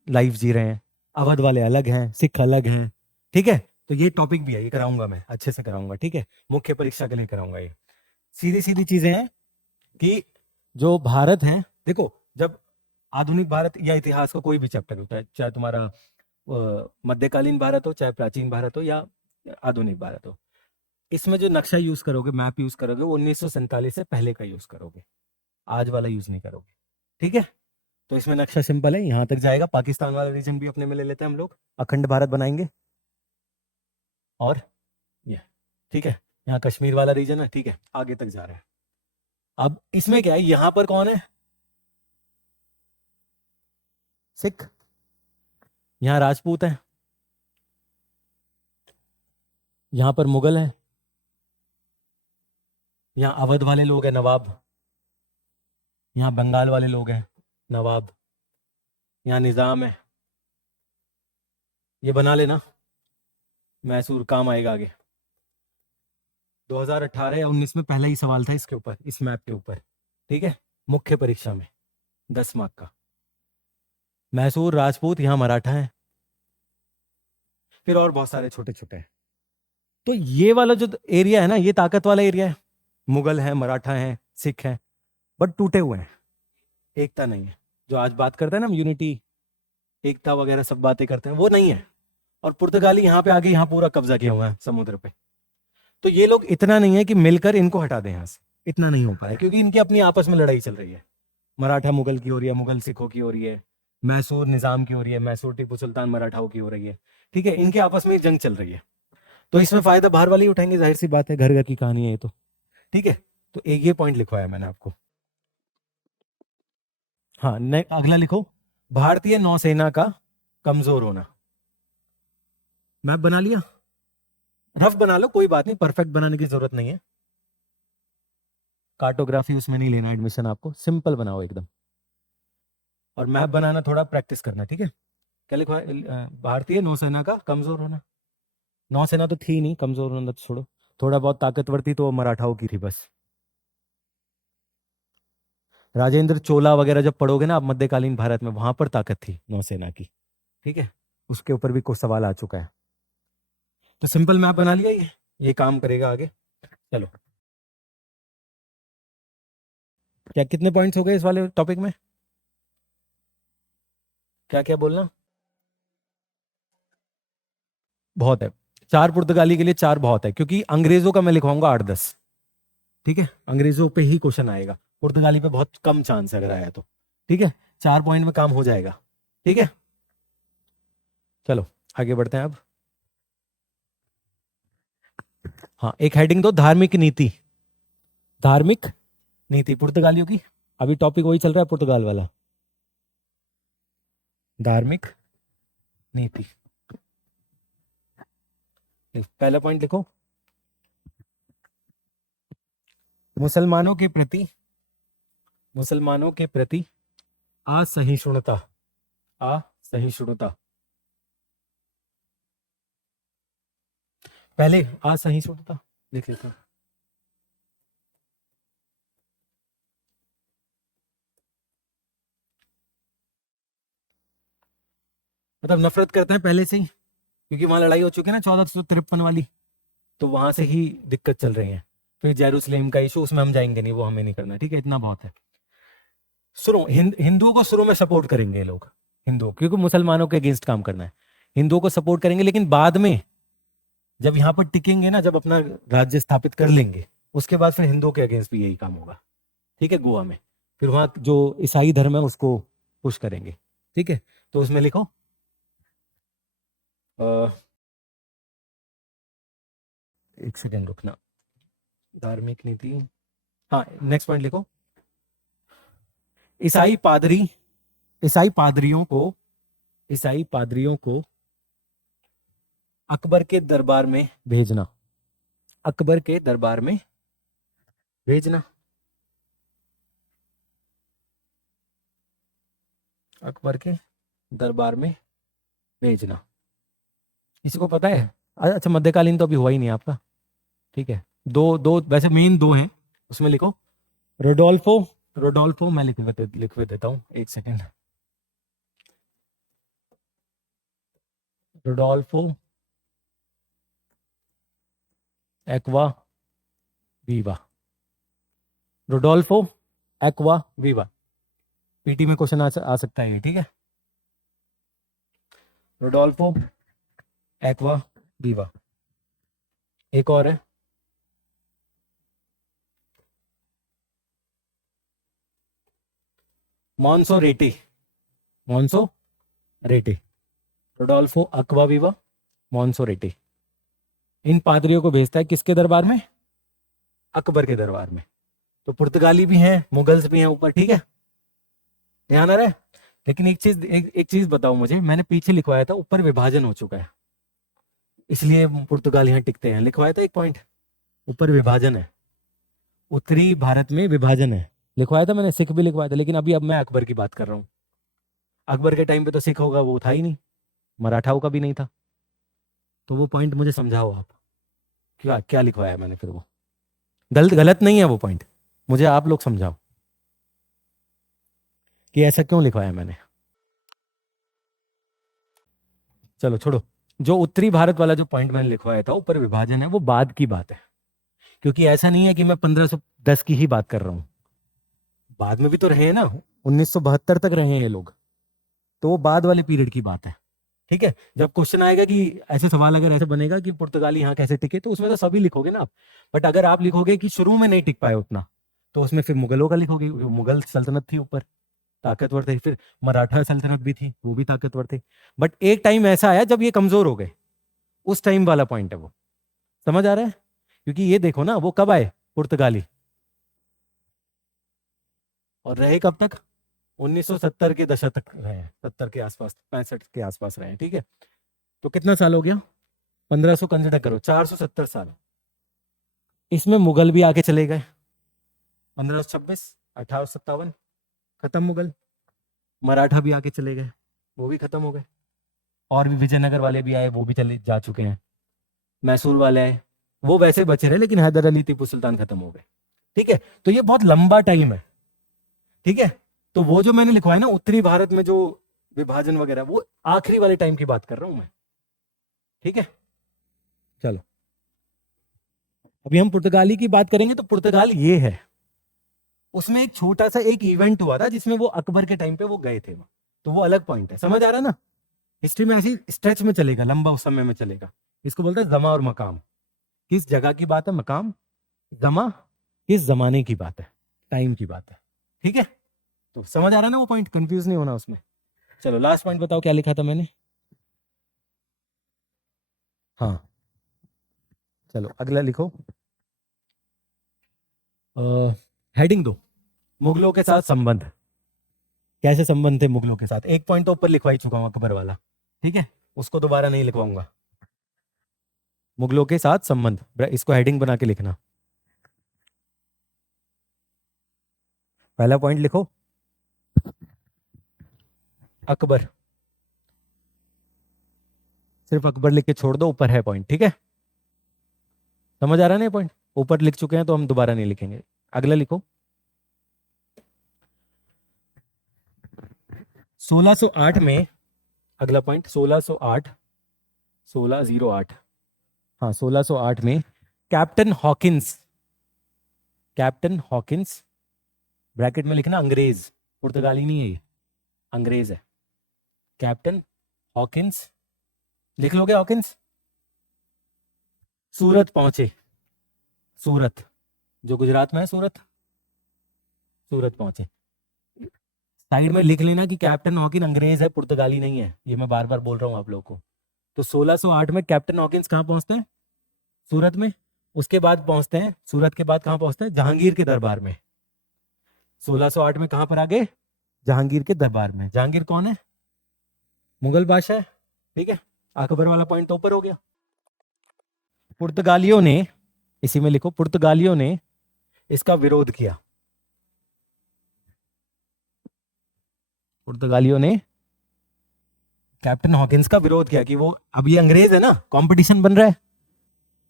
लाइफ जी रहे हैं, अवध वाले अलग हैं, सिख अलग हैं, ठीक है। तो ये टॉपिक भी है, ये कराऊंगा मैं, अच्छे से कराऊंगा, ठीक है, मुख्य परीक्षा के लिए कराऊंगा। ये सीधी सीधी चीजें हैं कि जो भारत है, देखो, जब आधुनिक भारत या इतिहास का कोई भी चैप्टर होता है, चाहे तुम्हारा मध्यकालीन भारत हो, चाहे प्राचीन भारत हो, या आधुनिक भारत हो, इसमें जो नक्शा यूज करोगे, मैप यूज करोगे, वो 1947 से पहले का यूज करोगे, आज वाला यूज नहीं करोगे, ठीक है। तो इसमें नक्शा सिंपल है, यहां तक जाएगा, पाकिस्तान वाला रीजन भी अपने में ले लेते हैं हम लोग, अखंड भारत बनाएंगे, और ये, ठीक है, यहाँ कश्मीर वाला रीजन है, ठीक है, आगे तक जा रहे हैं। अब इसमें क्या है, यहां पर कौन है? सिख, यहां राजपूत है, यहां पर मुगल है, यहाँ अवध वाले लोग हैं, नवाब, यहाँ बंगाल वाले लोग हैं, नवाब, यहाँ निजाम है, ये बना लेना, मैसूर काम आएगा आगे। 2018 या 19 में पहला ही सवाल था इसके ऊपर, इस मैप के ऊपर, ठीक है, मुख्य परीक्षा में 10 मार्क का। मैसूर, राजपूत, यहाँ मराठा है, फिर और बहुत सारे छोटे छोटे हैं। तो ये वाला जो एरिया है ना, ये ताकत वाला एरिया है, मुगल है, मराठा है, सिख है, बट टूटे हुए हैं, एकता नहीं है। जो आज बात करते हैं ना हम, यूनिटी, एकता वगैरह सब बातें करते हैं, वो नहीं है। और पुर्तगाली यहाँ पे आगे, यहाँ पूरा कब्जा किया हुआ है समुद्र पे। तो ये लोग इतना नहीं है कि मिलकर इनको हटा दें यहाँ से, इतना नहीं हो पाया, क्योंकि इनकी अपनी आपस में लड़ाई चल रही है। मराठा मुगल की हो रही है, मुगल सिखों की हो रही है, मैसूर निजाम की हो रही है, मैसूर टीपू सुल्तान मराठाओं की हो रही है, ठीक है, इनके आपस में जंग चल रही है। तो इसमें फायदा बाहर वाले ही उठाएंगे, जाहिर सी बात है, घर घर की कहानी है ये तो, ठीक है। तो एक ये पॉइंट लिखवाया मैंने आपको। हाँ, अगला लिखो, भारतीय नौसेना का कमजोर होना। मैप बना लिया, रफ बना लो, कोई बात नहीं, परफेक्ट बनाने की जरूरत नहीं है। कार्टोग्राफी उसमें नहीं लेना एडमिशन आपको, सिंपल बनाओ एकदम। और मैप बनाना थोड़ा प्रैक्टिस करना, ठीक है। क्या लिखवा भारतीय नौसेना का कमजोर होना। नौसेना तो थी नहीं, कमजोर होना तो छोड़ो, थोड़ा बहुत ताकतवर थी तो वो मराठाओं की थी बस। राजेंद्र चोला वगैरह जब पढ़ोगे ना आप मध्यकालीन भारत में, वहां पर ताकत थी नौसेना की, ठीक है। उसके ऊपर भी कुछ सवाल आ चुका है। तो सिंपल मैप बना लिया, ये काम करेगा आगे। चलो, क्या कितने पॉइंट्स हो गए इस वाले टॉपिक में? क्या क्या बोलना? बहुत है, 4 पुर्तगाली के लिए 4 बहुत है, क्योंकि अंग्रेजों का मैं लिखवाऊंगा 8-10, ठीक है। अंग्रेजों पे ही क्वेश्चन आएगा, पुर्तगाली पे बहुत कम चांस है अगर आया तो, ठीक है। 4 पॉइंट में काम हो जाएगा, ठीक है। चलो आगे बढ़ते हैं अब। हाँ, एक हेडिंग दो, धार्मिक नीति। धार्मिक नीति पुर्तगालियों की, अभी टॉपिक वही चल रहा है पुर्तगाल वाला। धार्मिक नीति, पहला पॉइंट लिखो, मुसलमानों के प्रति असहिष्णुता। असहिष्णुता, पहले असहिष्णुता लिख लेते हैं। मतलब नफरत करते हैं पहले से ही, क्योंकि वहां लड़ाई हो चुकी है ना 1453 वाली, तो वहां से ही दिक्कत चल रही है। फिर जेरूसलेम का इशू, उसमें हम जाएंगे नहीं, वो हमें नहीं करना, ठीक है, इतना बहुत है। शुरू हिंदुओं को शुरू में सपोर्ट करेंगे ये लोग, हिंदुओं, क्योंकि मुसलमानों के अगेंस्ट काम करना है, हिंदुओं को सपोर्ट करेंगे। लेकिन बाद में जब यहाँ पर टिकेंगे ना, जब अपना राज्य स्थापित कर लेंगे, उसके बाद फिर हिंदुओं के अगेंस्ट भी यही काम होगा, ठीक है, गोवा में। फिर वहां जो ईसाई धर्म है उसको पुश करेंगे, ठीक है। तो उसमें लिखो एक सेकेंड रुकना, धार्मिक नीति, हाँ नेक्स्ट पॉइंट लिखो, ईसाई पादरियों को अकबर के दरबार में भेजना। अकबर के दरबार में भेजना, अकबर के दरबार में भेजना। किसी को पता है? अच्छा, मध्यकालीन तो अभी हुआ ही नहीं आपका, ठीक है। दो दो वैसे मेन 2 हैं, उसमें लिखो रोडोल्फो मैं लिखवे देता हूँ, एक second. Rodolfo aqua Viva, Rodolfo aqua Viva, PT में क्वेश्चन आ सकता है ये, ठीक है। Rodolfo aqua Viva. एक और है, मॉन्सोरेटी रोडोल्फो एक्वाविवा मॉन्सोरेटी। इन पादरियों को भेजता है किसके दरबार में? अकबर के दरबार में। तो पुर्तगाली भी हैं, मुगल्स भी हैं ऊपर, ठीक है, ध्यान आ रहा है। लेकिन एक चीज बताओ मुझे, मैंने पीछे लिखवाया था ऊपर विभाजन हो चुका है, इसलिए पुर्तगाल यहाँ टिकते हैं। लिखवाया था एक पॉइंट, ऊपर विभाजन है, उत्तरी भारत में विभाजन है, लिखवाया था मैंने, सिख भी लिखवाया था। लेकिन अब मैं अकबर की बात कर रहा हूँ, अकबर के टाइम पे तो सिख होगा वो था ही नहीं, मराठाओं का भी नहीं था। तो वो पॉइंट मुझे समझाओ आप, क्या क्या लिखवाया मैंने फिर वो, गलत नहीं है वो पॉइंट, मुझे आप लोग समझाओ कि ऐसा क्यों लिखवाया मैंने। चलो छोड़ो, जो उत्तरी भारत वाला जो पॉइंट मैंने लिखवाया था ऊपर विभाजन है, वो बाद की बात है, क्योंकि ऐसा नहीं है कि मैं 1510 की ही बात कर रहा हूं, बाद में भी तो रहे हैं ना, 1972 तक रहे हैं ये लोग, तो वो बाद वाले पीरियड की बात है, ठीक है। जब क्वेश्चन आएगा कि ऐसे सवाल अगर ऐसे बनेगा कि पुर्तगाली यहाँ कैसे टिके, तो उसमें तो सभी लिखोगे ना आप। बट अगर आप लिखोगे कि शुरू में नहीं टिक पाए उतना, तो उसमें फिर मुगलों का लिखोगे, मुगल सल्तनत थी ऊपर, ताकतवर थे। फिर मराठा सल्तनत भी थी, वो भी ताकतवर थे। बट एक टाइम ऐसा आया जब ये कमजोर हो गए, उस टाइम वाला पॉइंट है वो, समझ आ रहा है? क्योंकि ये देखो ना, वो कब आए पुर्तगाली, और रहे कब तक? 1970 के दशक तक रहे हैं, 70 के आसपास, 65 के आसपास रहे हैं, ठीक है। तो कितना साल हो गया, 1500 कंसिडर करो, 470 साल। इसमें मुगल भी आके चले गए, 1526, 1857 खत्म मुगल। मराठा भी आके चले गए, वो भी खत्म हो गए। और भी विजयनगर वाले भी आए, वो भी चले जा चुके हैं। मैसूर वाले आए, वो वैसे बचे रहे, लेकिन हैदर अली टीपू सुल्तान खत्म हो गए, ठीक है। तो ये बहुत लंबा टाइम है, ठीक है। तो वो जो मैंने लिखवाया ना उत्तरी भारत में जो विभाजन वगैरह, वो आखिरी वाले टाइम की बात कर रहा हूं मैं, ठीक है। चलो अभी हम पुर्तगाली की बात करेंगे। तो पुर्तगाल ये है, उसमें एक छोटा सा एक इवेंट हुआ था जिसमें वो अकबर के टाइम पे वो गए थे, तो वो अलग पॉइंट है, समझ आ रहा है ना। हिस्ट्री में ऐसी स्ट्रेच में चलेगा, लंबा उस समय में चलेगा। इसको बोलते हैं जमा और मकाम। किस जगह की बात है मकाम, जमा किस जमाने की बात है, टाइम की बात है, ठीक है। तो समझ आ रहा है ना वो पॉइंट, कंफ्यूज नहीं होना उसमें। चलो लास्ट पॉइंट बताओ क्या लिखा था मैंने। हाँ चलो अगला लिखो। हेडिंग दो, मुगलों के साथ संबंध। कैसे संबंध थे मुगलों के साथ, एक पॉइंट तो ऊपर लिखवा ही चुका हूं अकबर वाला, ठीक है, उसको दोबारा नहीं लिखवाऊंगा। मुगलों के साथ संबंध, इसको हेडिंग बना के लिखना। पहला पॉइंट लिखो अकबर, सिर्फ अकबर लिख के छोड़ दो, ऊपर है पॉइंट, ठीक है। समझ आ रहा है ना पॉइंट, ऊपर लिख चुके हैं तो हम दोबारा नहीं लिखेंगे। अगला लिखो 1608 में, अगला पॉइंट 1608, 1608, हाँ 1608 में captain Hawkins, captain Hawkins bracket में लिखना अंग्रेज, पुर्तगाली नहीं है ये, अंग्रेज है। कैप्टन हॉकिंस लिख लोगे, हॉकिंस सूरत पहुंचे, सूरत जो गुजरात में है, सूरत, सूरत पहुंचे। साइड में लिख लेना कि कैप्टन हॉकिन अंग्रेज है, पुर्तगाली नहीं है, ये मैं बार बार बोल रहा हूं आप लोगों को। तो 1608 में कैप्टन हॉकिंस कहां पहुंचते हैं, सूरत में। उसके बाद पहुंचते हैं, सूरत के बाद कहां पहुंचते हैं, जहांगीर के दरबार में। 1608 में कहां पर आ गए, जहांगीर के दरबार में। जहांगीर कौन है, मुगल बादशाह, ठीक है। अकबर वाला पॉइंट तो ऊपर हो गया। पुर्तगालियों ने, इसी में लिखो, पुर्तगालियों ने इसका विरोध किया, पुर्तगालियों ने कैप्टन हॉकिंस का विरोध किया कि वो, अब ये अंग्रेज है ना, कंपटीशन बन रहा है,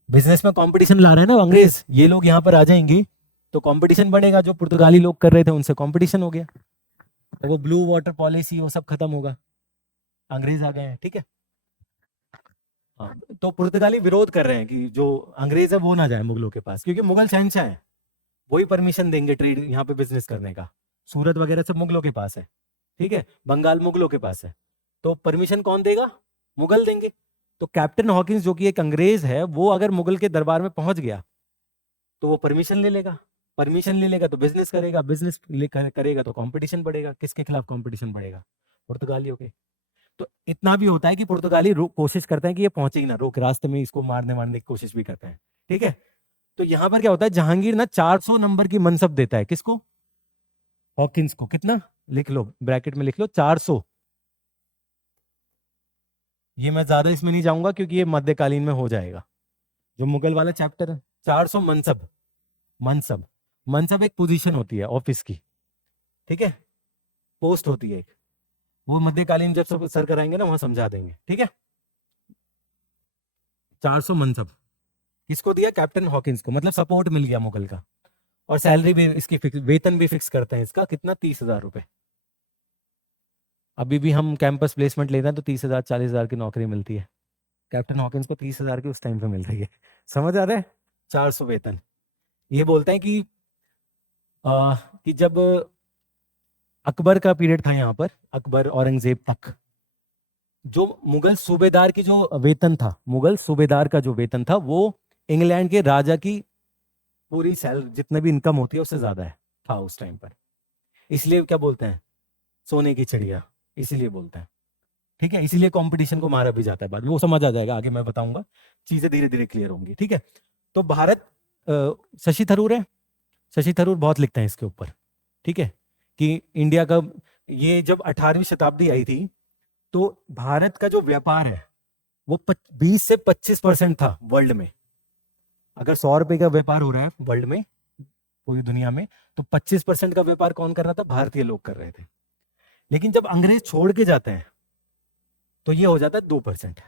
बिजनेस में कंपटीशन ला रहे हैं ना अंग्रेज, ये लोग यहां पर आ जाएंगे तो कंपटीशन बढ़ेगा, जो पुर्तगाली लोग कर रहे थे उनसे कंपटीशन हो गया, तो वो ब्लू वाटर पॉलिसी वो सब खत्म होगा, अंग्रेज आ गए हैं, ठीक है। हाँ, तो पुर्तगाली विरोध कर रहे हैं कि जो अंग्रेज है वो ना जाए मुगलों के पास, क्योंकि मुगल शहंशाह है, वही परमिशन देंगे ट्रेड यहाँ पे बिजनेस करने का। सूरत वगैरह सब मुगलों के पास है, ठीक है, बंगाल मुगलों के पास है, तो परमिशन कौन देगा, मुगल देंगे। तो कैप्टन हॉकिंस जो कि एक अंग्रेज है, वो अगर मुगल के दरबार में पहुंच गया तो वो परमिशन ले लेगा, परमिशन ले लेगा तो बिजनेस करेगा, बिजनेस करेगा तो कंपटीशन बढ़ेगा। किसके खिलाफ कंपटीशन बढ़ेगा, पुर्तगालियों के। तो इतना भी होता है कि पुर्तगाली कोशिश करते हैं कि ये पहुंचे ही ना, रोक रास्ते में इसको मारने मारने की कोशिश भी करते हैं, ठीक है। तो यहां पर क्या होता है, जहांगीर ना 400 नंबर की मनसब देता है, किसको, हॉकिंस को। कितना, लिख लो ब्रैकेट में लिख लो 400। ये मैं ज्यादा इसमें नहीं जाऊंगा क्योंकि ये मध्यकालीन में हो जाएगा, जो मुगल वाला चैप्टर है। 400 मनसब, मनसब, मनसब एक पोजीशन होती है ऑफिस की, ठीक है, पोस्ट होती है एक, वो मध्यकालीन जब सब सर कराएंगे ना वहां समझा देंगे, ठीक है। 400 मनसब किसको दिया, कैप्टन हॉकिंस को, मतलब सपोर्ट मिल गया मुगल का। और सैलरी भी इसकी फिक्स, वेतन भी फिक्स करते हैं इसका, कितना, 30,000 रुपए। अभी भी हम कैंपस प्लेसमेंट लेते हैं तो 30,000 40,000 की नौकरी मिलती है, कैप्टन हॉकिंस को 30,000 की उस टाइम पे मिल रही है, समझ आ रहा है। 400 वेतन। ये बोलते हैं कि जब अकबर का पीरियड था यहाँ पर, अकबर औरंगजेब तक, जो मुगल सूबेदार की जो वेतन था, मुगल सूबेदार का जो वेतन था, वो इंग्लैंड के राजा की पूरी सैलरी जितने भी इनकम होती है उससे ज्यादा है, था उस टाइम पर। इसलिए क्या बोलते हैं, सोने की चिड़िया, इसीलिए बोलते हैं, ठीक है। इसीलिए कंपटीशन को मारा भी जाता है, बाद वो समझ आ जाएगा, आगे मैं बताऊंगा, चीजें धीरे धीरे क्लियर होंगी, ठीक है। तो भारत, शशि थरूर है, शशि थरूर बहुत लिखते हैं इसके ऊपर, ठीक है, कि इंडिया का ये जब 18वीं शताब्दी आई थी तो भारत का जो व्यापार है वो 20 से 25% था वर्ल्ड में। अगर 100 रुपए का व्यापार हो रहा है वर्ल्ड में, पूरी दुनिया में, तो 25% का व्यापार कौन कर रहा था? भारतीय लोग कर रहे थे। लेकिन जब अंग्रेज छोड़ के जाते हैं तो ये हो जाता है 2%।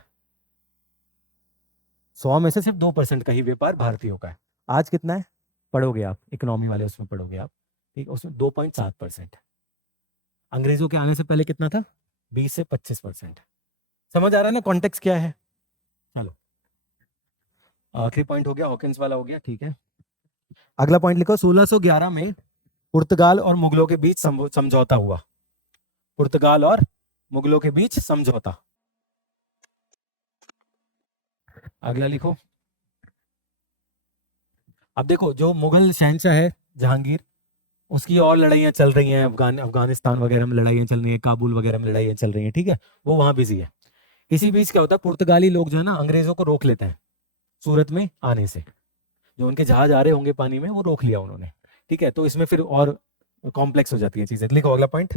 100 में से सिर्फ 2% का ही व्यापार भारतीयों का है। आज कितना है पढ़ोगे आप, इकोनॉमी वाले उसमें पढ़ोगे आप, ठीक है, उसमें 2.7%। अंग्रेजों के आने से पहले कितना था? 20 से 25%। समझ आ रहा है ना कॉन्टेक्स्ट क्या है? चलो आखिरी पॉइंट हो गया, हॉकिंस वाला हो गया, ठीक है। अगला पॉइंट लिखो, 1611 में पुर्तगाल और मुगलों के बीच समझौता हुआ। पुर्तगाल और मुगलों के बीच समझौता। अगला लिखो। अब देखो, जो मुगल शहंशाह है जहांगीर, उसकी और लड़ाइयां चल रही हैं, अफगानिस्तान वगैरह में लड़ाइयां चल रही हैं, काबुल वगैरह में लड़ाइयां चल रही हैं, ठीक है, वो वहां बिजी है। इसी बीच क्या होता है, पुर्तगाली लोग जो है ना अंग्रेजों को रोक लेते हैं सूरत में आने से। जो उनके जहाज आ रहे होंगे पानी में वो रोक लिया उन्होंने, ठीक है। तो इसमें फिर और कॉम्प्लेक्स हो जाती है चीजें। लिखो अगला पॉइंट।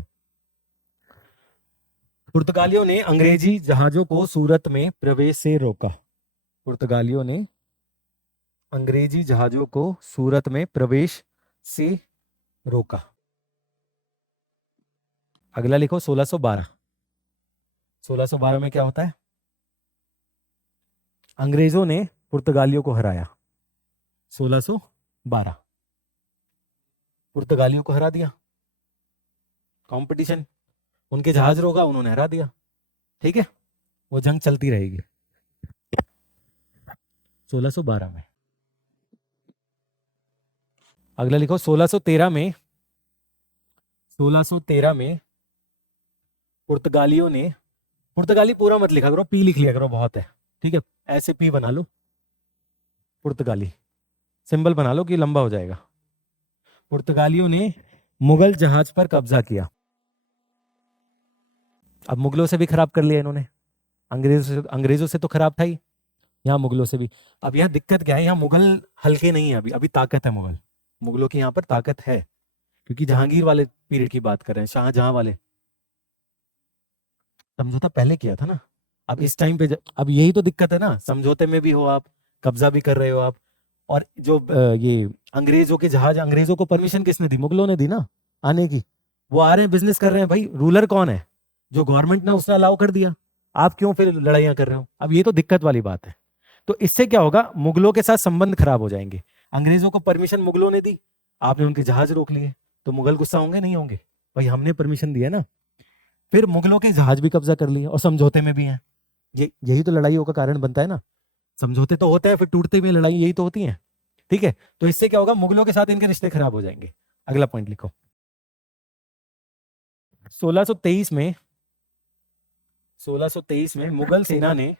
पुर्तगालियों ने अंग्रेजी जहाजों को सूरत में प्रवेश से रोका। पुर्तगालियों ने अंग्रेजी जहाजों को सूरत में प्रवेश से रोका। अगला लिखो 1612। 1612 में क्या होता है? अंग्रेजों ने पुर्तगालियों को हराया। 1612 पुर्तगालियों को हरा दिया, कंपटीशन, उनके जहाज रोका, उन्होंने हरा दिया, ठीक है। वो जंग चलती रहेगी 1612 में। अगला लिखो 1613 में। 1613 में पुर्तगालियों ने, पुर्तगाली पूरा मत लिखा करो, पी लिख लिया करो, बहुत है, ठीक है, ऐसे पी बना लो, पुर्तगाली सिंबल बना लो कि लंबा हो जाएगा। पुर्तगालियों ने मुगल जहाज पर कब्जा किया। अब मुगलों से भी खराब कर लिया इन्होंने, अंग्रेजों से तो खराब था ही, यहाँ मुगलों से भी। अब यहाँ दिक्कत क्या है, यहाँ मुगल हल्के नहीं है, अभी अभी ताकत है मुगलों की यहाँ पर ताकत है, क्योंकि जहांगीर वाले पीरियड की बात कर रहे हैं, शाहजहां वाले। समझौता पहले किया था ना, अब इस टाइम पे अब यही तो दिक्कत है ना, समझौते में भी हो आप, कब्जा भी कर रहे हो आप, और जो ये अंग्रेजों के जहाज, अंग्रेजों को परमिशन किसने दी? मुगलों ने दी ना आने की। वो आ रहे हैं, बिजनेस कर रहे हैं, भाई रूलर कौन है? जो गवर्नमेंट ने उसने अलाउ कर दिया, आप क्यों फिर लड़ाइयां कर रहे हो? अब ये तो दिक्कत वाली बात है। तो इससे क्या होगा, मुगलों के साथ संबंध खराब हो जाएंगे। अंग्रेजों को परमिशन मुगलों ने दी, आपने उनके जहाज रोक लिए, तो मुगल गुस्सा होंगे नहीं होंगे? भाई हमने परमिशन दिया ना। फिर मुगलों के जहाज भी कब्जा कर लिए और समझौते में भी हैं। यही तो लड़ाइयों का कारण बनता है ना, समझौते तो होते हैं, फिर टूटते हुए लड़ाई यही तो होती है, ठीक है। तो इससे क्या होगा, मुगलों के साथ इनके रिश्ते खराब हो जाएंगे। अगला पॉइंट लिखो। 1623 में 1623 में मुगल सेना ने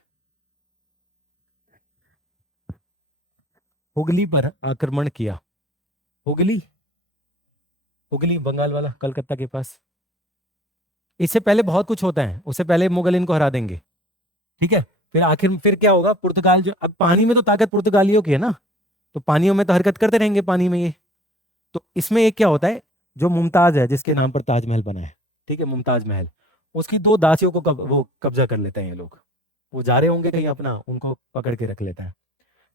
हुगली पर आक्रमण किया। हुगली बंगाल वाला, कलकत्ता के पास। इससे पहले बहुत कुछ होता है, उससे पहले मुगल इनको हरा देंगे, ठीक है। फिर आखिर फिर क्या होगा, पुर्तगाल जो, अब पानी में तो ताकत पुर्तगालियों की है ना, तो पानियों में तो हरकत करते रहेंगे पानी में ये। तो इसमें एक क्या होता है, जो मुमताज है, जिसके नाम पर ताजमहल बना है, ठीक है, मुमताज महल, उसकी 2 दासियों को वो कब्जा कर लेते हैं ये लोग। वो जा रहे होंगे कहीं अपना, उनको पकड़ के रख लेता है।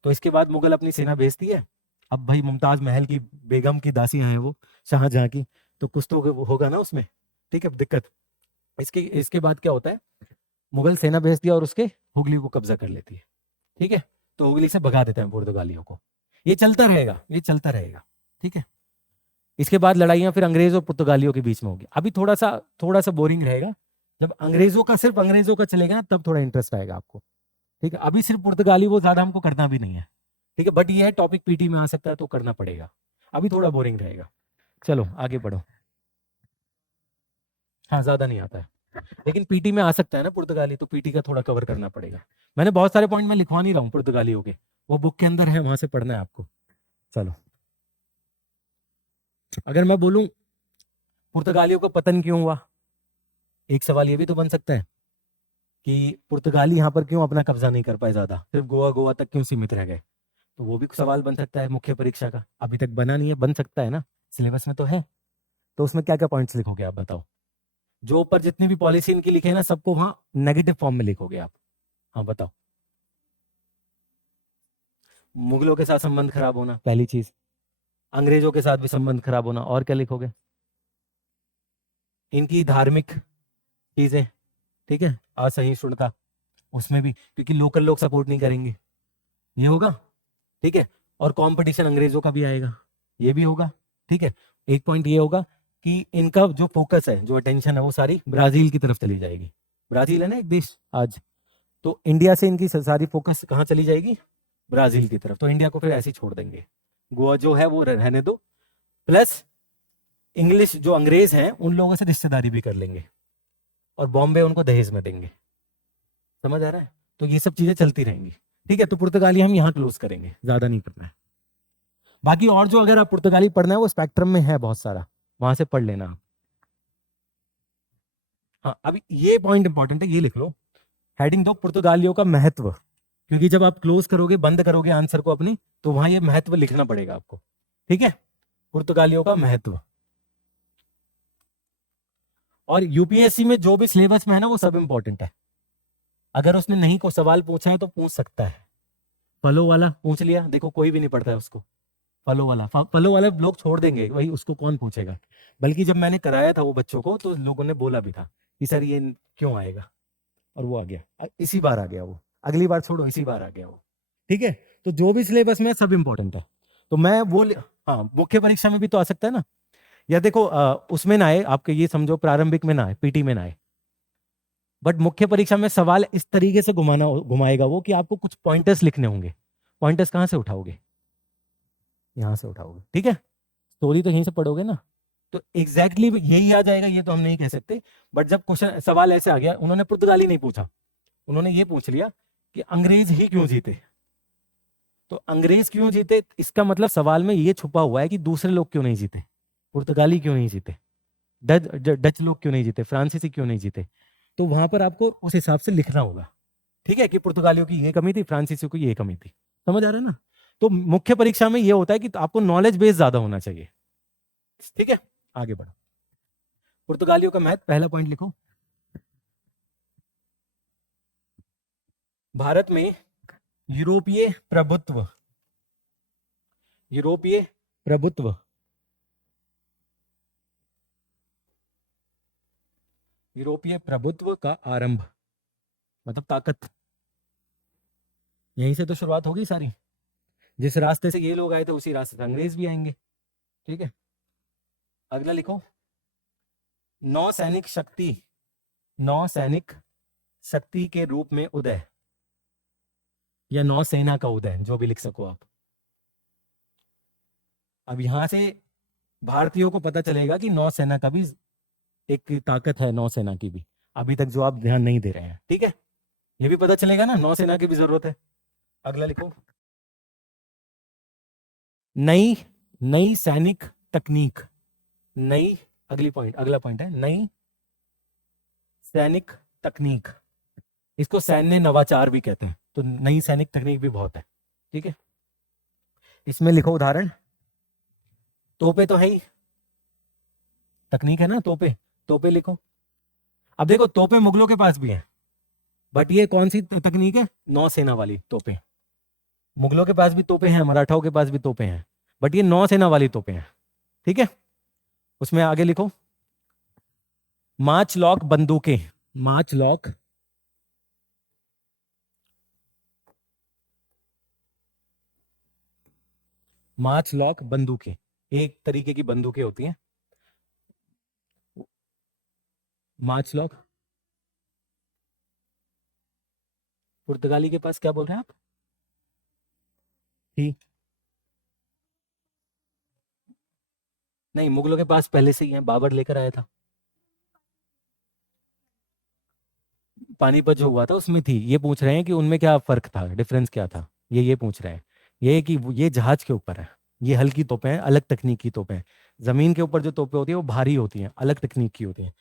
तो इसके बाद मुगल अपनी सेना भेजती है। अब भाई मुमताज महल की बेगम की दासियां हैं वो, शाहजहां की, तो कुछ तो होगा ना उसमें, ठीक है, दिक्कत। इसके बाद क्या होता है, मुगल सेना भेजती है और उसके हुगली को कब्जा कर लेती है, ठीक है। तो हुगली से भगा देते हैं पुर्तगालियों को। ये चलता रहेगा, ठीक है। इसके बाद लड़ाइयां फिर अंग्रेज और पुर्तगालियों के बीच में होगी। अभी थोड़ा सा बोरिंग रहेगा, जब सिर्फ अंग्रेजों का चलेगा ना, तब थोड़ा इंटरेस्ट आएगा आपको, ठीक है। अभी सिर्फ पुर्तगाली वो ज्यादा हमको करना भी नहीं है, ठीक है, बट ये है टॉपिक पीटी में आ सकता है तो करना पड़ेगा। अभी थोड़ा बोरिंग रहेगा, चलो आगे बढ़ो। हाँ, ज्यादा नहीं आता है, लेकिन पीटी में आ सकता है ना पुर्तगाली, तो पीटी का थोड़ा कवर करना पड़ेगा। मैंने बहुत सारे पॉइंट में लिखवा नहीं रहा हूँ पुर्तगालियों के, वो बुक के अंदर है, वहां से पढ़ना है आपको। चलो, अगर मैं बोलूं पुर्तगालियों का पतन क्यों हुआ, एक सवाल ये भी तो बन सकता है कि पुर्तगाली यहाँ पर क्यों अपना कब्जा नहीं कर पाए, ज्यादा सिर्फ गोवा तक क्यों सीमित रह गए। तो वो भी सवाल बन सकता है मुख्य परीक्षा का, अभी तक बना नहीं है, बन सकता है ना, सिलेबस में तो है। तो उसमें क्या क्या पॉइंट्स लिखोगे आप बताओ। जो ऊपर जितनी भी पॉलिसी इनकी लिखे हैं ना, सबको वहां नेगेटिव फॉर्म में लिखोगे आप। हाँ बताओ। मुगलों के साथ संबंध खराब होना पहली चीज, अंग्रेजों के साथ भी संबंध खराब होना, और क्या लिखोगे? इनकी धार्मिक चीजें, ठीक है, असहिष्णुता, उसमें भी, क्योंकि लोकल लोग सपोर्ट नहीं करेंगे, ये होगा, ठीक है। और कंपटीशन अंग्रेजों का भी आएगा, ये भी होगा, ठीक है। एक पॉइंट ये होगा कि इनका जो फोकस है, जो अटेंशन है, वो सारी ब्राजील की तरफ चली जाएगी। ब्राजील है ना एक देश आज, तो इंडिया से इनकी सारी फोकस कहाँ चली जाएगी? ब्राजील की तरफ। तो इंडिया को फिर ऐसे ही छोड़ देंगे, गोवा जो है वो रहने दो। प्लस इंग्लिश जो अंग्रेज हैं उन लोगों से रिश्तेदारी भी कर लेंगे, और बॉम्बे उनको दहेज में देंगे। समझ आ रहा है? तो ये सब चीजें चलती रहेंगी, ठीक है। तो पुर्तगाली हम यहाँ क्लोज करेंगे, ज्यादा नहीं पढ़ना है। बाकी और जो अगर आप पुर्तगाली पढ़ना है वो स्पेक्ट्रम में है बहुत सारा, वहां से पढ़ लेना आप। हाँ, अभी ये पॉइंट इंपॉर्टेंट है, ये लिख लो, हेडिंग दो पुर्तगालियों का महत्व, क्योंकि जब आप क्लोज करोगे, बंद करोगे आंसर को अपनी, तो वहां ये महत्व लिखना पड़ेगा आपको, ठीक है। पुर्तगालियों का महत्व। और यूपीएससी में जो भी सिलेबस में है ना, वो सब इंपॉर्टेंट है। अगर उसने नहीं को सवाल पूछा है तो पूछ सकता है। फलो वाला पूछ लिया, देखो कोई भी नहीं पढ़ता है उसको, फलो वाला लोग छोड़ देंगे, वही उसको कौन पूछेगा। बल्कि जब मैंने कराया था वो बच्चों को, तो लोगों ने बोला भी था कि सर ये क्यों आएगा, और वो आ गया, इसी बार आ गया वो, अगली बार छोड़ो, इसी बार आ गया वो, ठीक है। तो जो भी सिलेबस में है सब इंपॉर्टेंट है। तो मैं वो हाँ, मुख्य परीक्षा में भी तो आ सकता है ना, या देखो उसमें ना आए, आपके ये समझो प्रारंभिक में ना आए, पीटी में ना आए, बट मुख्य परीक्षा में सवाल इस तरीके से घुमाएगा वो कि आपको कुछ पॉइंटर्स लिखने होंगे। पॉइंटर्स कहाँ से उठाओगे? यहां से उठाओगे, ठीक है। स्टोरी तो यहीं से पढ़ोगे ना, तो एग्जैक्टली यही आ जाएगा ये तो हम नहीं कह सकते। बट जब क्वेश्चन सवाल ऐसे आ गया, उन्होंने पुर्तगाली नहीं पूछा, उन्होंने ये पूछ लिया कि अंग्रेज ही क्यों जीते। तो अंग्रेज क्यों जीते, इसका मतलब सवाल में ये छुपा हुआ है कि दूसरे लोग क्यों नहीं जीते, पुर्तगाली क्यों नहीं जीते, डच लोग क्यों नहीं जीते, फ्रांसीसी क्यों नहीं जीते। तो वहां पर आपको उस हिसाब से लिखना होगा, ठीक है, कि पुर्तगालियों की ये कमी थी, फ्रांसीसियों की ये कमी थी। समझ आ रहा है ना? तो मुख्य परीक्षा में ये होता है कि तो आपको नॉलेज बेस ज्यादा होना चाहिए, ठीक है। आगे बढ़ो। पुर्तगालियों का महत्व, पहला पॉइंट लिखो, भारत में यूरोपीय प्रभुत्व, यूरोपीय प्रभुत्व, यूरोपीय प्रभुत्व का आरंभ, मतलब ताकत, यहीं से तो शुरुआत होगी सारी। जिस रास्ते से ये लोग आए थे उसी रास्ते से अंग्रेज भी आएंगे, ठीक है। अगला लिखो, नौसैनिक शक्ति, नौसैनिक शक्ति के रूप में उदय, या नौसेना का उदय, जो भी लिख सको आप। अब यहां से भारतीयों को पता चलेगा कि नौसेना का भी एक ताकत है, नौसेना की भी, अभी तक जो आप ध्यान नहीं दे रहे हैं, ठीक है। ये भी पता चलेगा ना, नौसेना की भी जरूरत है। अगला लिखो, नई नई सैनिक तकनीक, नई, अगला पॉइंट है नई सैनिक तकनीक, इसको सैन्य नवाचार भी कहते हैं। तो नई सैनिक तकनीक भी बहुत है, ठीक है। इसमें लिखो उदाहरण, तोपे तो है ही, तकनीक है ना, तोपे लिखो। अब देखो तोपे मुगलों के पास भी है, बट ये कौन सी तकनीक है? नौसेना वाली तोपे। मुगलों के पास भी तोपे हैं, मराठाओं के पास भी तोपे हैं, बट ये नौसेना वाली तोपे हैं, ठीक है। उसमें आगे लिखो, मार्च लॉक बंदूकें, मार्च लॉक, मार्च लॉक बंदूकें, एक तरीके की बंदूकें होती हैं मार्च लॉक। पुर्तगाली के पास क्या बोल रहे हैं आप? ठीक, नहीं, मुगलों के पास पहले से ही है, बाबर लेकर आया था। पानीपत जो हुआ था उसमें थी। ये पूछ रहे हैं कि उनमें क्या फर्क था, डिफरेंस क्या था, ये पूछ रहे हैं। ये कि ये जहाज के ऊपर है, ये हल्की तोपें हैं, अलग तकनीक की तोपें हैं। जमीन के ऊपर जो तोपें होती है वो भारी होती हैं, अलग तकनीक की होती हैं।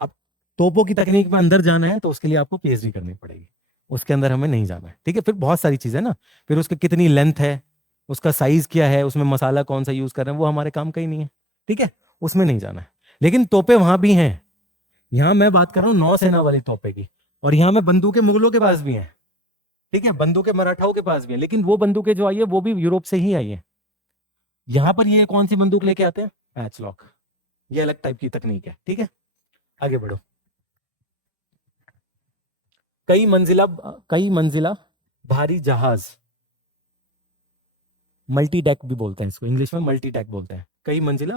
अब तोपों की तकनीक में अंदर जाना है तो उसके लिए आपको पीएचडी करनी पड़ेगी, उसके अंदर हमें नहीं जाना है, ठीक है। फिर बहुत सारी चीजें ना, फिर उसकी कितनी लेंथ है, उसका साइज क्या है, उसमें मसाला कौन सा यूज कर रहे हैं, वो हमारे काम का ही नहीं है, ठीक है, उसमें नहीं जाना है। लेकिन तोपें वहां भी हैं, यहाँ मैं बात कर रहा हूँ नौसेना वाली तोपे की, और यहाँ में बंदूकें मुगलों के पास भी हैं, ठीक है, बंदूकें मराठाओं के पास भी है, लेकिन वो बंदूकें जो आई है वो भी यूरोप से ही आई है। यहाँ पर ये कौन सी बंदूक लेके आते हैं? मैचलॉक। ये अलग टाइप की तकनीक है, ठीक है। आगे बढ़ो। कई मंजिला भारी जहाज, मल्टी डेक भी बोलते हैं इसको, इंग्लिश में मल्टी डेक बोलते हैं। कई मंजिला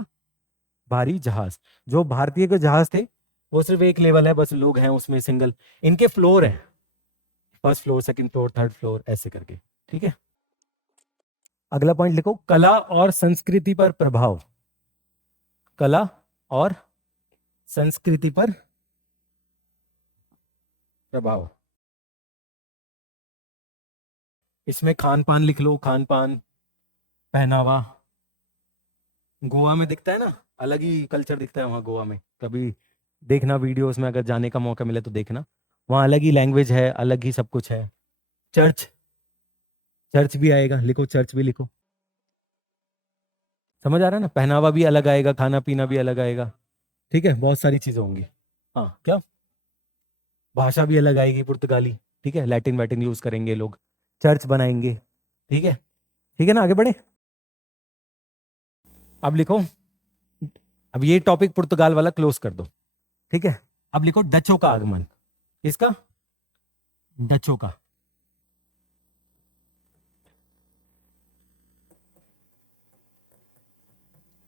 भारी जहाज, जो भारतीय के जहाज थे वो सिर्फ एक लेवल है, बस लोग हैं उसमें सिंगल, इनके फ्लोर है, first floor, second floor, third floor, ऐसे करके, ठीक है। अगला पॉइंट लिखो, कला और संस्कृति पर प्रभाव। कला और संस्कृति पर प्रभाव, इसमें खान पान लिख लो, खान पान, पहनावा। गोवा में दिखता है ना, अलग ही कल्चर दिखता है वहाँ गोवा में, कभी देखना वीडियोस में, अगर जाने का मौका मिले तो देखना, वहाँ अलग ही लैंग्वेज है, अलग ही सब कुछ है। चर्च भी आएगा, लिखो, चर्च भी लिखो। समझ आ रहा है ना, पहनावा भी अलग आएगा, खाना पीना भी अलग आएगा, ठीक है, बहुत सारी चीजें होंगी। हाँ, क्या भाषा भी अलग आएगी, पुर्तगाली, ठीक है, लैटिन वैटिन यूज करेंगे लोग, चर्च बनाएंगे, ठीक है, ठीक है ना। आगे बढ़े, अब लिखो, अब ये टॉपिक पुर्तगाल वाला क्लोज कर दो, ठीक है। अब लिखो डचों का आगमन। इसका डचों का,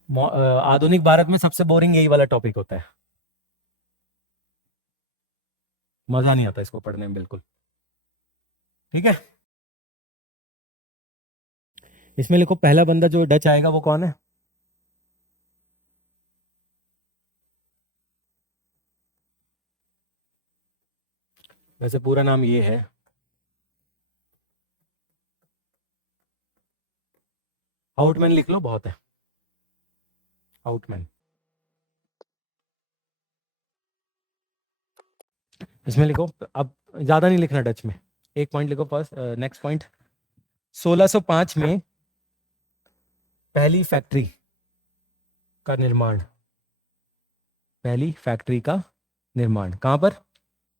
आधुनिक भारत में सबसे बोरिंग यही वाला टॉपिक होता है, मजा नहीं आता इसको पढ़ने में बिल्कुल, ठीक है। इसमें लिखो पहला बंदा जो डच आएगा वो कौन है? वैसे पूरा नाम ये है, आउटमैन लिख लो, बहुत है, आउटमैन। इसमें लिखो, अब ज्यादा नहीं लिखना डच में, एक पॉइंट लिखो फर्स्ट। नेक्स्ट पॉइंट, 1605 में पहली फैक्ट्री का निर्माण, पहली फैक्ट्री का निर्माण कहां पर?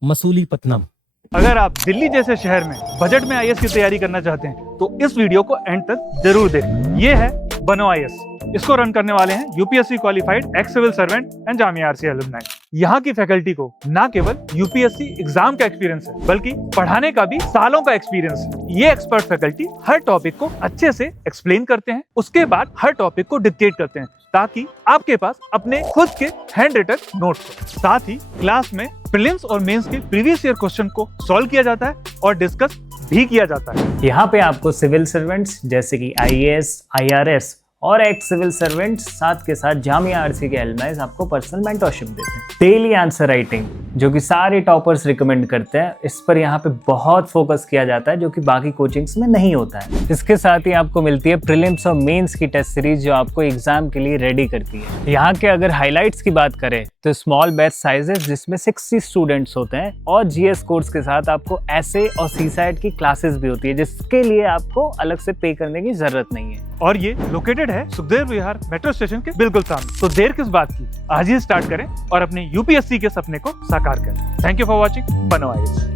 मसूलीपट्टनम। अगर आप दिल्ली जैसे शहर में बजट में आईएएस की तैयारी करना चाहते हैं तो इस वीडियो को एंड तक जरूर देखें। ये है बनो आईएएस। इसको रन करने वाले हैं UPSC qualified ex civil servant and Jamia RCA alumni. यहाँ की फैकल्टी को ना केवल यूपीएससी एग्जाम का एक्सपीरियंस है बल्कि पढ़ाने का भी सालों का एक्सपीरियंस है। ये एक्सपर्ट फैकल्टी हर टॉपिक को अच्छे से एक्सप्लेन करते हैं, उसके बाद हर टॉपिक को डिक्टेट करते हैं ताकि आपके पास अपने खुद के हैंड रिटन नोट्स हो। साथ ही क्लास में प्रीलिम्स और मेंस के प्रीवियस ईयर क्वेश्चन को सॉल्व किया जाता है और डिस्कस भी किया जाता है। यहाँ पे आपको सिविल सर्वेंट्स जैसे कि आईएएस, आईआरएस और एक्स सिविल सर्वेंट्स साथ के साथ जामिया आरसीए के एलुमनाई आपको पर्सनल मेंटरशिप देते हैं। डेली आंसर राइटिंग जो कि सारे टॉपर्स रिकमेंड करते हैं, इस पर यहाँ पे बहुत फोकस किया जाता है जो कि बाकी कोचिंग्स में नहीं होता है। इसके साथ ही आपको मिलती है प्रीलिम्स और मेंस की टेस्ट सीरीज जो आपको एग्जाम के लिए रेडी करती है। यहाँ के अगर हाईलाइट्स की बात करें तो स्मॉल बैच साइजेस जिसमें 60 स्टूडेंट्स होते हैं और जीएस कोर्स के साथ आपको एसए और सीसैट की क्लासेस भी होती है जिसके लिए आपको अलग से पे करने की जरूरत नहीं है। और ये लोकेटेड है सुखदेव विहार मेट्रो स्टेशन के बिल्कुल सामने। तो देर किस बात की, आज ही स्टार्ट करें और अपने यूपीएससी के सपने को साकार करें। थैंक यू फॉर वॉचिंग बनो आईएएस।